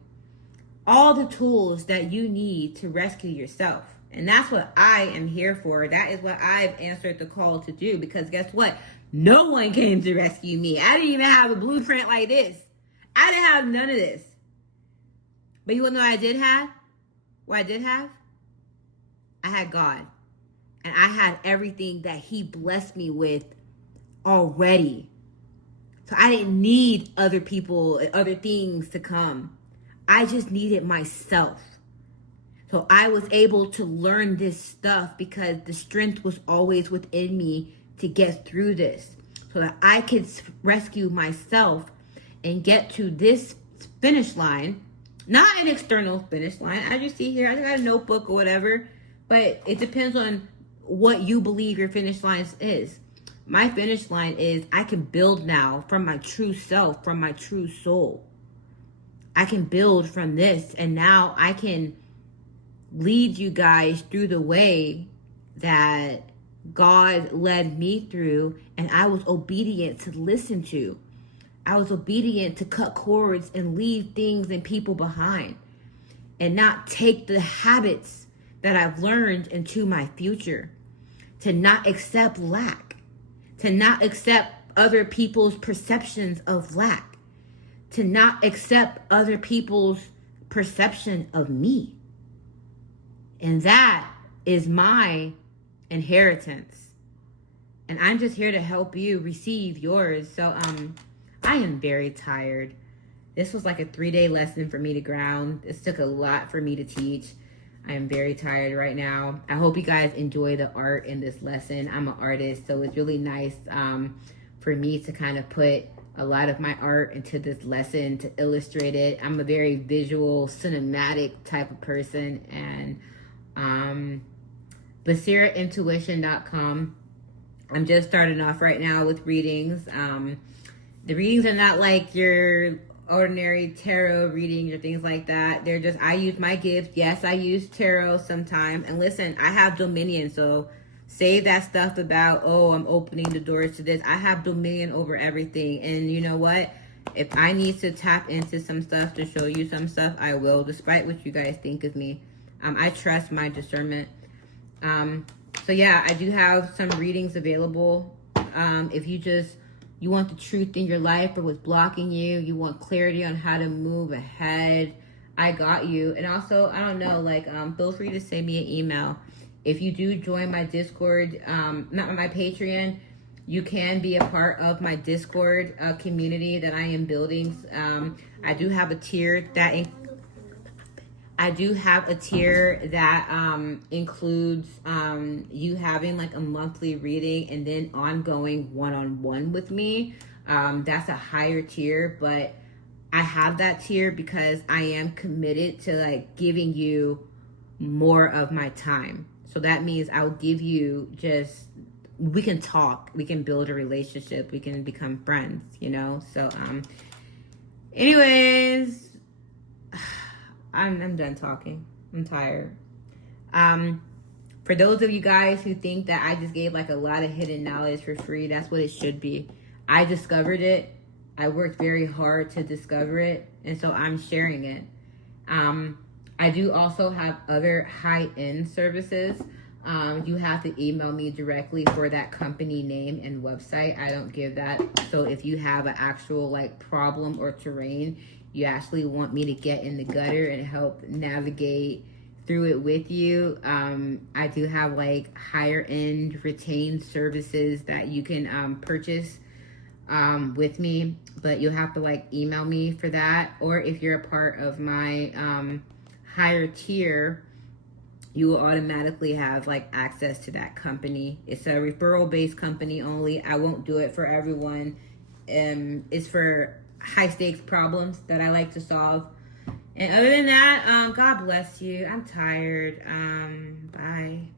all the tools that you need to rescue yourself. And that's what I am here for. That is what I've answered the call to do, because guess what? No one came to rescue me. I didn't even have a blueprint like this. I didn't have none of this. But you want to know what I did have? What I did have? I had God. And I had everything that He blessed me with already. So I didn't need other people and other things to come. I just needed myself. So I was able to learn this stuff because the strength was always within me to get through this, so that I could rescue myself and get to this finish line. Not an external finish line. As you see here, I got a notebook or whatever, but it depends on what you believe your finish line is. My finish line is I can build now from my true self, from my true soul. I can build from this, and now I can lead you guys through the way that God led me through, and I was obedient to listen to. I was obedient to cut cords and leave things and people behind, and not take the habits that I've learned into my future. To not accept lack, to not accept other people's perceptions of lack, to not accept other people's perception of me. And that is my inheritance. And I'm just here to help you receive yours. So I am very tired. This was like a 3-day lesson for me to ground. This took a lot for me to teach. I am very tired right now. I hope you guys enjoy the art in this lesson. I'm an artist, so it's really nice for me to kind of put a lot of my art into this lesson to illustrate it. I'm a very visual, cinematic type of person. And BASIRAintuition.com. I'm just starting off right now with readings. The readings are not like your ordinary tarot readings or things like that. They're just, I use my gift. Yes, I use tarot sometimes. And listen, I have dominion. So save that stuff about, oh, I'm opening the doors to this. I have dominion over everything. And you know what? If I need to tap into some stuff to show you some stuff, I will, despite what you guys think of me. I trust my discernment. So yeah, I do have some readings available. If you want the truth in your life, but what's blocking you, you want clarity on how to move ahead, I got you. And also, I don't know, like, feel free to send me an email. If you do join my Discord, not my Patreon, you can be a part of my Discord community that I am building. I do have a tier that includes you having like a monthly reading and then ongoing one-on-one with me. That's a higher tier, but I have that tier because I am committed to like giving you more of my time. So that means I'll give you we can talk, we can build a relationship, we can become friends, you know? So, anyways, I'm done talking. I'm tired. For those of you guys who think that I just gave like a lot of hidden knowledge for free, that's what it should be. I discovered it. I worked very hard to discover it, and so I'm sharing it. I do also have other high-end services. You have to email me directly for that company name and website. I don't give that. So if you have an actual like problem or terrain, you actually want me to get in the gutter and help navigate through it with you, I do have like higher end retained services that you can purchase with me, but you'll have to like email me for that. Or if you're a part of my higher tier, you will automatically have like access to that company. It's a referral based company only. I won't do it for everyone. It's for high stakes problems that I like to solve. And other than that, God bless you. I'm tired. Bye.